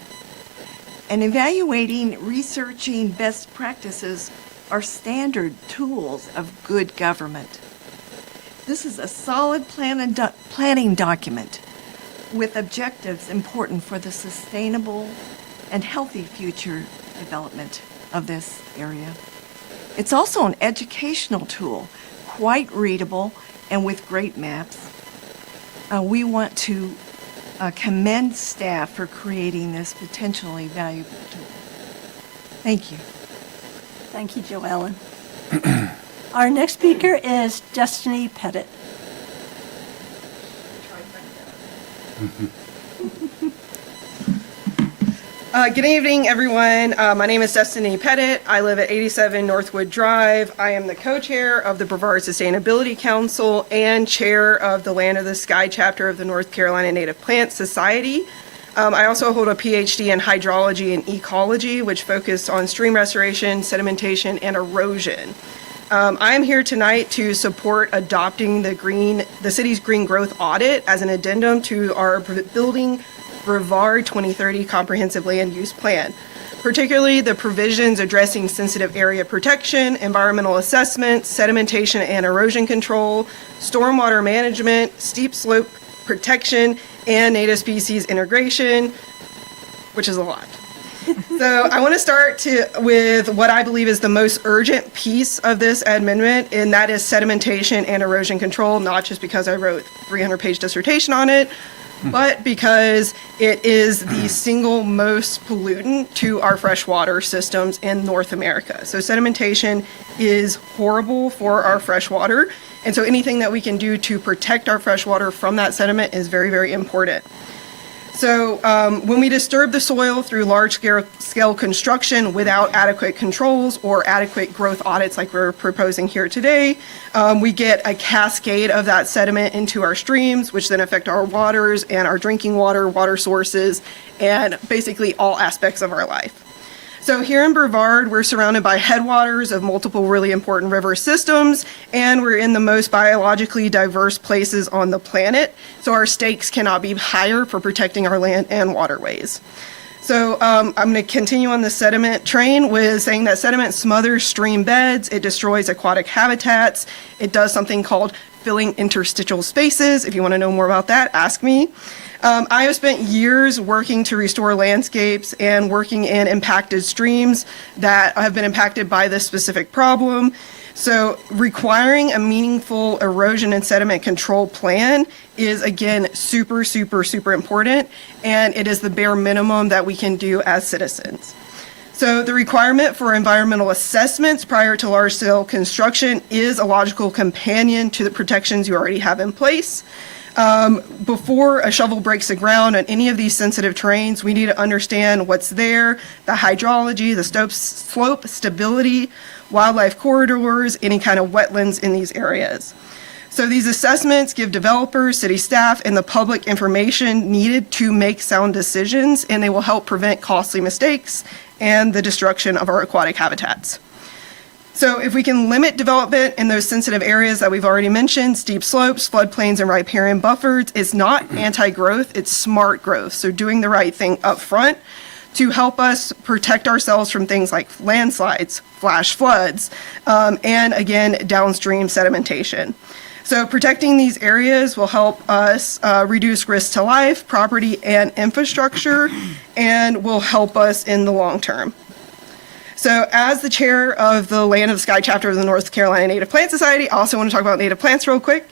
And evaluating, researching best practices are standard tools of good government. This is a solid planning document with objectives important for the sustainable and healthy future development of this area. It's also an educational tool, quite readable and with great maps. We want to commend staff for creating this potentially valuable tool. Thank you. Thank you, Joellen. Our next speaker is Destiny Pettit. Good evening, everyone. My name is Destiny Pettit. I live at 87 Northwood Drive. I am the co-chair of the Brevard Sustainability Council and chair of the Land of the Sky chapter of the North Carolina Native Plant Society. I also hold a PhD in hydrology and ecology, which focus on stream restoration, sedimentation, and erosion. I am here tonight to support adopting the city's green growth audit as an addendum to our building Brevard 2030 Comprehensive Land Use Plan, particularly the provisions addressing sensitive area protection, environmental assessment, sedimentation and erosion control, stormwater management, steep slope protection, and native species integration, which is a lot. So I want to start with what I believe is the most urgent piece of this amendment, and that is sedimentation and erosion control, not just because I wrote a 300-page dissertation on it, but because it is the single most pollutant to our freshwater systems in North America. So sedimentation is horrible for our freshwater, and so anything that we can do to protect our freshwater from that sediment is very, very important. So when we disturb the soil through large-scale construction without adequate controls or adequate growth audits like we're proposing here today, we get a cascade of that sediment into our streams, which then affect our waters and our drinking water, water sources, and basically all aspects of our life. So here in Brevard, we're surrounded by headwaters of multiple really important river systems, and we're in the most biologically diverse places on the planet. So our stakes cannot be higher for protecting our land and waterways. So I'm going to continue on the sediment train with saying that sediment smothers stream beds, it destroys aquatic habitats, it does something called filling interstitial spaces. If you want to know more about that, ask me. I have spent years working to restore landscapes and working in impacted streams that have been impacted by this specific problem. So requiring a meaningful erosion and sediment control plan is, again, super, super, super important, and it is the bare minimum that we can do as citizens. So the requirement for environmental assessments prior to large-scale construction is a logical companion to the protections you already have in place. Before a shovel breaks the ground on any of these sensitive terrains, we need to understand what's there, the hydrology, the slope stability, wildlife corridors, any kind of wetlands in these areas. So these assessments give developers, city staff, and the public information needed to make sound decisions, and they will help prevent costly mistakes and the destruction of our aquatic habitats. So if we can limit development in those sensitive areas that we've already mentioned, steep slopes, floodplains, and riparian buffers, it's not anti-growth, it's smart growth. So doing the right thing up front to help us protect ourselves from things like landslides, flash floods, and again, downstream sedimentation. So protecting these areas will help us reduce risk to life, property, and infrastructure, and will help us in the long term. So as the chair of the Land of the Sky chapter of the North Carolina Native Plant Society, I also want to talk about native plants real quick.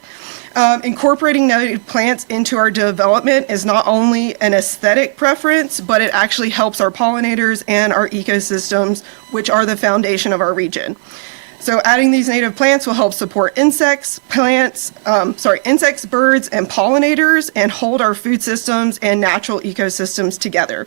Incorporating native plants into our development is not only an aesthetic preference, but it actually helps our pollinators and our ecosystems, which are the foundation of our region. So adding these native plants will help support insects, birds, and pollinators, and hold our food systems and natural ecosystems together.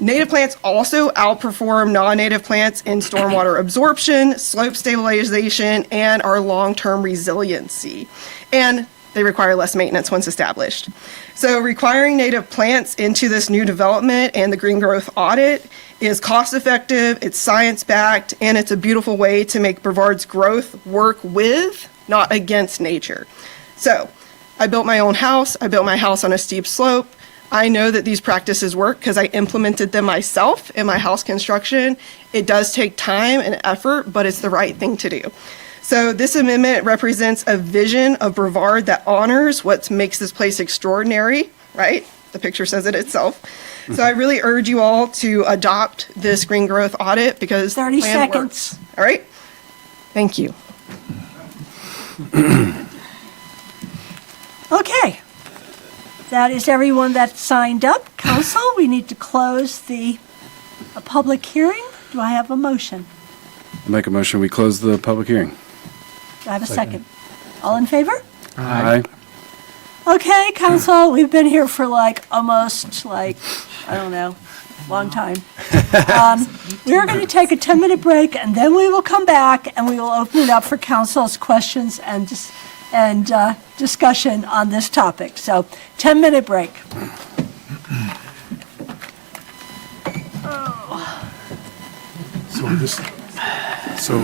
Native plants also outperform non-native plants in stormwater absorption, slope stabilization, and our long-term resiliency. And they require less maintenance once established. So requiring native plants into this new development and the green growth audit is cost-effective, it's science-backed, and it's a beautiful way to make Brevard's growth work with, not against nature. So I built my own house. I built my house on a steep slope. I know that these practices work because I implemented them myself in my house construction. It does take time and effort, but it's the right thing to do. So this amendment represents a vision of Brevard that honors what makes this place extraordinary, right? The picture says it itself. So I really urge you all to adopt this green growth audit because 30 plan seconds. works. All right? Thank you. Okay. That is everyone that signed up. Council, we need to close the public hearing. Do I have a motion? Make a motion, we close the public hearing. Do I have a second? All in favor? Aye. Okay, council, we've been here for almost I don't know, long time. We're going to take a 10-minute break, and then we will come back, and we will open it up for council's questions and discussion on this topic. So 10-minute break. So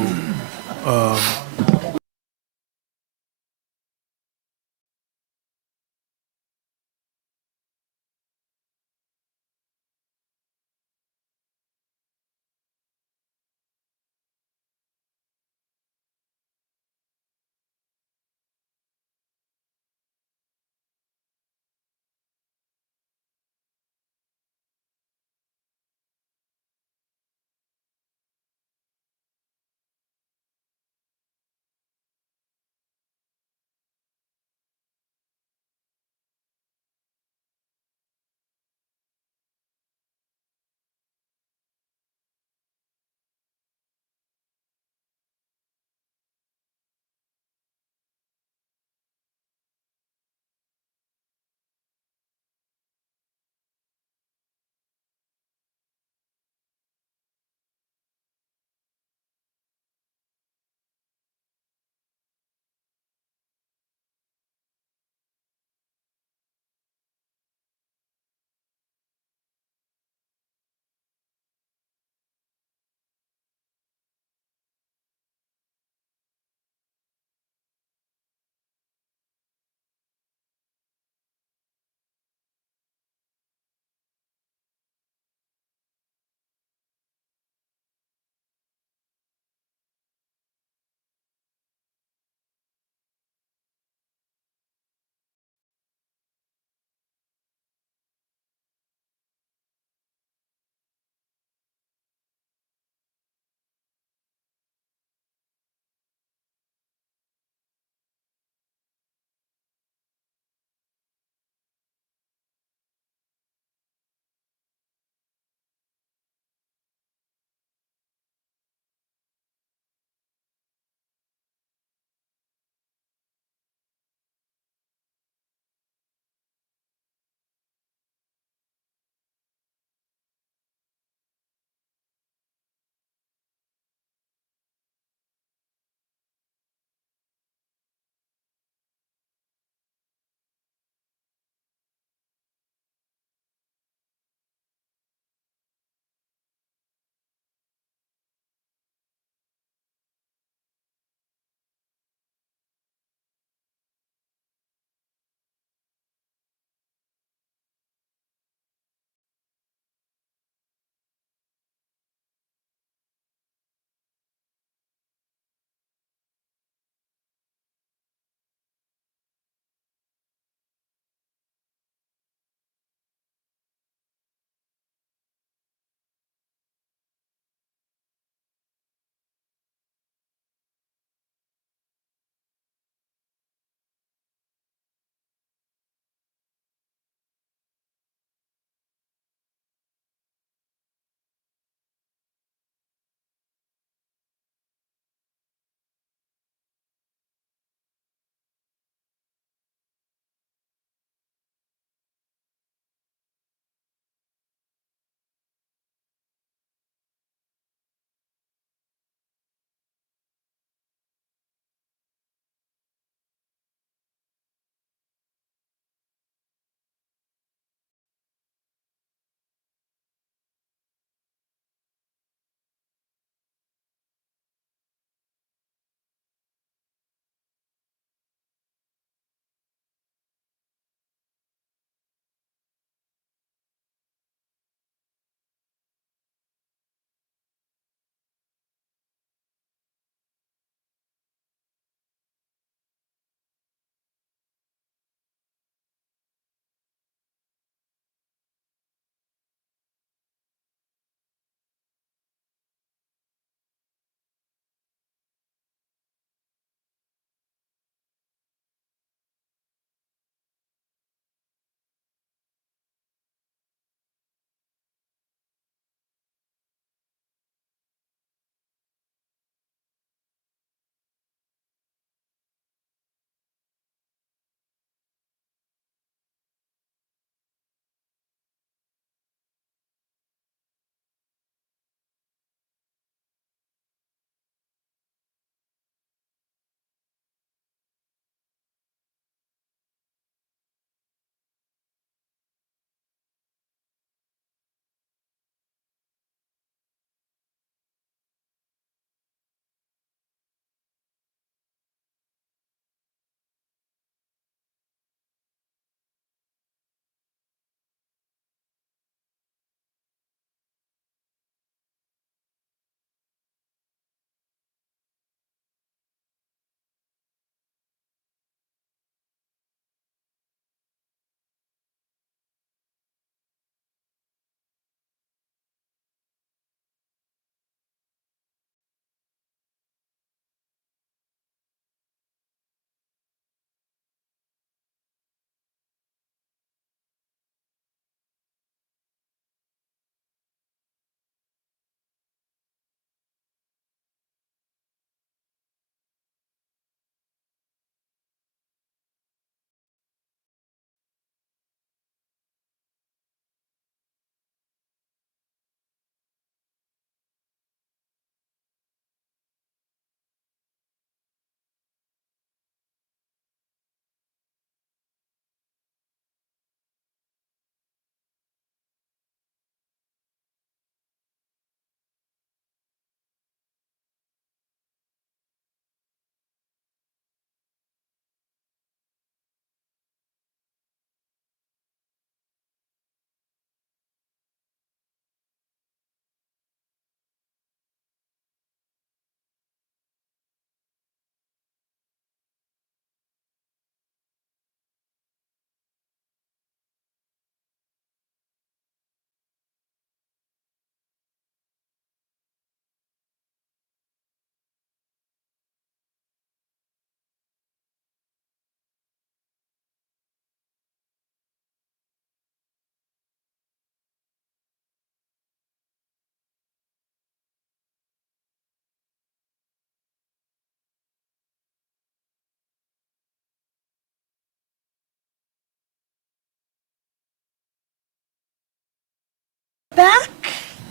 back?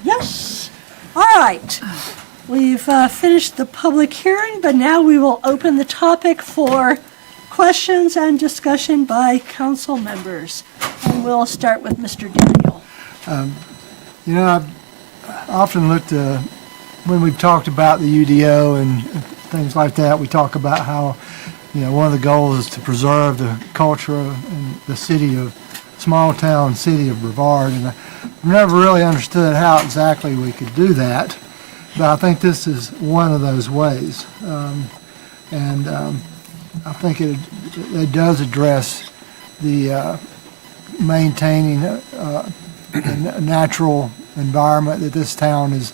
Yes. All right. We've finished the public hearing, but now we will open the topic for questions and discussion by council members. And we'll start with Mr. Daniel. You know, I've often looked, when we've talked about the UDO and things like that, we talk about how, you know, one of the goals is to preserve the culture in the city of, small town city of Brevard. And I've never really understood how exactly we could do that, but I think this is one of those ways. I think it does address the maintaining a natural environment that this town is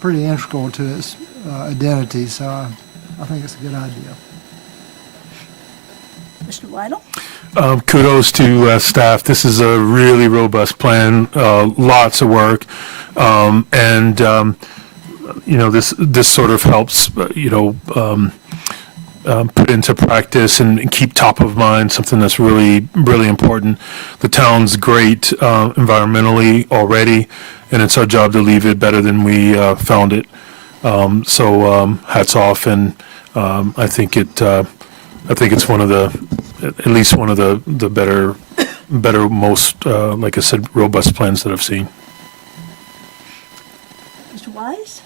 pretty integral to its identity. So I think it's a good idea. Mr. Weidel? Kudos to staff. This is a really robust plan, lots of work. This sort of helps, put into practice and keep top of mind something that's really, really important. The town's great environmentally already, and it's our job to leave it better than we found it. Hats off, and I think it's one of at least one of the better, most, like I said, robust plans that I've seen. Mr. Wise?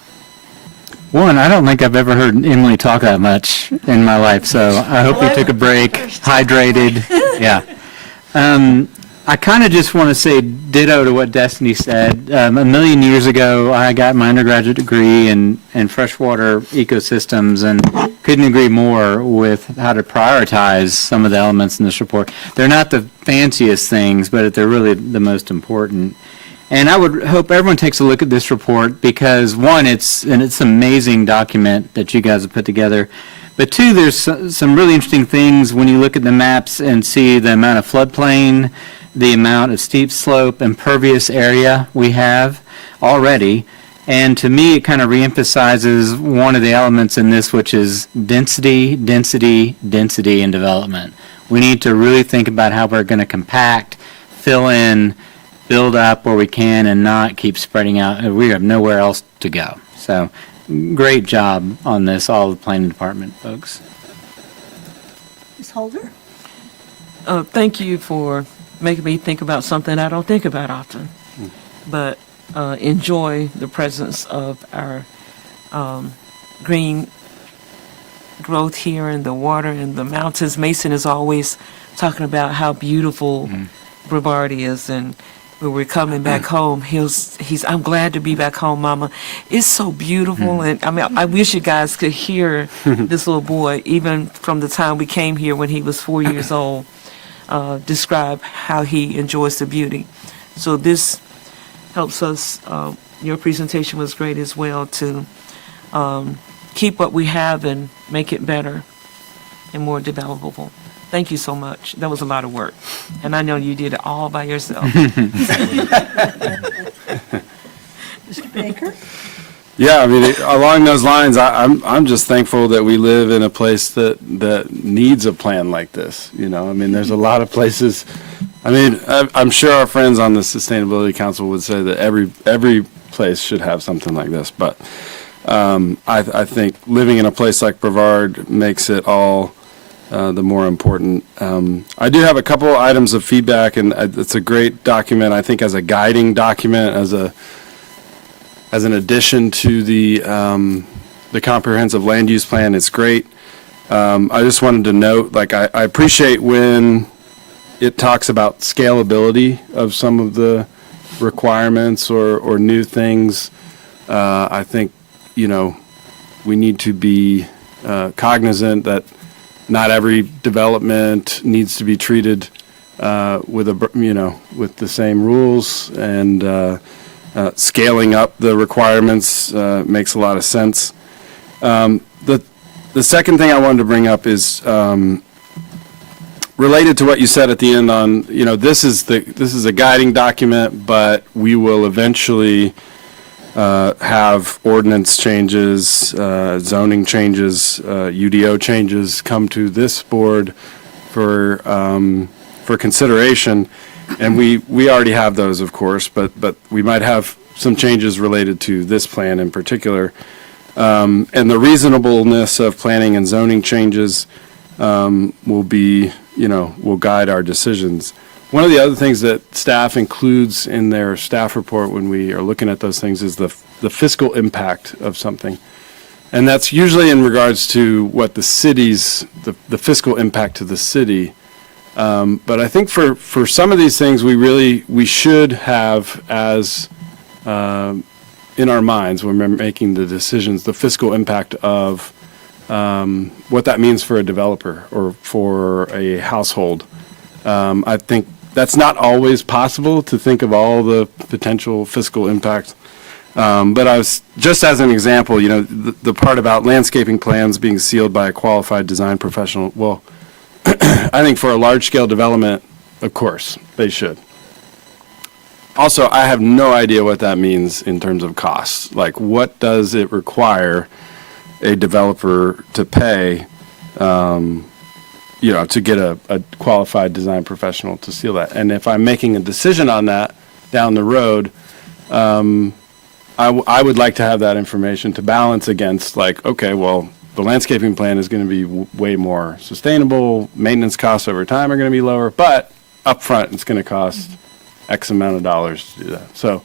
One, I don't think I've ever heard Emily talk that much in my life, so I hope you took a break, hydrated. Yeah. I kind of just want to say ditto to what Destiny said. A million years ago, I got my undergraduate degree in freshwater ecosystems and couldn't agree more with how to prioritize some of the elements in this report. They're not the fanciest things, but they're really the most important. And I would hope everyone takes a look at this report because, one, it's an amazing document that you guys have put together. But two, there's some really interesting things when you look at the maps and see the amount of floodplain, the amount of steep slope, impervious area we have already. And to me, it kind of reemphasizes one of the elements in this, which is density, density, density in development. We need to really think about how we're going to compact, fill in, build up where we can, and not keep spreading out. We have nowhere else to go. So great job on this, all the planning department folks. Ms. Holder? Thank you for making me think about something I don't think about often, but enjoy the presence of our green growth here in the water and the mountains. Mason is always talking about how beautiful Brevard is, and when we're coming back home, he's I'm glad to be back home, Mama. It's so beautiful, and I mean, I wish you guys could hear this little boy, even from the time we came here when he was 4 years old, describe how he enjoys the beauty. So this helps us. Your presentation was great as well to keep what we have and make it better and more developable. Thank you so much. That was a lot of work. And I know you did it all by yourself. Mr. Baker? Yeah, I mean, along those lines, I'm just thankful that we live in a place that needs a plan like this. You know, I mean, there's a lot of places. I mean, I'm sure our friends on the Sustainability Council would say that every place should have something like this. But I think living in a place like Brevard makes it all the more important. I do have a couple items of feedback, and it's a great document, I think, as a guiding document, as an addition to the comprehensive land use plan. It's great. I just wanted to note, like, I appreciate when it talks about scalability of some of the requirements or new things. I think, you know, we need to be cognizant that not every development needs to be treated with the same rules, and scaling up the requirements makes a lot of sense. The second thing I wanted to bring up is related to what you said at the end on, you know, this is a guiding document, but we will eventually have ordinance changes, zoning changes, UDO changes come to this board for consideration. And we already have those, of course, but we might have some changes related to this plan in particular. And the reasonableness of planning and zoning changes will guide our decisions. One of the other things that staff includes in their staff report when we are looking at those things is the fiscal impact of something. And that's usually in regards to what the city's, the fiscal impact to the city. But I think for some of these things, we should have as in our minds when we're making the decisions, the fiscal impact of what that means for a developer or for a household. I think that's not always possible to think of all the potential fiscal impacts. But I was, just as an example, the part about landscaping plans being sealed by a qualified design professional, well, I think for a large-scale development, of course, they should. Also, I have no idea what that means in terms of costs. Like, what does it require a developer to pay, to get a qualified design professional to seal that? And if I'm making a decision on that down the road, I would like to have that information to balance against, like, okay, well, the landscaping plan is going to be way more sustainable, maintenance costs over time are going to be lower, but upfront it's going to cost X amount of dollars to do that. So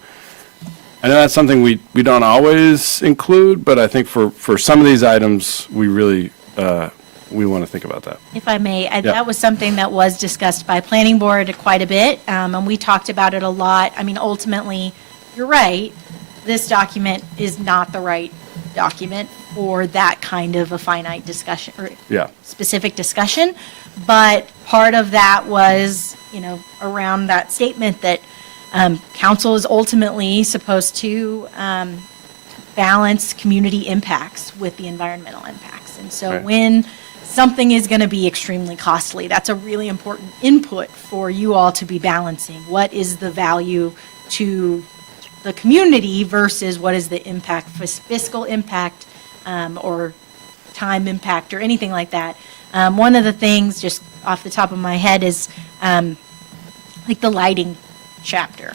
I know that's something we don't always include, but I think for some of these items, we really we want to think about that. If I may, that was something that was discussed by Planning Board quite a bit, and we talked about it a lot. I mean, ultimately, you're right, this document is not the right document for that kind of a finite discussion or specific discussion. But part of that was, around that statement that council is ultimately supposed to balance community impacts with the environmental impacts. And so when something is going to be extremely costly, that's a really important input for you all to be balancing. What is the value to the community versus what is the impact, fiscal impact, or time impact, or anything like that. One of the things, just off the top of my head, is like the lighting chapter.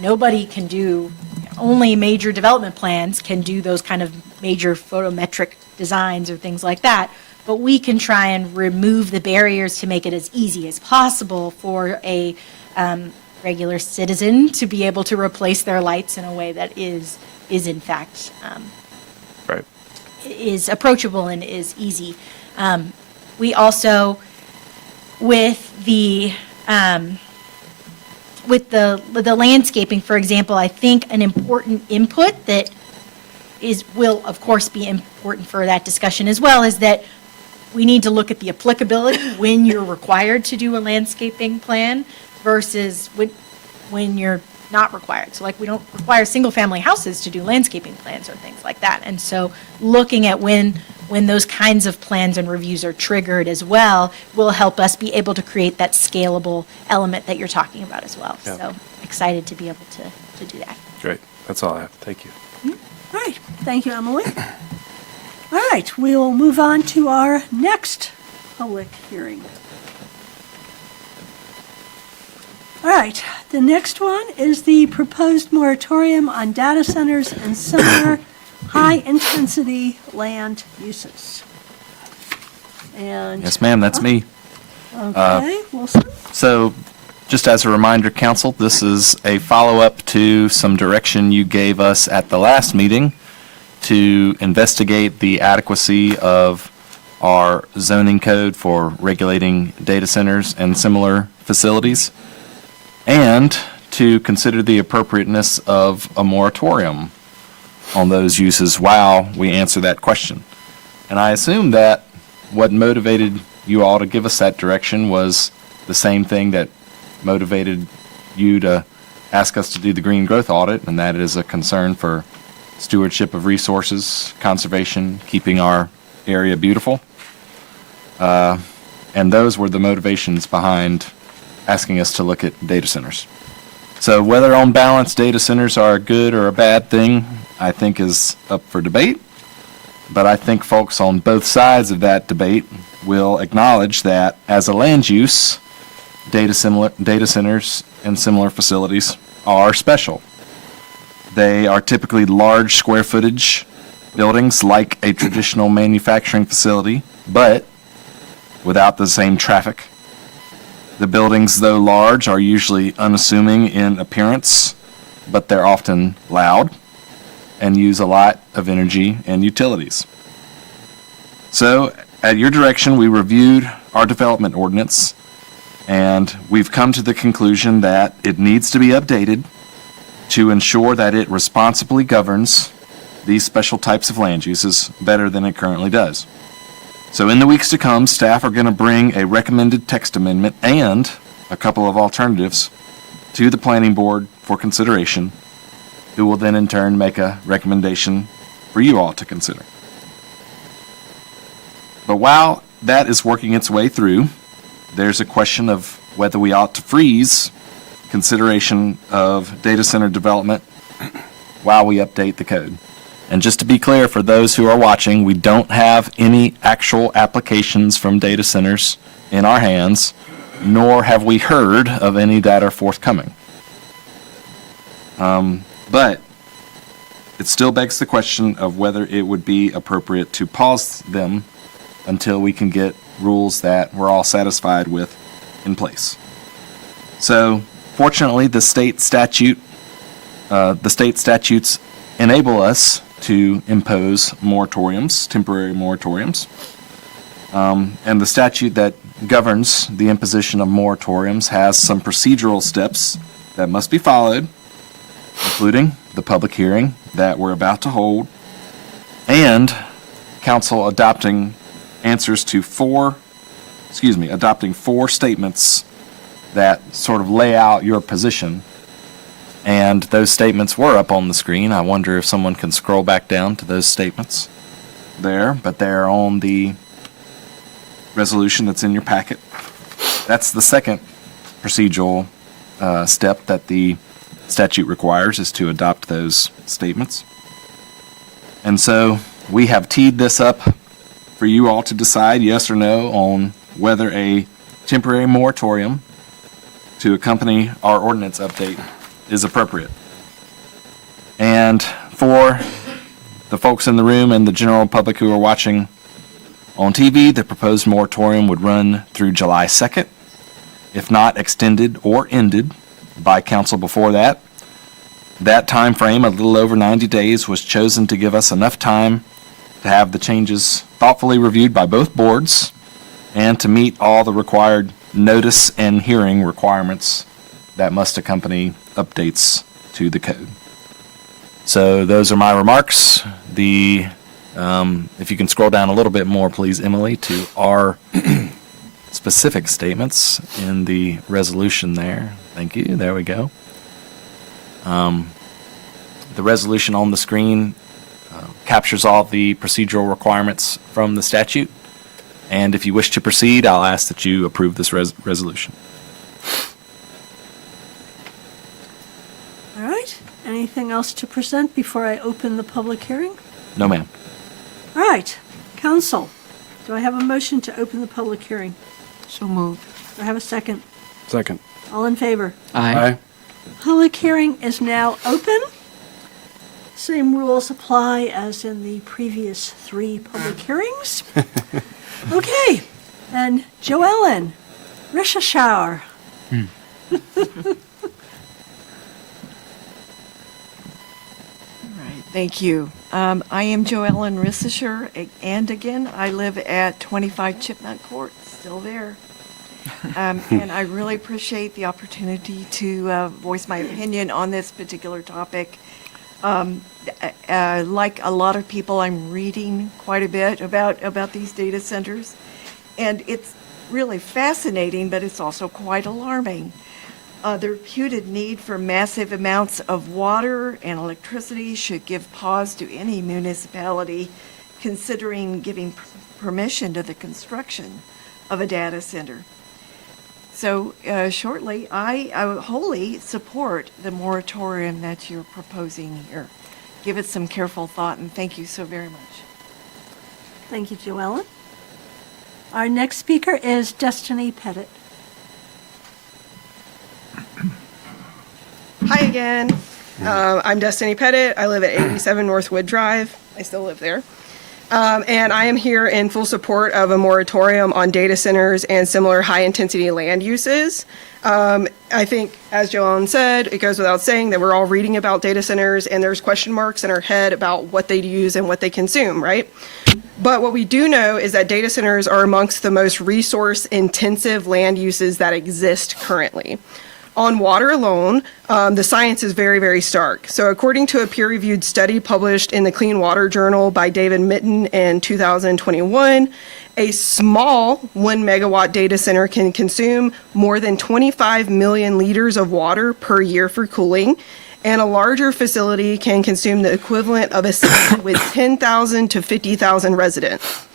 Nobody can do, only major development plans can do those kind of major photometric designs or things like that. But we can try and remove the barriers to make it as easy as possible for a regular citizen to be able to replace their lights in a way that is in fact is approachable and is easy. We also, with the landscaping, for example, I think an important input that will of course be important for that discussion as well is that we need to look at the applicability when you're required to do a landscaping plan versus when you're not required. So like we don't require single-family houses to do landscaping plans or things like that. And so looking at when those kinds of plans and reviews are triggered as well will help us be able to create that scalable element that you're talking about as well. Yeah. So excited to be able to do that. Great. That's all I have. Thank you. All right, thank you, Emily. All right, we will move on to our next public hearing. All right, the next one is the proposed moratorium on data centers and similar high-intensity land uses. And Yes, ma'am, that's me. okay, Wilson. So, just as a reminder, council, this is a follow-up to some direction you gave us at the last meeting to investigate the adequacy of our zoning code for regulating data centers and similar facilities, and to consider the appropriateness of a moratorium on those uses while we answer that question. And I assume that what motivated you all to give us that direction was the same thing that motivated you to ask us to do the green growth audit, and that is a concern for stewardship of resources, conservation, keeping our area beautiful. And those were the motivations behind asking us to look at data centers. So whether on balance data centers are a good or a bad thing, I think is up for debate. But I think folks on both sides of that debate will acknowledge that as a land use, data centers and similar facilities are special. They are typically large square footage buildings like a traditional manufacturing facility, but without the same traffic. The buildings, though large, are usually unassuming in appearance, but they're often loud and use a lot of energy and utilities. So, at your direction, we reviewed our development ordinance, and we've come to the conclusion that it needs to be updated to ensure that it responsibly governs these special types of land uses better than it currently does. So in the weeks to come, staff are going to bring a recommended text amendment and a couple of alternatives to the planning board for consideration, who will then in turn make a recommendation for you all to consider. But while that is working its way through, there's a question of whether we ought to freeze consideration of data center development while we update the code. And just to be clear for those who are watching, we don't have any actual applications from data centers in our hands, nor have we heard of any that are forthcoming. But it still begs the question of whether it would be appropriate to pause them until we can get rules that we're all satisfied with in place. So, fortunately, the state statutes enable us to impose moratoriums, temporary moratoriums. And the statute that governs the imposition of moratoriums has some procedural steps that must be followed, including the public hearing that we're about to hold, and council adopting four statements that sort of lay out your position. And those statements were up on the screen. I wonder if someone can scroll back down to those statements there, but they're on the resolution that's in your packet. That's the second procedural step that the statute requires, is to adopt those statements. And so we have teed this up for you all to decide yes or no on whether a temporary moratorium to accompany our ordinance update is appropriate. And for the folks in the room and the general public who are watching on TV, the proposed moratorium would run through July 2nd, if not extended or ended by council before that. That time frame, a little over 90 days, was chosen to give us enough time to have the changes thoughtfully reviewed by both boards and to meet all the required notice and hearing requirements that must accompany updates to the code. So those are my remarks. If you can scroll down a little bit more, please, Emily, to our specific statements in the resolution there. Thank you. There we go. The resolution on the screen captures all the procedural requirements from the statute. And if you wish to proceed, I'll ask that you approve this resolution. All right. Anything else to present before I open the public hearing? No, ma'am. All right. Council, do I have a motion to open the public hearing? So moved. Do I have a second? Second. All in favor? Aye. Public hearing is now open. Same rules apply as in the previous 3 public hearings. Okay, and Joellen Rishashauer. All right, thank you. I am Joellen Rissisher, and again, I live at 25 Chipmunk Court, still there. And I really appreciate the opportunity to voice my opinion on this particular topic. Like a lot of people, I'm reading quite a bit about these data centers, and it's really fascinating, but it's also quite alarming. The reputed need for massive amounts of water and electricity should give pause to any municipality considering giving permission to the construction of a data center. So shortly, I wholly support the moratorium that you're proposing here. Give it some careful thought, and thank you so very much. Thank you, Joellen. Our next speaker is Destiny Pettit. Hi again. I'm Destiny Pettit. I live at 87 Northwood Drive. I still live there. And I am here in full support of a moratorium on data centers and similar high-intensity land uses. I think, as Joanne said, it goes without saying that we're all reading about data centers and there's question marks in our head about what they use and what they consume, right? But what we do know is that data centers are amongst the most resource-intensive land uses that exist currently. On water alone, the science is very, very stark. So according to a peer-reviewed study published in the Clean Water Journal by David Mitten in 2021, a small 1 megawatt data center can consume more than 25 million liters of water per year for cooling, and a larger facility can consume the equivalent of a city with 10,000 to 50,000 residents.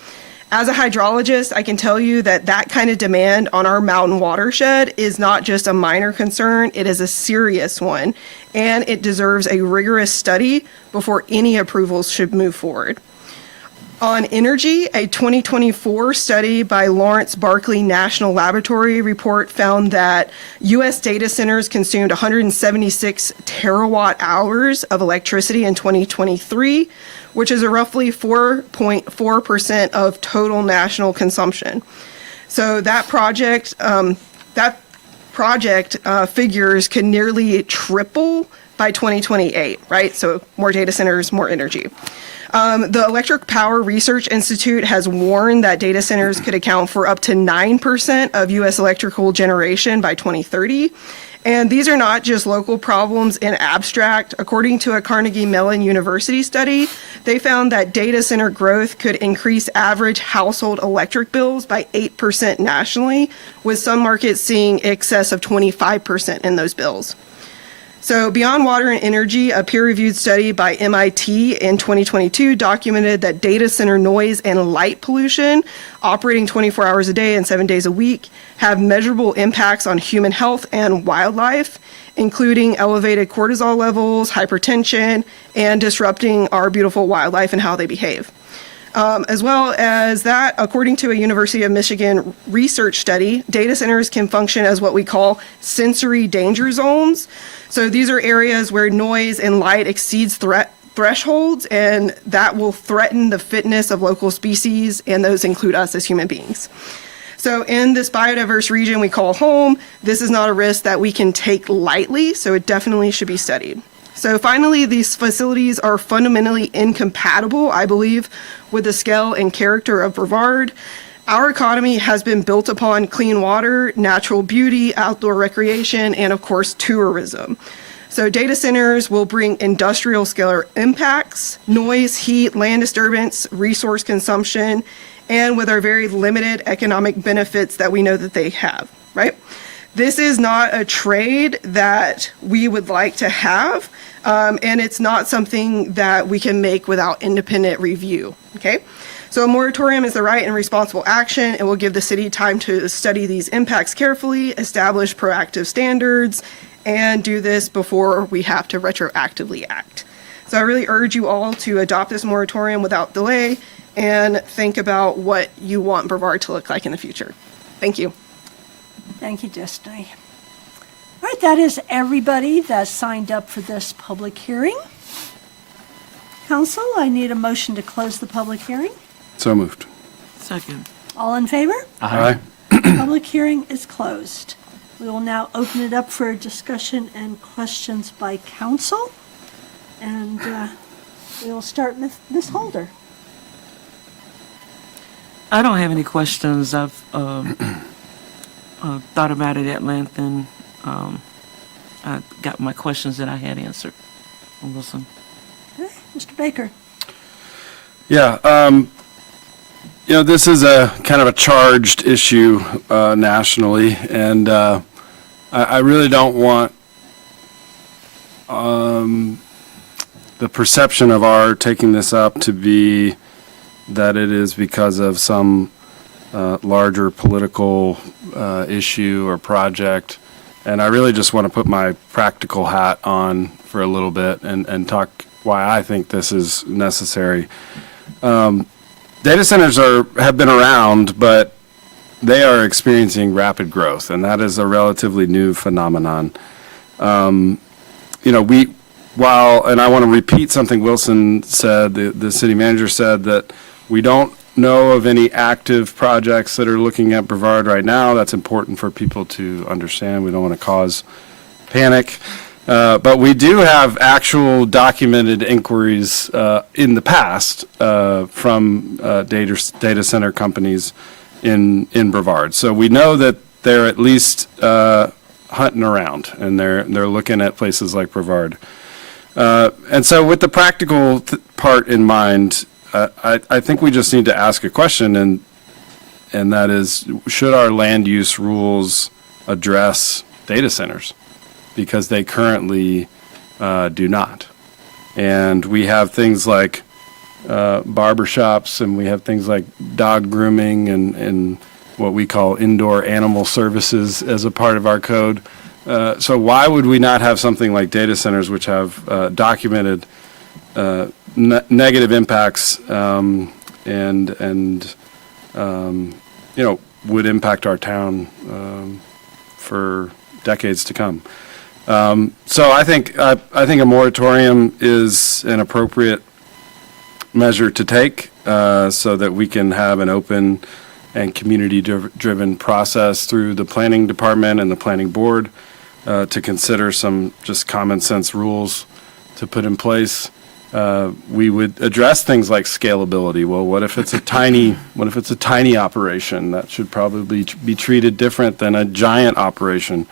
As a hydrologist, I can tell you that that kind of demand on our mountain watershed is not just a minor concern, it is a serious one, and it deserves a rigorous study before any approvals should move forward. On energy, a 2024 study by Lawrence Berkeley National Laboratory report found that U.S. data centers consumed 176 terawatt hours of electricity in 2023, which is a roughly 4.4% of total national consumption. So that project figures can nearly triple by 2028, right? So more data centers, more energy. The Electric Power Research Institute has warned that data centers could account for up to 9% of U.S. electrical generation by 2030. And these are not just local problems in abstract. According to a Carnegie Mellon University study, they found that data center growth could increase average household electric bills by 8% nationally, with some markets seeing excess of 25% in those bills. So beyond water and energy, a peer-reviewed study by MIT in 2022 documented that data center noise and light pollution, operating 24 hours a day and 7 days a week, have measurable impacts on human health and wildlife, including elevated cortisol levels, hypertension, and disrupting our beautiful wildlife and how they behave. As well as that, according to a University of Michigan research study, data centers can function as what we call sensory danger zones. So these are areas where noise and light exceeds thresholds, and that will threaten the fitness of local species, and those include us as human beings. So in this biodiverse region we call home, this is not a risk that we can take lightly, so it definitely should be studied. So finally, these facilities are fundamentally incompatible, I believe, with the scale and character of Brevard. Our economy has been built upon clean water, natural beauty, outdoor recreation, and of course, tourism. So data centers will bring industrial scale impacts, noise, heat, land disturbance, resource consumption, and with our very limited economic benefits that we know that they have, right? This is not a trade that we would like to have, and it's not something that we can make without independent review, okay? So a moratorium is the right and responsible action. It will give the city time to study these impacts carefully, establish proactive standards, and do this before we have to retroactively act. So I really urge you all to adopt this moratorium without delay and think about what you want Brevard to look like in the future. Thank you. Thank you, Destiny. All right, that is everybody that signed up for this public hearing. Council, I need a motion to close the public hearing. So moved. Second. All in favor? Aye. Public hearing is closed. We will now open it up for discussion and questions by council. And we will start with Ms. Holder. I don't have any questions. I've thought about it at length, and I got my questions that I had answered. Wilson. Okay, Mr. Baker. Yeah, this is a kind of a charged issue nationally, and I really don't want the perception of our taking this up to be that it is because of some larger political issue or project. And I really just want to put my practical hat on for a little bit and talk why I think this is necessary. Data centers have been around, but they are experiencing rapid growth, and that is a relatively new phenomenon. and I want to repeat something Wilson said, the city manager said, that we don't know of any active projects that are looking at Brevard right now. That's important for people to understand. We don't want to cause panic. But we do have actual documented inquiries in the past from data center companies in Brevard. So we know that they're at least hunting around, and they're looking at places like Brevard. And so with the practical part in mind, I think we just need to ask a question, and that is, should our land use rules address data centers? Because they currently do not. And we have things like barbershops, and we have things like dog grooming and what we call indoor animal services as a part of our code. So why would we not have something like data centers, which have documented negative impacts and would impact our town for decades to come? So I think a moratorium is an appropriate measure to take so that we can have an open and community-driven process through the planning department and the planning board to consider some just common sense rules to put in place. We would address things like scalability. Well, what if it's a tiny operation? That should probably be treated different than a giant operation.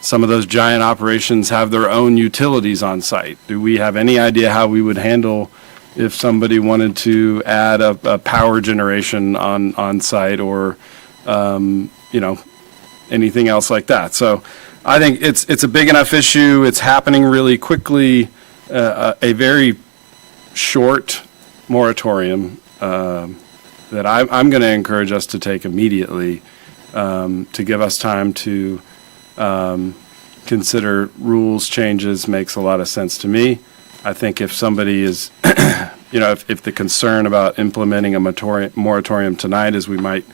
Some of those giant operations have their own utilities on site. Do we have any idea how we would handle if somebody wanted to add a power generation on site or, anything else like that? So I think it's a big enough issue. It's happening really quickly. A very short moratorium that I'm going to encourage us to take immediately to give us time to consider rules changes makes a lot of sense to me. I think if somebody is, if the concern about implementing a moratorium tonight is we might,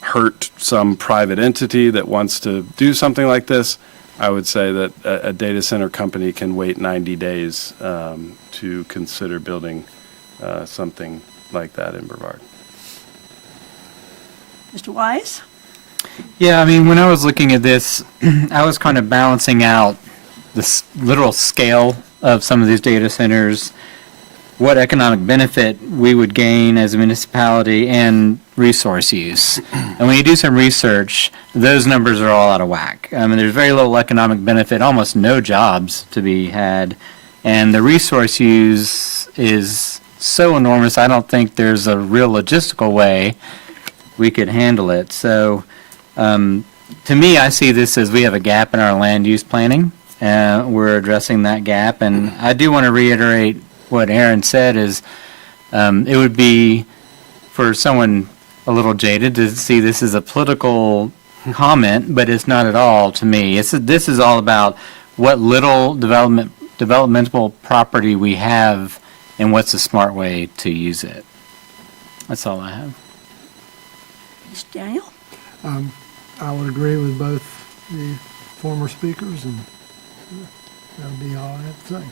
hurt some private entity that wants to do something like this, I would say that a data center company can wait 90 days to consider building something like that in Brevard. Mr. Wise? Yeah, I mean, when I was looking at this, I was kind of balancing out the literal scale of some of these data centers, what economic benefit we would gain as a municipality, and resource use. And when you do some research, those numbers are all out of whack. I mean, there's very little economic benefit, almost no jobs to be had, and the resource use is so enormous, I don't think there's a real logistical way we could handle it. So to me, I see this as we have a gap in our land use planning. We're addressing that gap. And I do want to reiterate what Aaron said is it would be for someone a little jaded to see this as a political comment, but it's not at all to me. This is all about what little developmental property we have and what's a smart way to use it. That's all I have. Mr. Daniel? I would agree with both the former speakers, and that would be all I have to say.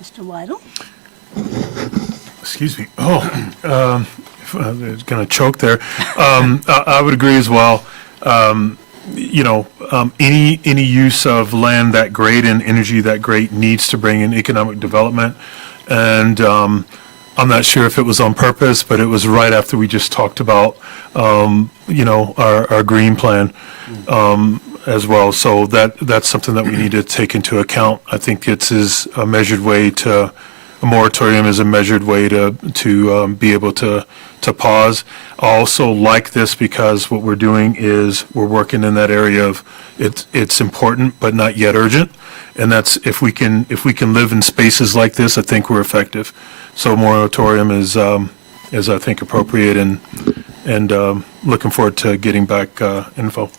Mr. Lytle? Excuse me. I was going to choke there. I would agree as well. Any use of land that great and energy that great needs to bring in economic development. And I'm not sure if it was on purpose, but it was right after we just talked about, our green plan as well. So that's something that we need to take into account. I think a moratorium is a measured way to be able to pause. I also like this because what we're doing is we're working in that area of it's important but not yet urgent. And that's if we can live in spaces like this, I think we're effective. So moratorium is I think appropriate and looking forward to getting back info.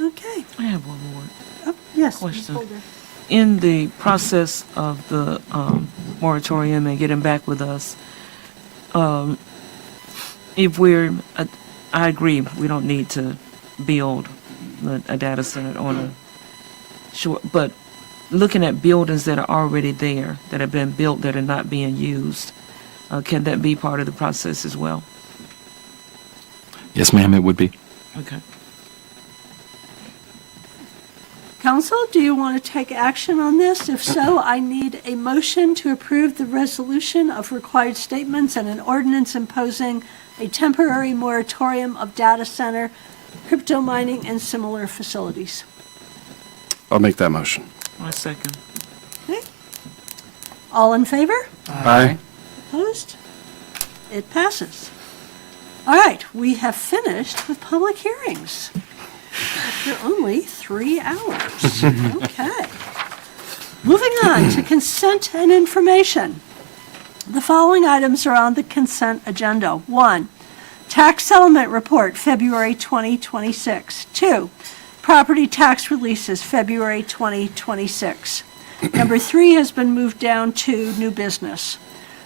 Okay. I have one more Yes. question. In the process of the moratorium and getting back with us, I agree, we don't need to build a data center on Sure, but looking at buildings that are already there, that have been built, that are not being used, can that be part of the process as well? Yes, ma'am, it would be. Okay. Council, do you want to take action on this? If so, I need a motion to approve the resolution of required statements and an ordinance imposing a temporary moratorium of data center, crypto mining, and similar facilities. I'll make that motion. My second. Okay. All in favor? Aye. Opposed? It passes. All right, we have finished with public hearings. After only 3 hours. Okay. Moving on to consent and information. The following items are on the consent agenda. 1, tax settlement report, February 2026. 2, property tax releases, February 2026. Number 3 has been moved down to new business.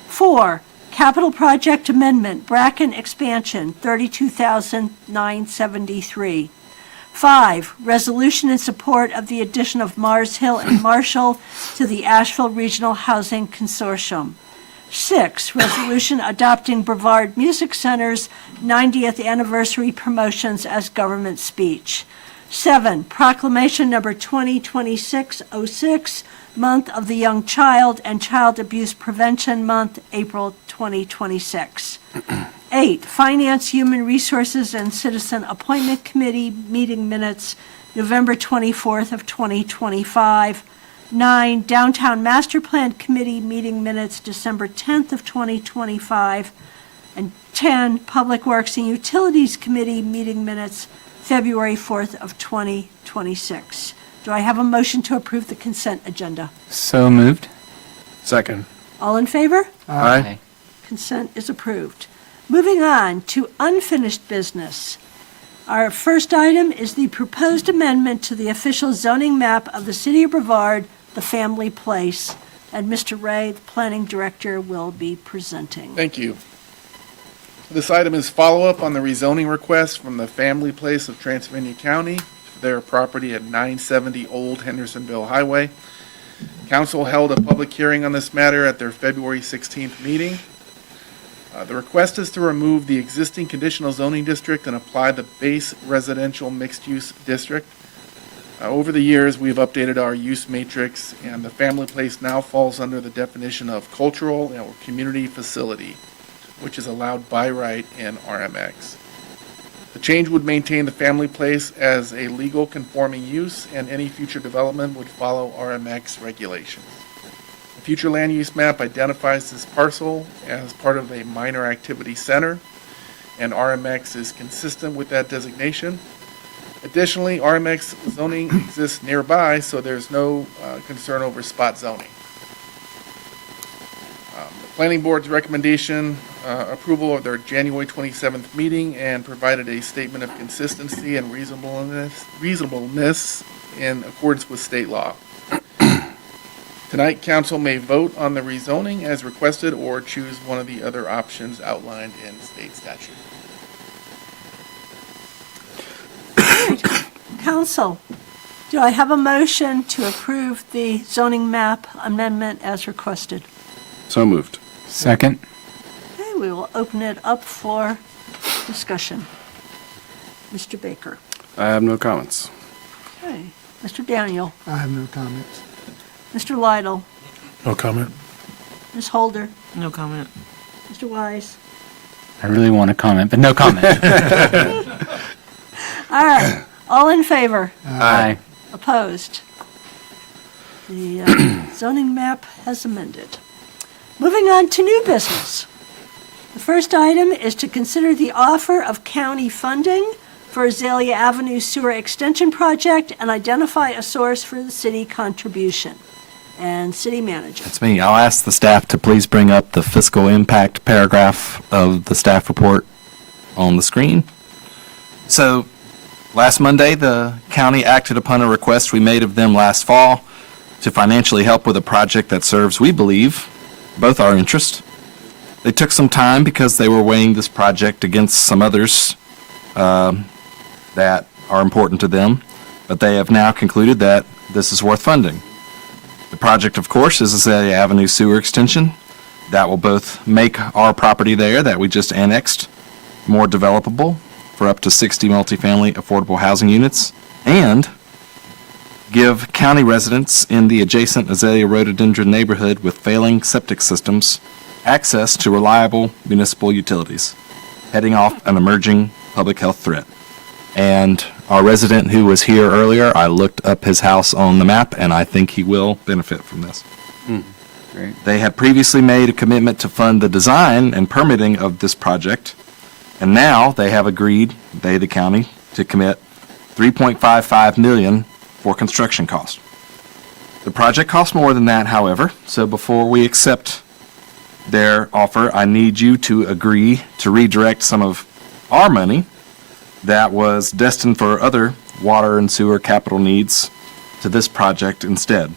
4, capital project amendment, Bracken expansion, $32,973. 5, resolution in support of the addition of Mars Hill and Marshall to the Asheville Regional Housing Consortium. 6, resolution adopting Brevard Music Center's 90th anniversary promotions as government speech. 7, proclamation number 2026-06, Month of the Young Child and Child Abuse Prevention Month, April 2026. 8, Finance, Human Resources, and Citizen Appointment Committee meeting minutes, November 24th of 2025. 9, Downtown Master Plan Committee meeting minutes, December 10th of 2025. And 10, Public Works and Utilities Committee meeting minutes, February 4th of 2026. Do I have a motion to approve the consent agenda? So moved. Second. All in favor? Aye. Consent is approved. Moving on to unfinished business. Our first item is the proposed amendment to the official zoning map of the City of Brevard, the Family Place. And Mr. Ray, the Planning Director, will be presenting. Thank you. This item is follow-up on the rezoning request from the Family Place of Transylvania County for their property at 970 Old Hendersonville Highway. Council held a public hearing on this matter at their February 16th meeting. The request is to remove the existing conditional zoning district and apply the base residential mixed-use district. Over the years, we've updated our use matrix, and the Family Place now falls under the definition of cultural or community facility, which is allowed by right in RMX. The change would maintain the Family Place as a legal conforming use, and any future development would follow RMX regulations. The future land use map identifies this parcel as part of a minor activity center, and RMX is consistent with that designation. Additionally, RMX zoning exists nearby, so there's no concern over spot zoning. The Planning Board's recommendation approval of their January 27th meeting and provided a statement of consistency and reasonableness in accordance with state law. Tonight, council may vote on the rezoning as requested or choose one of the other options outlined in state statute. Council, do I have a motion to approve the zoning map amendment as requested? So moved. Second. Okay, we will open it up for discussion. Mr. Baker. I have no comments. Okay. Mr. Daniel. I have no comments. Mr. Lidle. No comment. Ms. Holder. No comment. Mr. Wise. I really want to comment, but no comment. All right. All in favor? Aye. Opposed? The zoning map has amended. Moving on to new business. The first item is to consider the offer of county funding for Azalea Avenue Sewer Extension Project and identify a source for the city contribution. And city manager. That's me. I'll ask the staff to please bring up the fiscal impact paragraph of the staff report on the screen. So, last Monday, the county acted upon a request we made of them last fall to financially help with a project that serves, we believe, both our interests. They took some time because they were weighing this project against some others that are important to them, but they have now concluded that this is worth funding. The project, of course, is Azalea Avenue Sewer Extension. That will both make our property there that we just annexed more developable for up to 60 multifamily affordable housing units, and give county residents in the adjacent Azalea Rhododendron neighborhood with failing septic systems access to reliable municipal utilities, heading off an emerging public health threat. And our resident who was here earlier, I looked up his house on the map, and I think he will benefit from this. Great. They had previously made a commitment to fund the design and permitting of this project, and now they have agreed, they, the county, to commit $3.55 million for construction costs. The project costs more than that, however, so before we accept their offer, I need you to agree to redirect some of our money that was destined for other water and sewer capital needs to this project instead.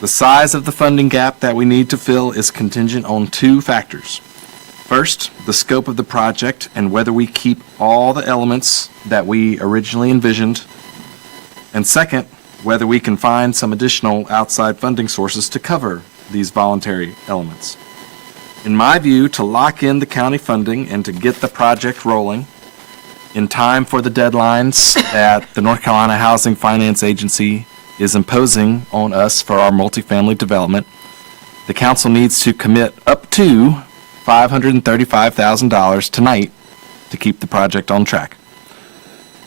The size of the funding gap that we need to fill is contingent on two factors. First, the scope of the project and whether we keep all the elements that we originally envisioned. And second, whether we can find some additional outside funding sources to cover these voluntary elements. In my view, to lock in the county funding and to get the project rolling in time for the deadlines that the North Carolina Housing Finance Agency is imposing on us for our multifamily development, the council needs to commit up to $535,000 tonight to keep the project on track.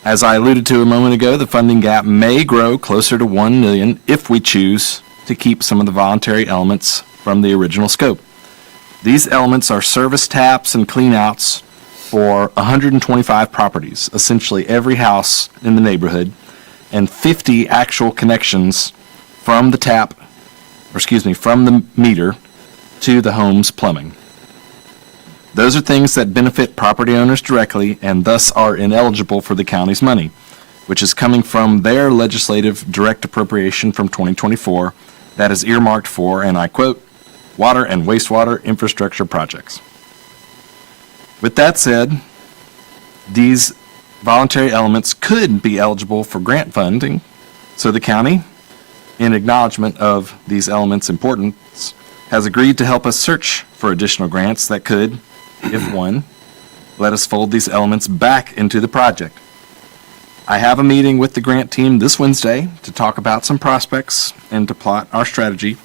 As I alluded to a moment ago, the funding gap may grow closer to $1 million if we choose to keep some of the voluntary elements from the original scope. These elements are service taps and cleanouts for 125 properties, essentially every house in the neighborhood, and 50 actual connections from the from the meter to the home's plumbing. Those are things that benefit property owners directly and thus are ineligible for the county's money, which is coming from their legislative direct appropriation from 2024 that is earmarked for, and I quote, water and wastewater infrastructure projects. With that said, these voluntary elements could be eligible for grant funding, so the county, in acknowledgement of these elements' importance, has agreed to help us search for additional grants that could, if won, let us fold these elements back into the project. I have a meeting with the grant team this Wednesday to talk about some prospects and to plot our strategy,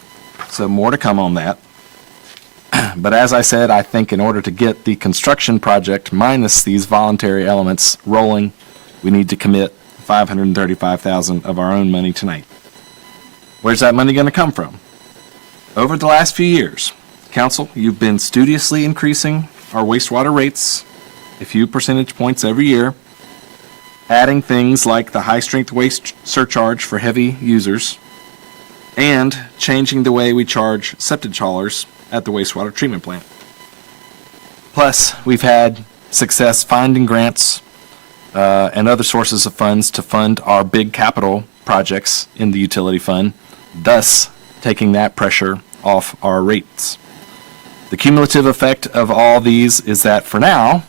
so more to come on that. But as I said, I think in order to get the construction project minus these voluntary elements rolling, we need to commit $535,000 of our own money tonight. Where's that money going to come from? Over the last few years, Council, you've been studiously increasing our wastewater rates a few percentage points every year, adding things like the high-strength waste surcharge for heavy users, and changing the way we charge septic haulers at the wastewater treatment plant. Plus, we've had success finding grants and other sources of funds to fund our big capital projects in the utility fund, thus taking that pressure off our rates. The cumulative effect of all these is that for now,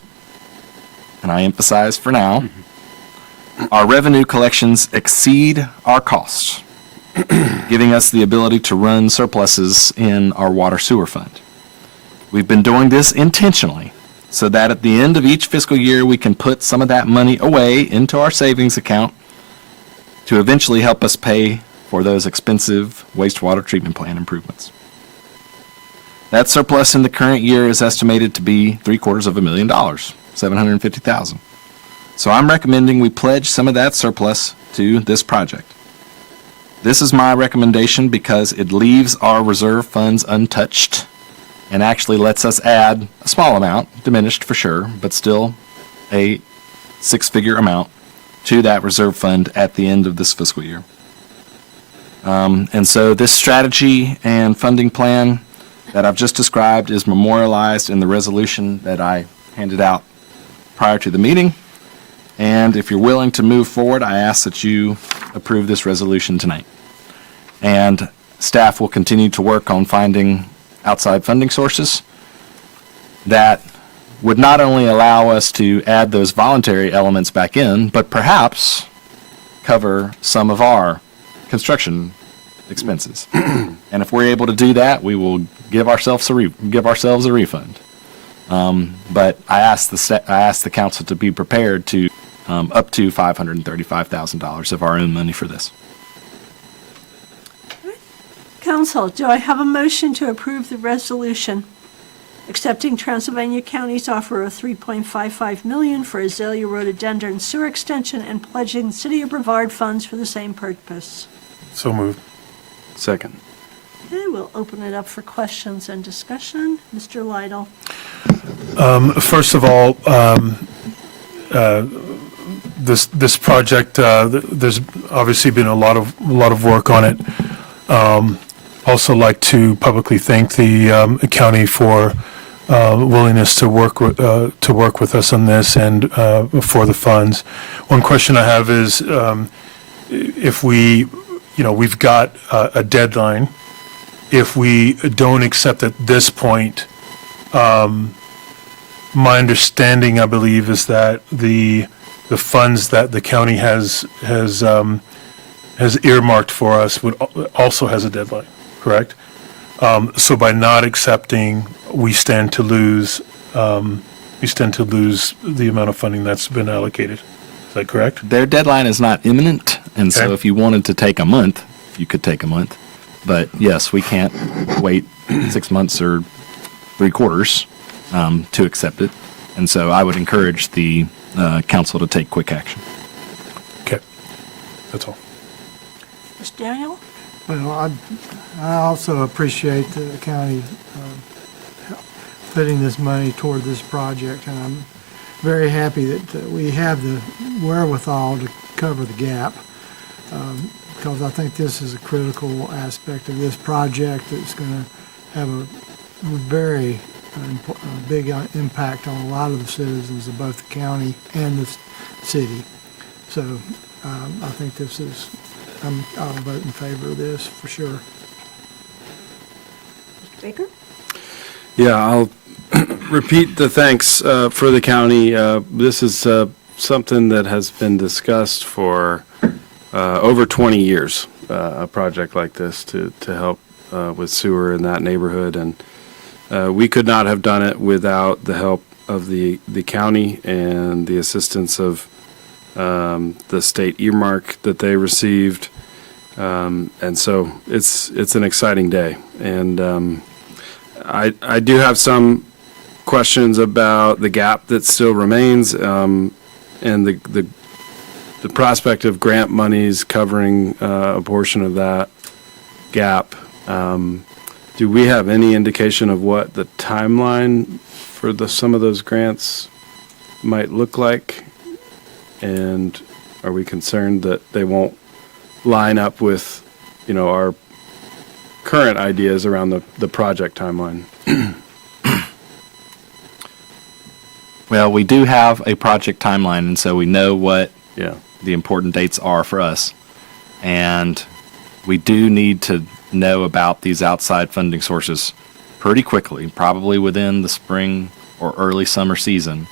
and I emphasize for now, our revenue collections exceed our costs, giving us the ability to run surpluses in our water sewer fund. We've been doing this intentionally so that at the end of each fiscal year we can put some of that money away into our savings account to eventually help us pay for those expensive wastewater treatment plant improvements. That surplus in the current year is estimated to be $750,000, $750,000. So I'm recommending we pledge some of that surplus to this project. This is my recommendation because it leaves our reserve funds untouched and actually lets us add a small amount, diminished for sure, but still a six-figure amount to that reserve fund at the end of this fiscal year. And so this strategy and funding plan that I've just described is memorialized in the resolution that I handed out prior to the meeting. And if you're willing to move forward, I ask that you approve this resolution tonight. And staff will continue to work on finding outside funding sources that would not only allow us to add those voluntary elements back in, but perhaps cover some of our construction expenses. And if we're able to do that, we will give ourselves a refund. But I asked the council to be prepared to up to $535,000 of our own money for this. Council, do I have a motion to approve the resolution accepting Transylvania County's offer of $3.55 million for Azalea Road Addenda and sewer extension and pledging the City of Brevard funds for the same purpose? So moved. Second. Okay, we'll open it up for questions and discussion. Mr. Lidle. First of all, this project, there's obviously been a lot of work on it. Also like to publicly thank the county for willingness to work with us on this and for the funds. One question I have is if we've got a deadline. If we don't accept at this point, my understanding, I believe, is that the funds that the county has earmarked for us also has a deadline, correct? So by not accepting, we stand to lose the amount of funding that's been allocated. Is that correct? Their deadline is not imminent, and so Okay. if you wanted to take a month, you could take a month. But yes, we can't wait 6 months or 3 quarters to accept it. And so I would encourage the council to take quick action. Okay, that's all. Mr. Daniel? Well, I also appreciate the county putting this money toward this project, and I'm very happy that we have the wherewithal to cover the gap, because I think this is a critical aspect of this project that's going to have a very big impact on a lot of the citizens of both the county and the city. So I think I'll vote in favor of this for sure. Mr. Baker? Yeah, I'll repeat the thanks for the county. This is something that has been discussed for over 20 years, a project like this to help with sewer in that neighborhood. And we could not have done it without the help of the county and the assistance of the state earmark that they received. And so it's an exciting day. And I do have some questions about the gap that still remains, and the prospect of grant monies covering a portion of that gap. Do we have any indication of what the timeline for some of those grants might look like? And are we concerned that they won't line up with, our current ideas around the project timeline? Well, we do have a project timeline, and so we know what the important dates are for us. And we do need to know about these outside funding sources pretty quickly, probably within the spring or early summer season,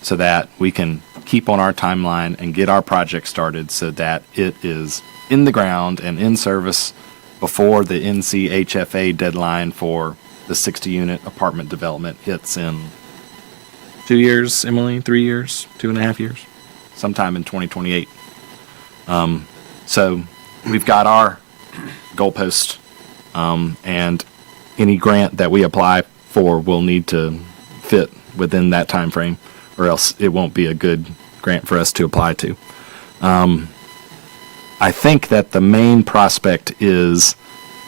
so that we can keep on our timeline and get our project started so that it is in the ground and in service before the NCHFA deadline for the 60-unit apartment development hits in 2 years, Emily, 3 years, 2.5 years, sometime in 2028. So we've got our goalpost, and any grant that we apply for will need to fit within that time frame, or else it won't be a good grant for us to apply to. I think that the main prospect is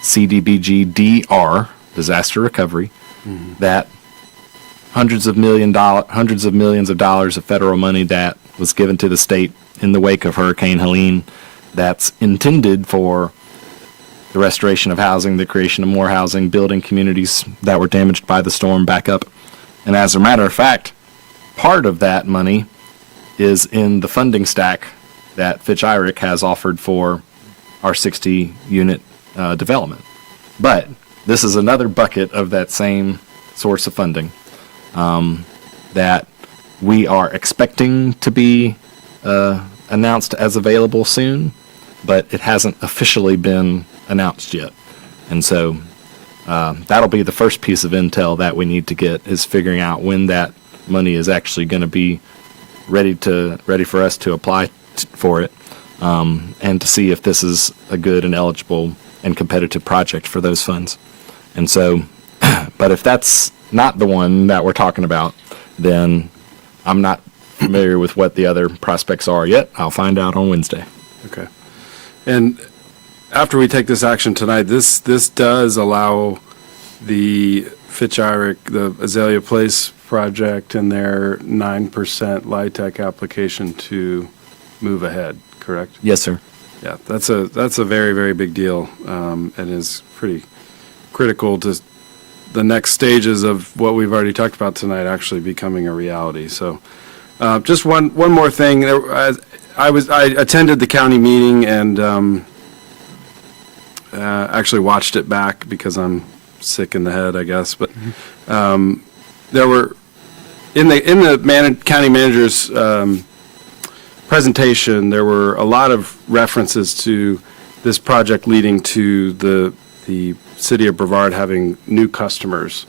CDBG DR, disaster recovery, that hundreds of millions of dollars of federal money that was given to the state in the wake of Hurricane Helene, that's intended for the restoration of housing, the creation of more housing, building communities that were damaged by the storm back up. And as a matter of fact, part of that money is in the funding stack that Fitch Irick has offered for our 60-unit development. But this is another bucket of that same source of funding that we are expecting to be announced as available soon. but it hasn't officially been announced yet. And so that'll be the first piece of intel that we need to get, is figuring out when that money is actually going to be ready for us to apply for it, and to see if this is a good and eligible and competitive project for those funds. And so, but if that's not the one that we're talking about, then I'm not familiar with what the other prospects are yet. I'll find out on Wednesday. Okay. And after we take this action tonight, this does allow the Fitch-Irick, the Azalea Place project and their 9% LIHTC application to move ahead, correct? Yes, sir. Yeah, that's a very, very big deal, and is pretty critical to the next stages of what we've already talked about tonight actually becoming a reality. So just one more thing. I attended the county meeting and actually watched it back because I'm sick in the head, I guess. But there were in the county manager's presentation, there were a lot of references to this project leading to the city of Brevard having new customers.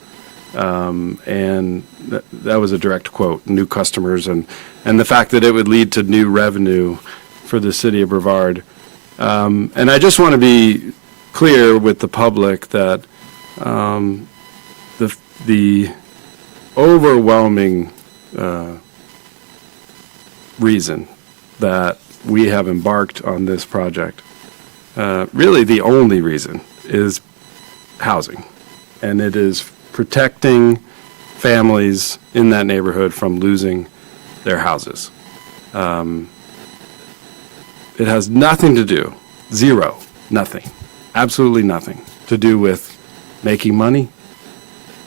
And that was a direct quote, new customers, and the fact that it would lead to new revenue for the city of Brevard. And I just want to be clear with the public that the overwhelming reason that we have embarked on this project, really the only reason, is housing. And it is protecting families in that neighborhood from losing their houses. It has nothing to do, zero, nothing, absolutely nothing to do with making money,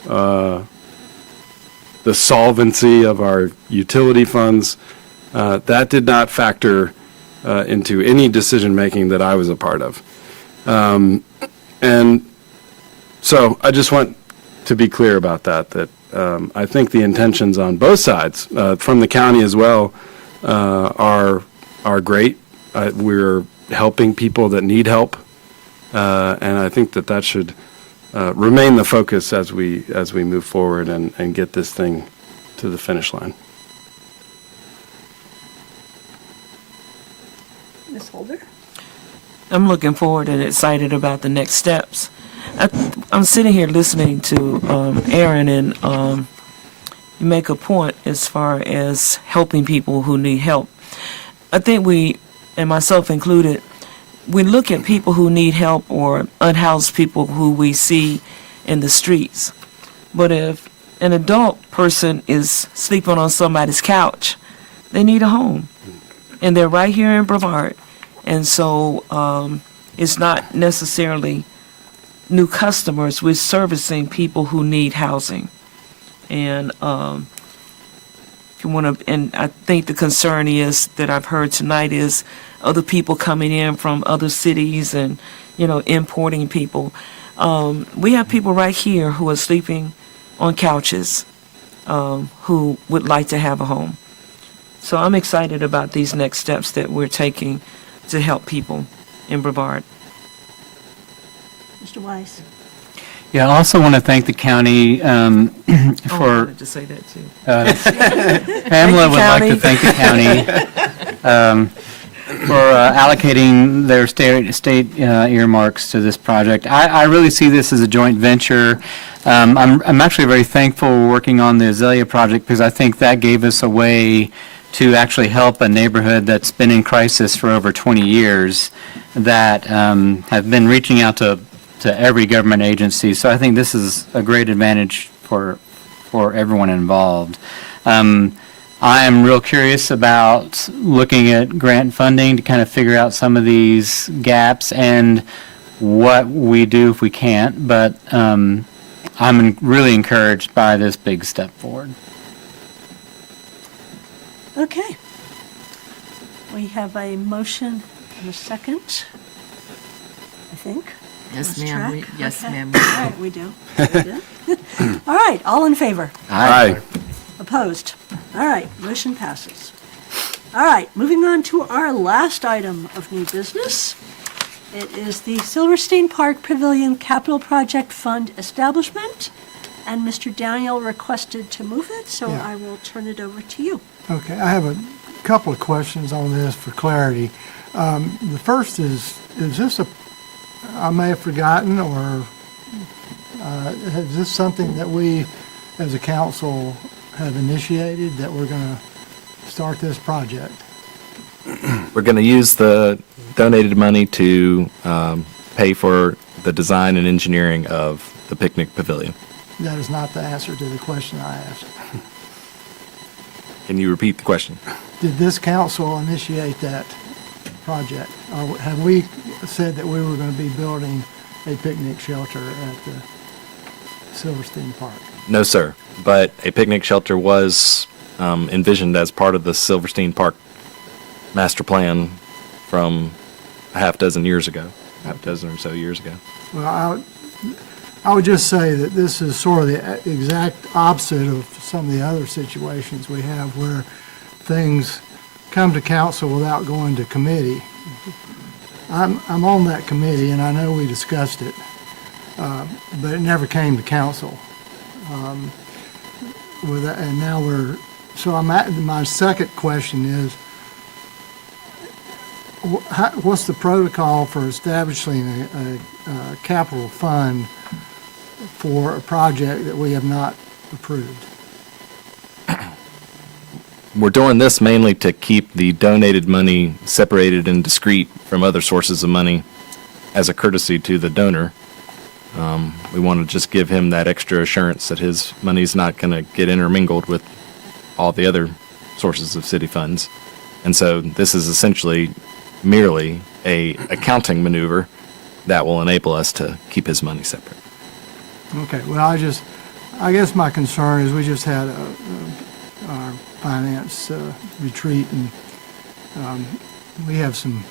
the solvency of our utility funds. That did not factor into any decision-making that I was a part of. And so I just want to be clear about that I think the intentions on both sides, from the county as well, are great. We're helping people that need help, and I think that should remain the focus as we move forward and get this thing to the finish line. Ms. Holder? I'm looking forward and excited about the next steps. I'm sitting here listening to Aaron, and you make a point as far as helping people who need help. I think we, and myself included, we look at people who need help or unhoused people who we see in the streets. But if an adult person is sleeping on somebody's couch, they need a home. And they're right here in Brevard. And so it's not necessarily new customers. We're servicing people who need housing. And and I think the concern is that I've heard tonight is other people coming in from other cities and, importing people. We have people right here who are sleeping on couches who would like to have a home. So I'm excited about these next steps that we're taking to help people in Brevard. Mr. Weiss? Yeah, I also want to thank the county I for, wanted to say that too. Pamela would like to County. thank the county for allocating their state earmarks to this project. I really see this as a joint venture. I'm actually very thankful working on the Azalea project because I think that gave us a way to actually help a neighborhood that's been in crisis for over 20 years that have been reaching out to every government agency. So I think this is a great advantage for everyone involved. I am real curious about looking at grant funding to kind of figure out some of these gaps and what we do if we can't, but I'm really encouraged by this big step forward. Okay. We have a motion and a second, I think. Yes, Lost ma'am. track? Yes, Okay. ma'am. All right, we do. We do. All right, all in favor? Aye. Opposed? All right, motion passes. All right, moving on to our last item of new business. It is the Silverstein Park Pavilion Capital Project Fund establishment, and Mr. Daniel requested to move it, so Yeah. I will turn it over to you. Okay, I have a couple of questions on this for clarity. The first is this I may have forgotten, or is this something that we, as a council, have initiated, that we're going to start this project? We're going to use the donated money to pay for the design and engineering of the picnic pavilion. That is not the answer to the question I asked. Can you repeat the question? Did this council initiate that project? Or have we said that we were going to be building a picnic shelter at the Silverstein Park? No, sir. But a picnic shelter was envisioned as part of the Silverstein Park master plan from a half dozen or so years ago. Well, I would just say that this is sort of the exact opposite of some of the other situations we have where things come to council without going to committee. I'm on that committee, and I know we discussed it, but it never came to council. And now my second question is, what's the protocol for establishing a capital fund for a project that we have not approved? We're doing this mainly to keep the donated money separated and discrete from other sources of money as a courtesy to the donor. We want to just give him that extra assurance that his money's not going to get intermingled with all the other sources of city funds. And so this is essentially merely a accounting maneuver that will enable us to keep his money separate. Okay, well, I guess my concern is we just had our finance retreat, and we have some,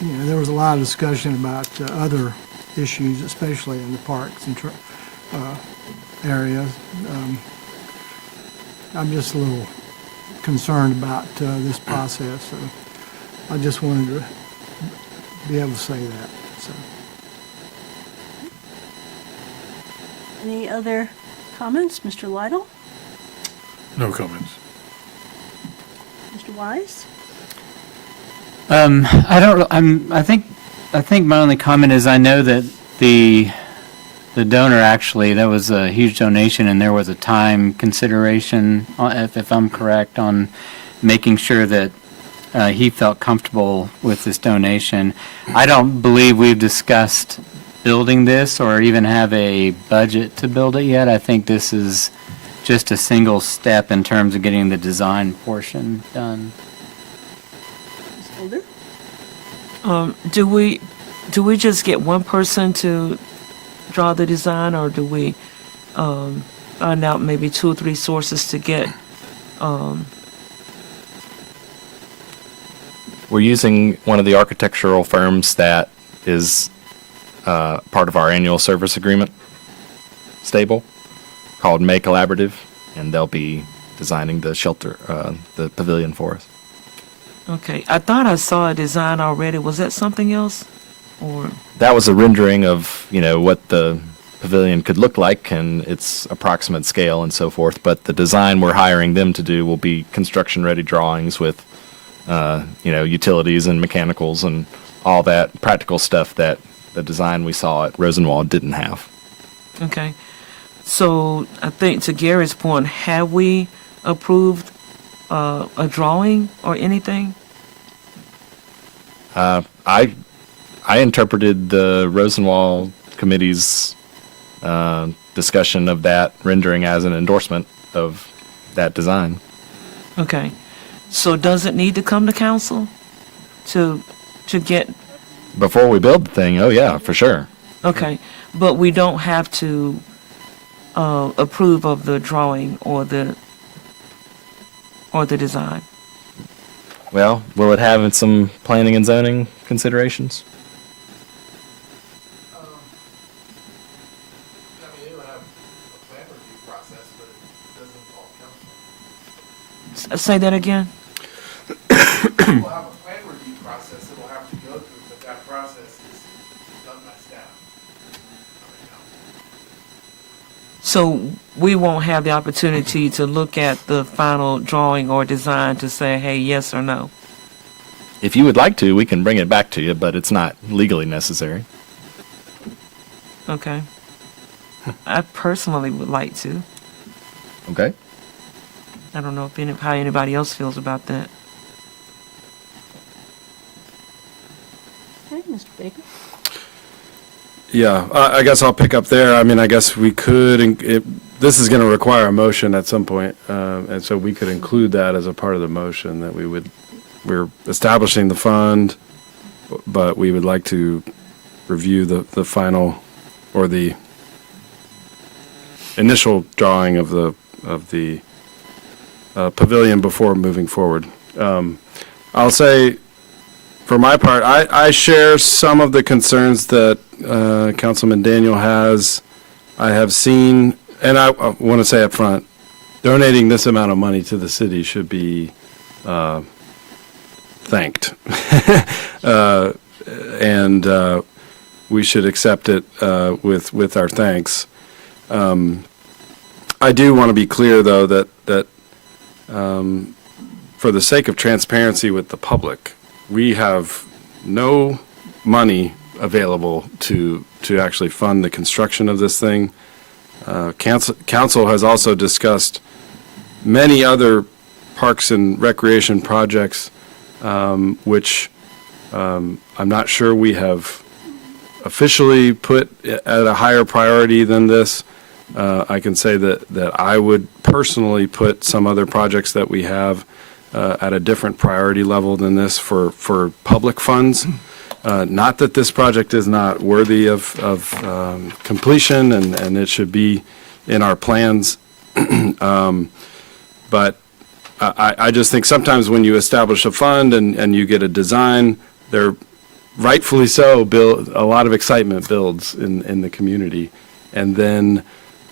there was a lot of discussion about other issues, especially in the parks and areas. I'm just a little concerned about this process, so I just wanted to be able to say that. So. Any other comments? Mr. Lytle? No comments. Mr. Wise? I think my only comment is I know that the donor actually, that was a huge donation, and there was a time consideration, if I'm correct, on making sure that he felt comfortable with this donation. I don't believe we've discussed building this or even have a budget to build it yet. I think this is just a single step in terms of getting the design portion done. Ms. Holder? Do we just get one person to draw the design, or do we find out maybe 2 or 3 sources to get? We're using one of the architectural firms that is part of our annual service agreement stable called May Collaborative, and they'll be designing the shelter, the pavilion for us. Okay, I thought I saw a design already. Was that something else, or? That was a rendering of, what the pavilion could look like and its approximate scale and so forth. But the design we're hiring them to do will be construction-ready drawings with, utilities and mechanicals and all that practical stuff that the design we saw at Rosenwald didn't have. Okay, so I think to Gary's point, have we approved a drawing or anything? I interpreted the Rosenwald Committee's discussion of that rendering as an endorsement of that design. Okay, so does it need to come to council to get? Before we build the thing, oh yeah, for sure. Okay, but we don't have to approve of the drawing or the design. Well, will it have some planning and zoning considerations? Say that again? We'll have a plan review process that we'll have to go through, but that process is done by staff. So we won't have the opportunity to look at the final drawing or design to say, hey, yes or no? If you would like to, we can bring it back to you, but it's not legally necessary. Okay. I personally would like to. Okay? I don't know if how anybody else feels about that. Okay, Mr. Baker? Yeah, I guess I'll pick up there. I mean, I guess we could, this is going to require a motion at some point, and so we could include that as a part of the motion, that we're establishing the fund, but we would like to review the final, or the initial drawing of the pavilion before moving forward. I'll say, for my part, I share some of the concerns that Councilman Daniel has. I have seen, and I want to say up front, donating this amount of money to the city should be thanked. And we should accept it with our thanks. I do want to be clear, though, that for the sake of transparency with the public, we have no money available to actually fund the construction of this thing. Council has also discussed many other parks and recreation projects, which I'm not sure we have officially put at a higher priority than this. I can say that I would personally put some other projects that we have at a different priority level than this for public funds. Not that this project is not worthy of completion, and it should be in our plans. But I just think sometimes when you establish a fund and you get a design, there rightfully so, a lot of excitement builds in the community. And then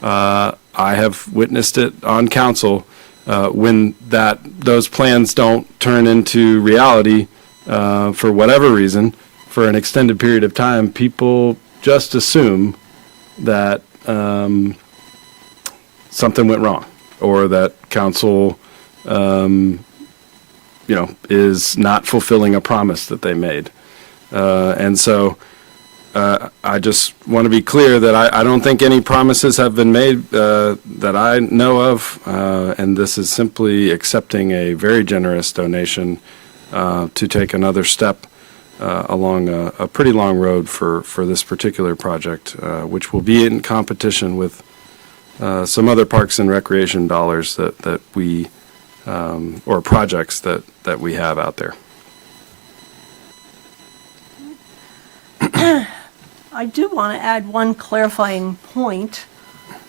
I have witnessed it on council when those plans don't turn into reality for whatever reason, for an extended period of time, people just assume that something went wrong, or that council is not fulfilling a promise that they made. And so I just want to be clear that I don't think any promises have been made that I know of, and this is simply accepting a very generous donation to take another step along a pretty long road for this particular project, which will be in competition with some other parks and recreation dollars that we, or projects that we have out there. I do want to add one clarifying point,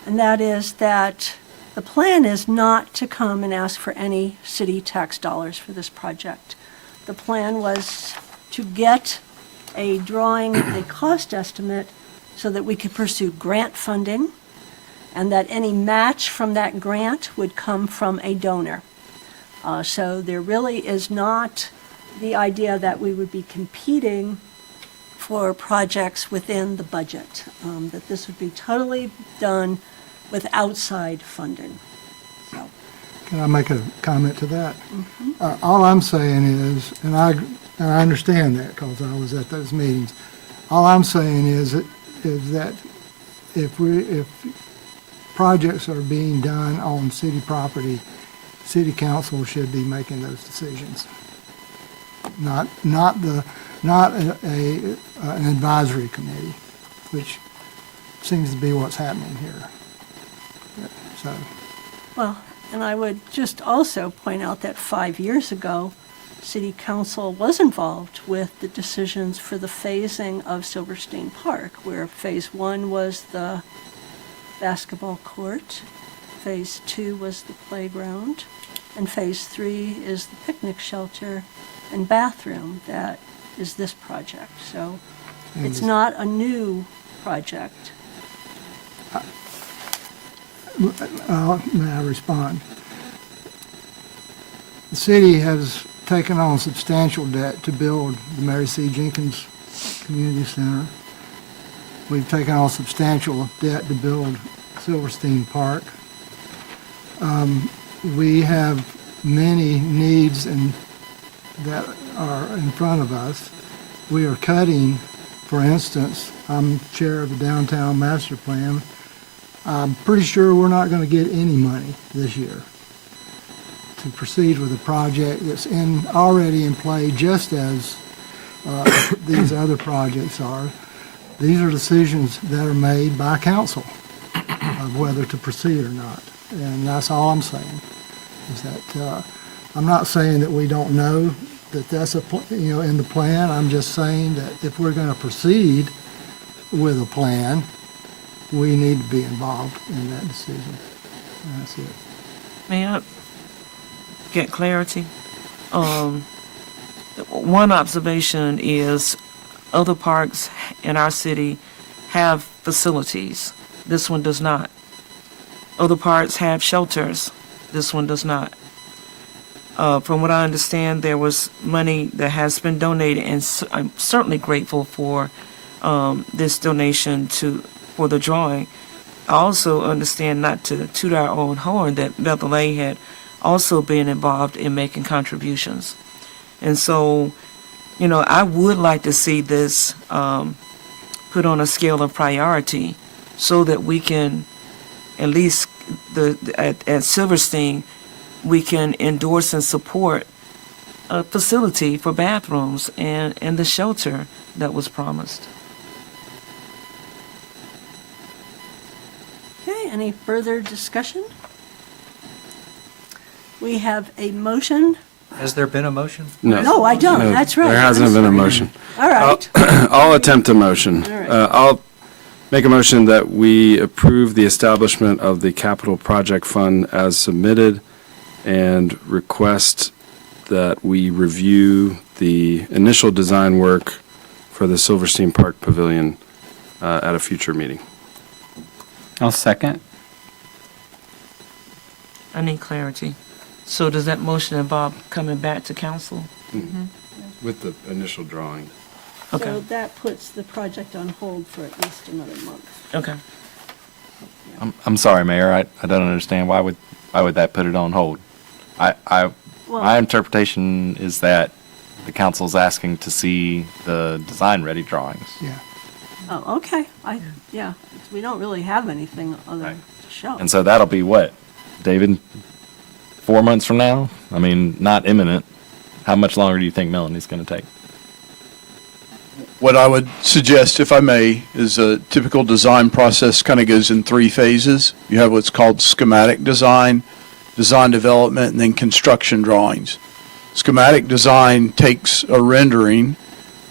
and that is that the plan is not to come and ask for any city tax dollars for this project. The plan was to get a drawing, a cost estimate, so that we could pursue grant funding, and that any match from that grant would come from a donor. So there really is not the idea that we would be competing for projects within the budget, that this would be totally done with outside funding. So, Can I make a comment to that? All I'm saying is, and I understand that because I was at those meetings, all I'm saying is that if projects are being done on city property, city council should be making those decisions. Not an advisory committee, which seems to be what's happening here. So, well, and I would just also point out that 5 years ago, City Council was involved with the decisions for the phasing of Silverstein Park, where Phase 1 was the basketball court, Phase 2 was the playground, and Phase 3 is the picnic shelter and bathroom that is this project. So it's not a new project. may I respond? The city has taken on substantial debt to build the Mary C. Jenkins Community Center. We've taken on substantial debt to build Silverstein Park. We have many needs that are in front of us. We are cutting, for instance, I'm chair of the Downtown Master Plan. I'm pretty sure we're not going to get any money this year to proceed with a project that's already in play, just as these other projects are. These are decisions that are made by council of whether to proceed or not. And that's all I'm saying, is that I'm not saying that we don't know that that's in the plan. I'm just saying that if we're going to proceed with a plan, we need to be involved in that decision. And that's it. May I get clarity? One observation is other parks in our city have facilities. This one does not. Other parks have shelters. This one does not. From what I understand, there was money that has been donated, and I'm certainly grateful for this donation for the drawing. I also understand, not to toot our own horn, that Bethel A had also been involved in making contributions. And so, I would like to see this put on a scale of priority so that we can, at least at Silverstein, we can endorse and support a facility for bathrooms and the shelter that was promised. Okay, any further discussion? We have a motion. Has there been a motion? No. No, I don't. No, That's right. There hasn't been a motion. All right. I'll attempt a motion. All right. I'll make a motion that we approve the establishment of the capital project fund as submitted and request that we review the initial design work for the Silverstein Park Pavilion at a future meeting. I'll second. I need clarity. So does that motion involve coming back to council? With the initial drawing. So Okay. that puts the project on hold for at least another month. Okay. I'm sorry, Mayor, I don't understand. Why would that put it on hold? My interpretation is that the council's asking to see the design-ready drawings. Yeah. Oh, okay. Yeah, we don't really have anything other to show. And so that'll be what, David? 4 months from now? I mean, not imminent. How much longer do you think Melanie's going to take? What I would suggest, if I may, is a typical design process kind of goes in 3 phases. You have what's called schematic design, design development, and then construction drawings. Schematic design takes a rendering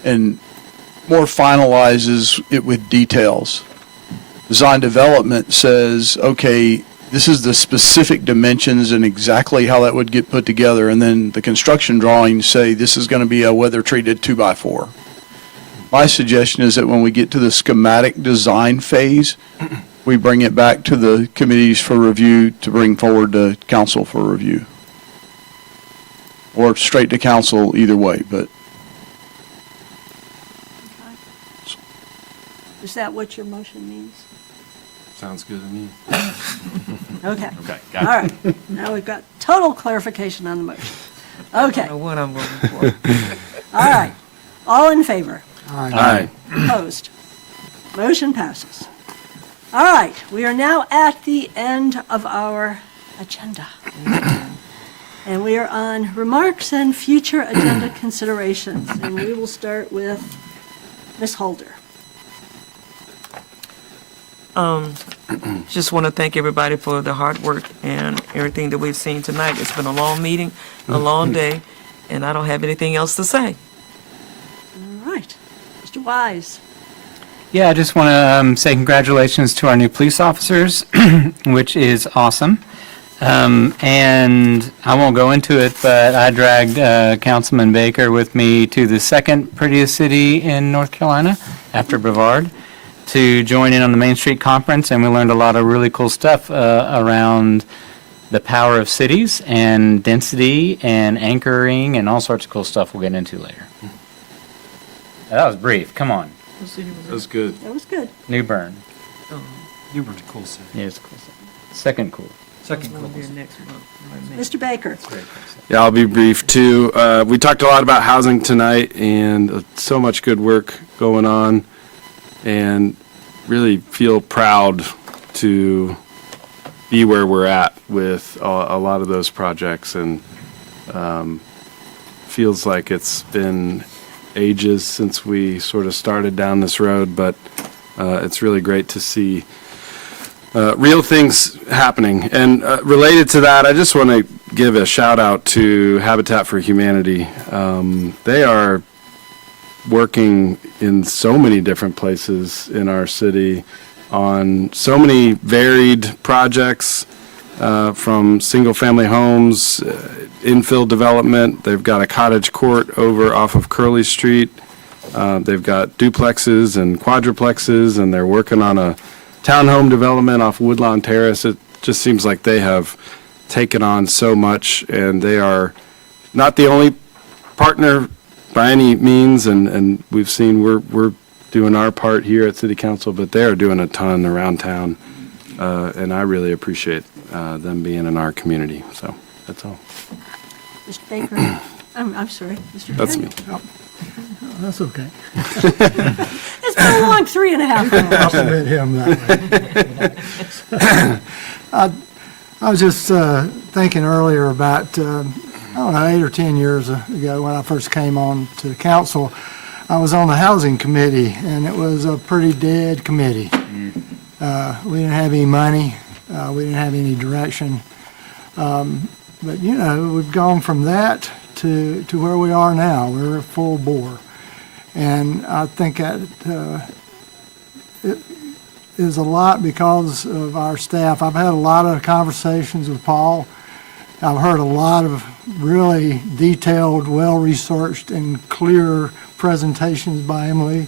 and more finalizes it with details. Design development says, okay, this is the specific dimensions and exactly how that would get put together. And then the construction drawings say this is going to be a weather-treated 2x4. My suggestion is that when we get to the schematic design phase, we bring it back to the committees for review to bring forward to council for review. Or straight to council, either way, but Is that what your motion means? Sounds good to me. Okay. Okay, All right. Now we've got total clarification on the motion. Okay. I don't know what I'm voting for. All right. All in favor? Aye. Opposed? Motion passes. All right, we are now at the end of our agenda. And we are on remarks and future agenda considerations. And we will start with Ms. Holder. Just want to thank everybody for the hard work and everything that we've seen tonight. It's been a long meeting, a long day, and I don't have anything else to say. All right. Mr. Wise. Yeah, I just want to say congratulations to our new police officers, which is awesome. And I won't go into it, but I dragged Councilman Baker with me to the second prettiest city in North Carolina after Brevard to join in on the Main Street Conference, and we learned a lot of really cool stuff around the power of cities and density and anchoring and all sorts of cool stuff we'll get into later. That was brief. Come on. That was good. That was good. New Bern. New Bern's a cool city. Yeah, it's cool. Second cool. Second cool. Mr. Baker. Yeah, I'll be brief too. We talked a lot about housing tonight and so much good work going on, and really feel proud to be where we're at with a lot of those projects, and feels like it's been ages since we sort of started down this road, but it's really great to see real things happening. And related to that, I just want to give a shout out to Habitat for Humanity. They are working in so many different places in our city on so many varied projects, from single-family homes, infill development. They've got a cottage court over off of Curley Street. They've got duplexes and quadruplexes, and they're working on a townhome development off Woodlawn Terrace. It just seems like they have taken on so much, and they are not the only partner by any means, and we've seen we're doing our part here at City Council, but they are doing a ton around town, and I really appreciate them being in our community. So that's all. Mr. Baker. I'm sorry, Mr. That's me. Perry. That's okay. It's been a long 3.5 I'll minutes. submit him that way. I was just thinking earlier about, I don't know, 8 or 10 years ago when I first came on to the council, I was on the housing committee, and it was a pretty dead committee. We didn't have any money. We didn't have any direction. But, you know, we've gone from that to where we are now. We're full bore. And I think that it is a lot because of our staff. I've had a lot of conversations with Paul. I've heard a lot of really detailed, well-researched, and clear presentations by Emily.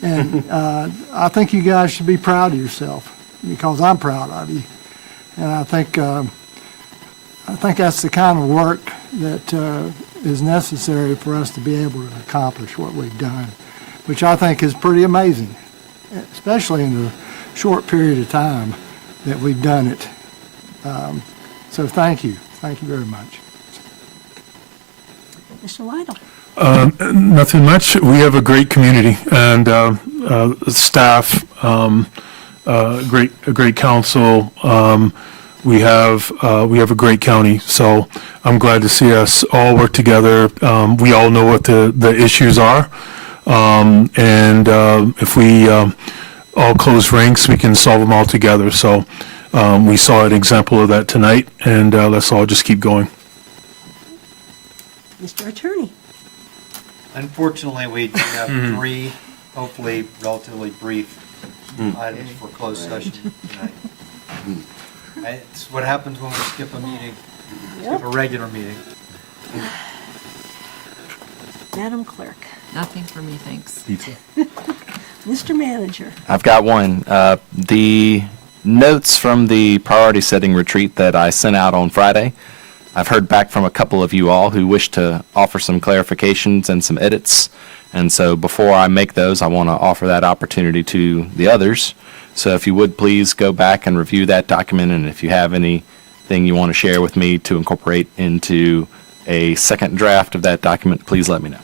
And I think you guys should be proud of yourself, because I'm proud of you. And I think that's the kind of work that is necessary for us to be able to accomplish what we've done, which I think is pretty amazing, especially in the short period of time that we've done it. So thank you. Thank you very much. Mr. Lytle. Nothing much. We have a great community and staff, a great council. We have a great county, so I'm glad to see us all work together. We all know what the issues are, and if we all close ranks, we can solve them all together. So we saw an example of that tonight, and let's all just keep going. Mr. Attorney. Unfortunately, we do have 3, hopefully relatively brief items for closed session tonight. It's what happens when we skip a meeting, skip a regular meeting. Madam Clerk. Nothing for me, thanks. Mr. Manager. I've got one. The notes from the priority setting retreat that I sent out on Friday, I've heard back from a couple of you all who wish to offer some clarifications and some edits. And so before I make those, I want to offer that opportunity to the others. So if you would please go back and review that document, and if you have anything you want to share with me to incorporate into a second draft of that document, please let me know.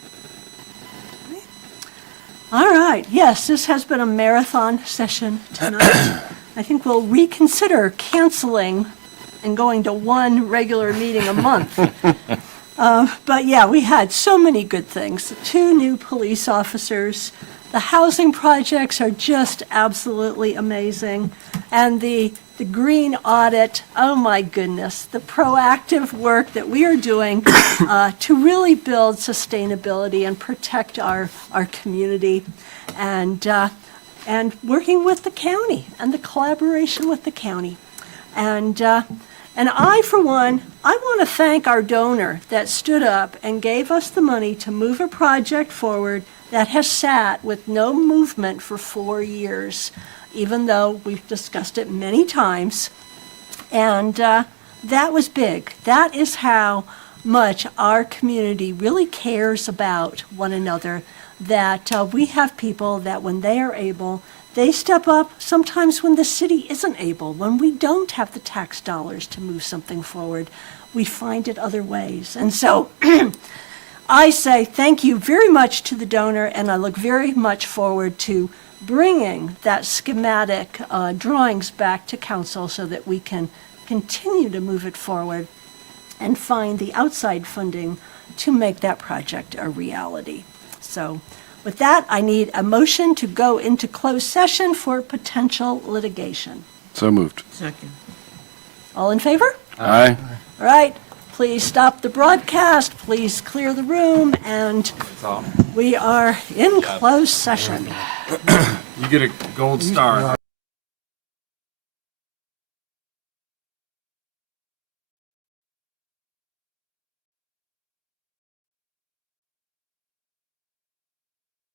All right. Yes, this has been a marathon session tonight. I think we'll reconsider canceling and going to one regular meeting a month. But yeah, we had so many good things. 2 new police officers. The housing projects are just absolutely amazing. And the green audit, oh my goodness, the proactive work that we are doing to really build sustainability and protect our community, and working with the county and the collaboration with the county. And I, for one, I want to thank our donor that stood up and gave us the money to move a project forward that has sat with no movement for 4 years, even though we've discussed it many times. And That was big. That is how much our community really cares about one another, that we have people that when they are able, they step up sometimes when the city isn't able, when we don't have the tax dollars to move something forward, we find it other ways. And so I say thank you very much to the donor, and I look very much forward to bringing that schematic drawings back to council so that we can continue to move it forward and find the outside funding to make that project a reality. So with that, I need a motion to go into closed session for potential litigation. So moved. Second. All in favor? Aye. All right, please stop the broadcast, please clear the room, and we are in closed session. You get a gold star.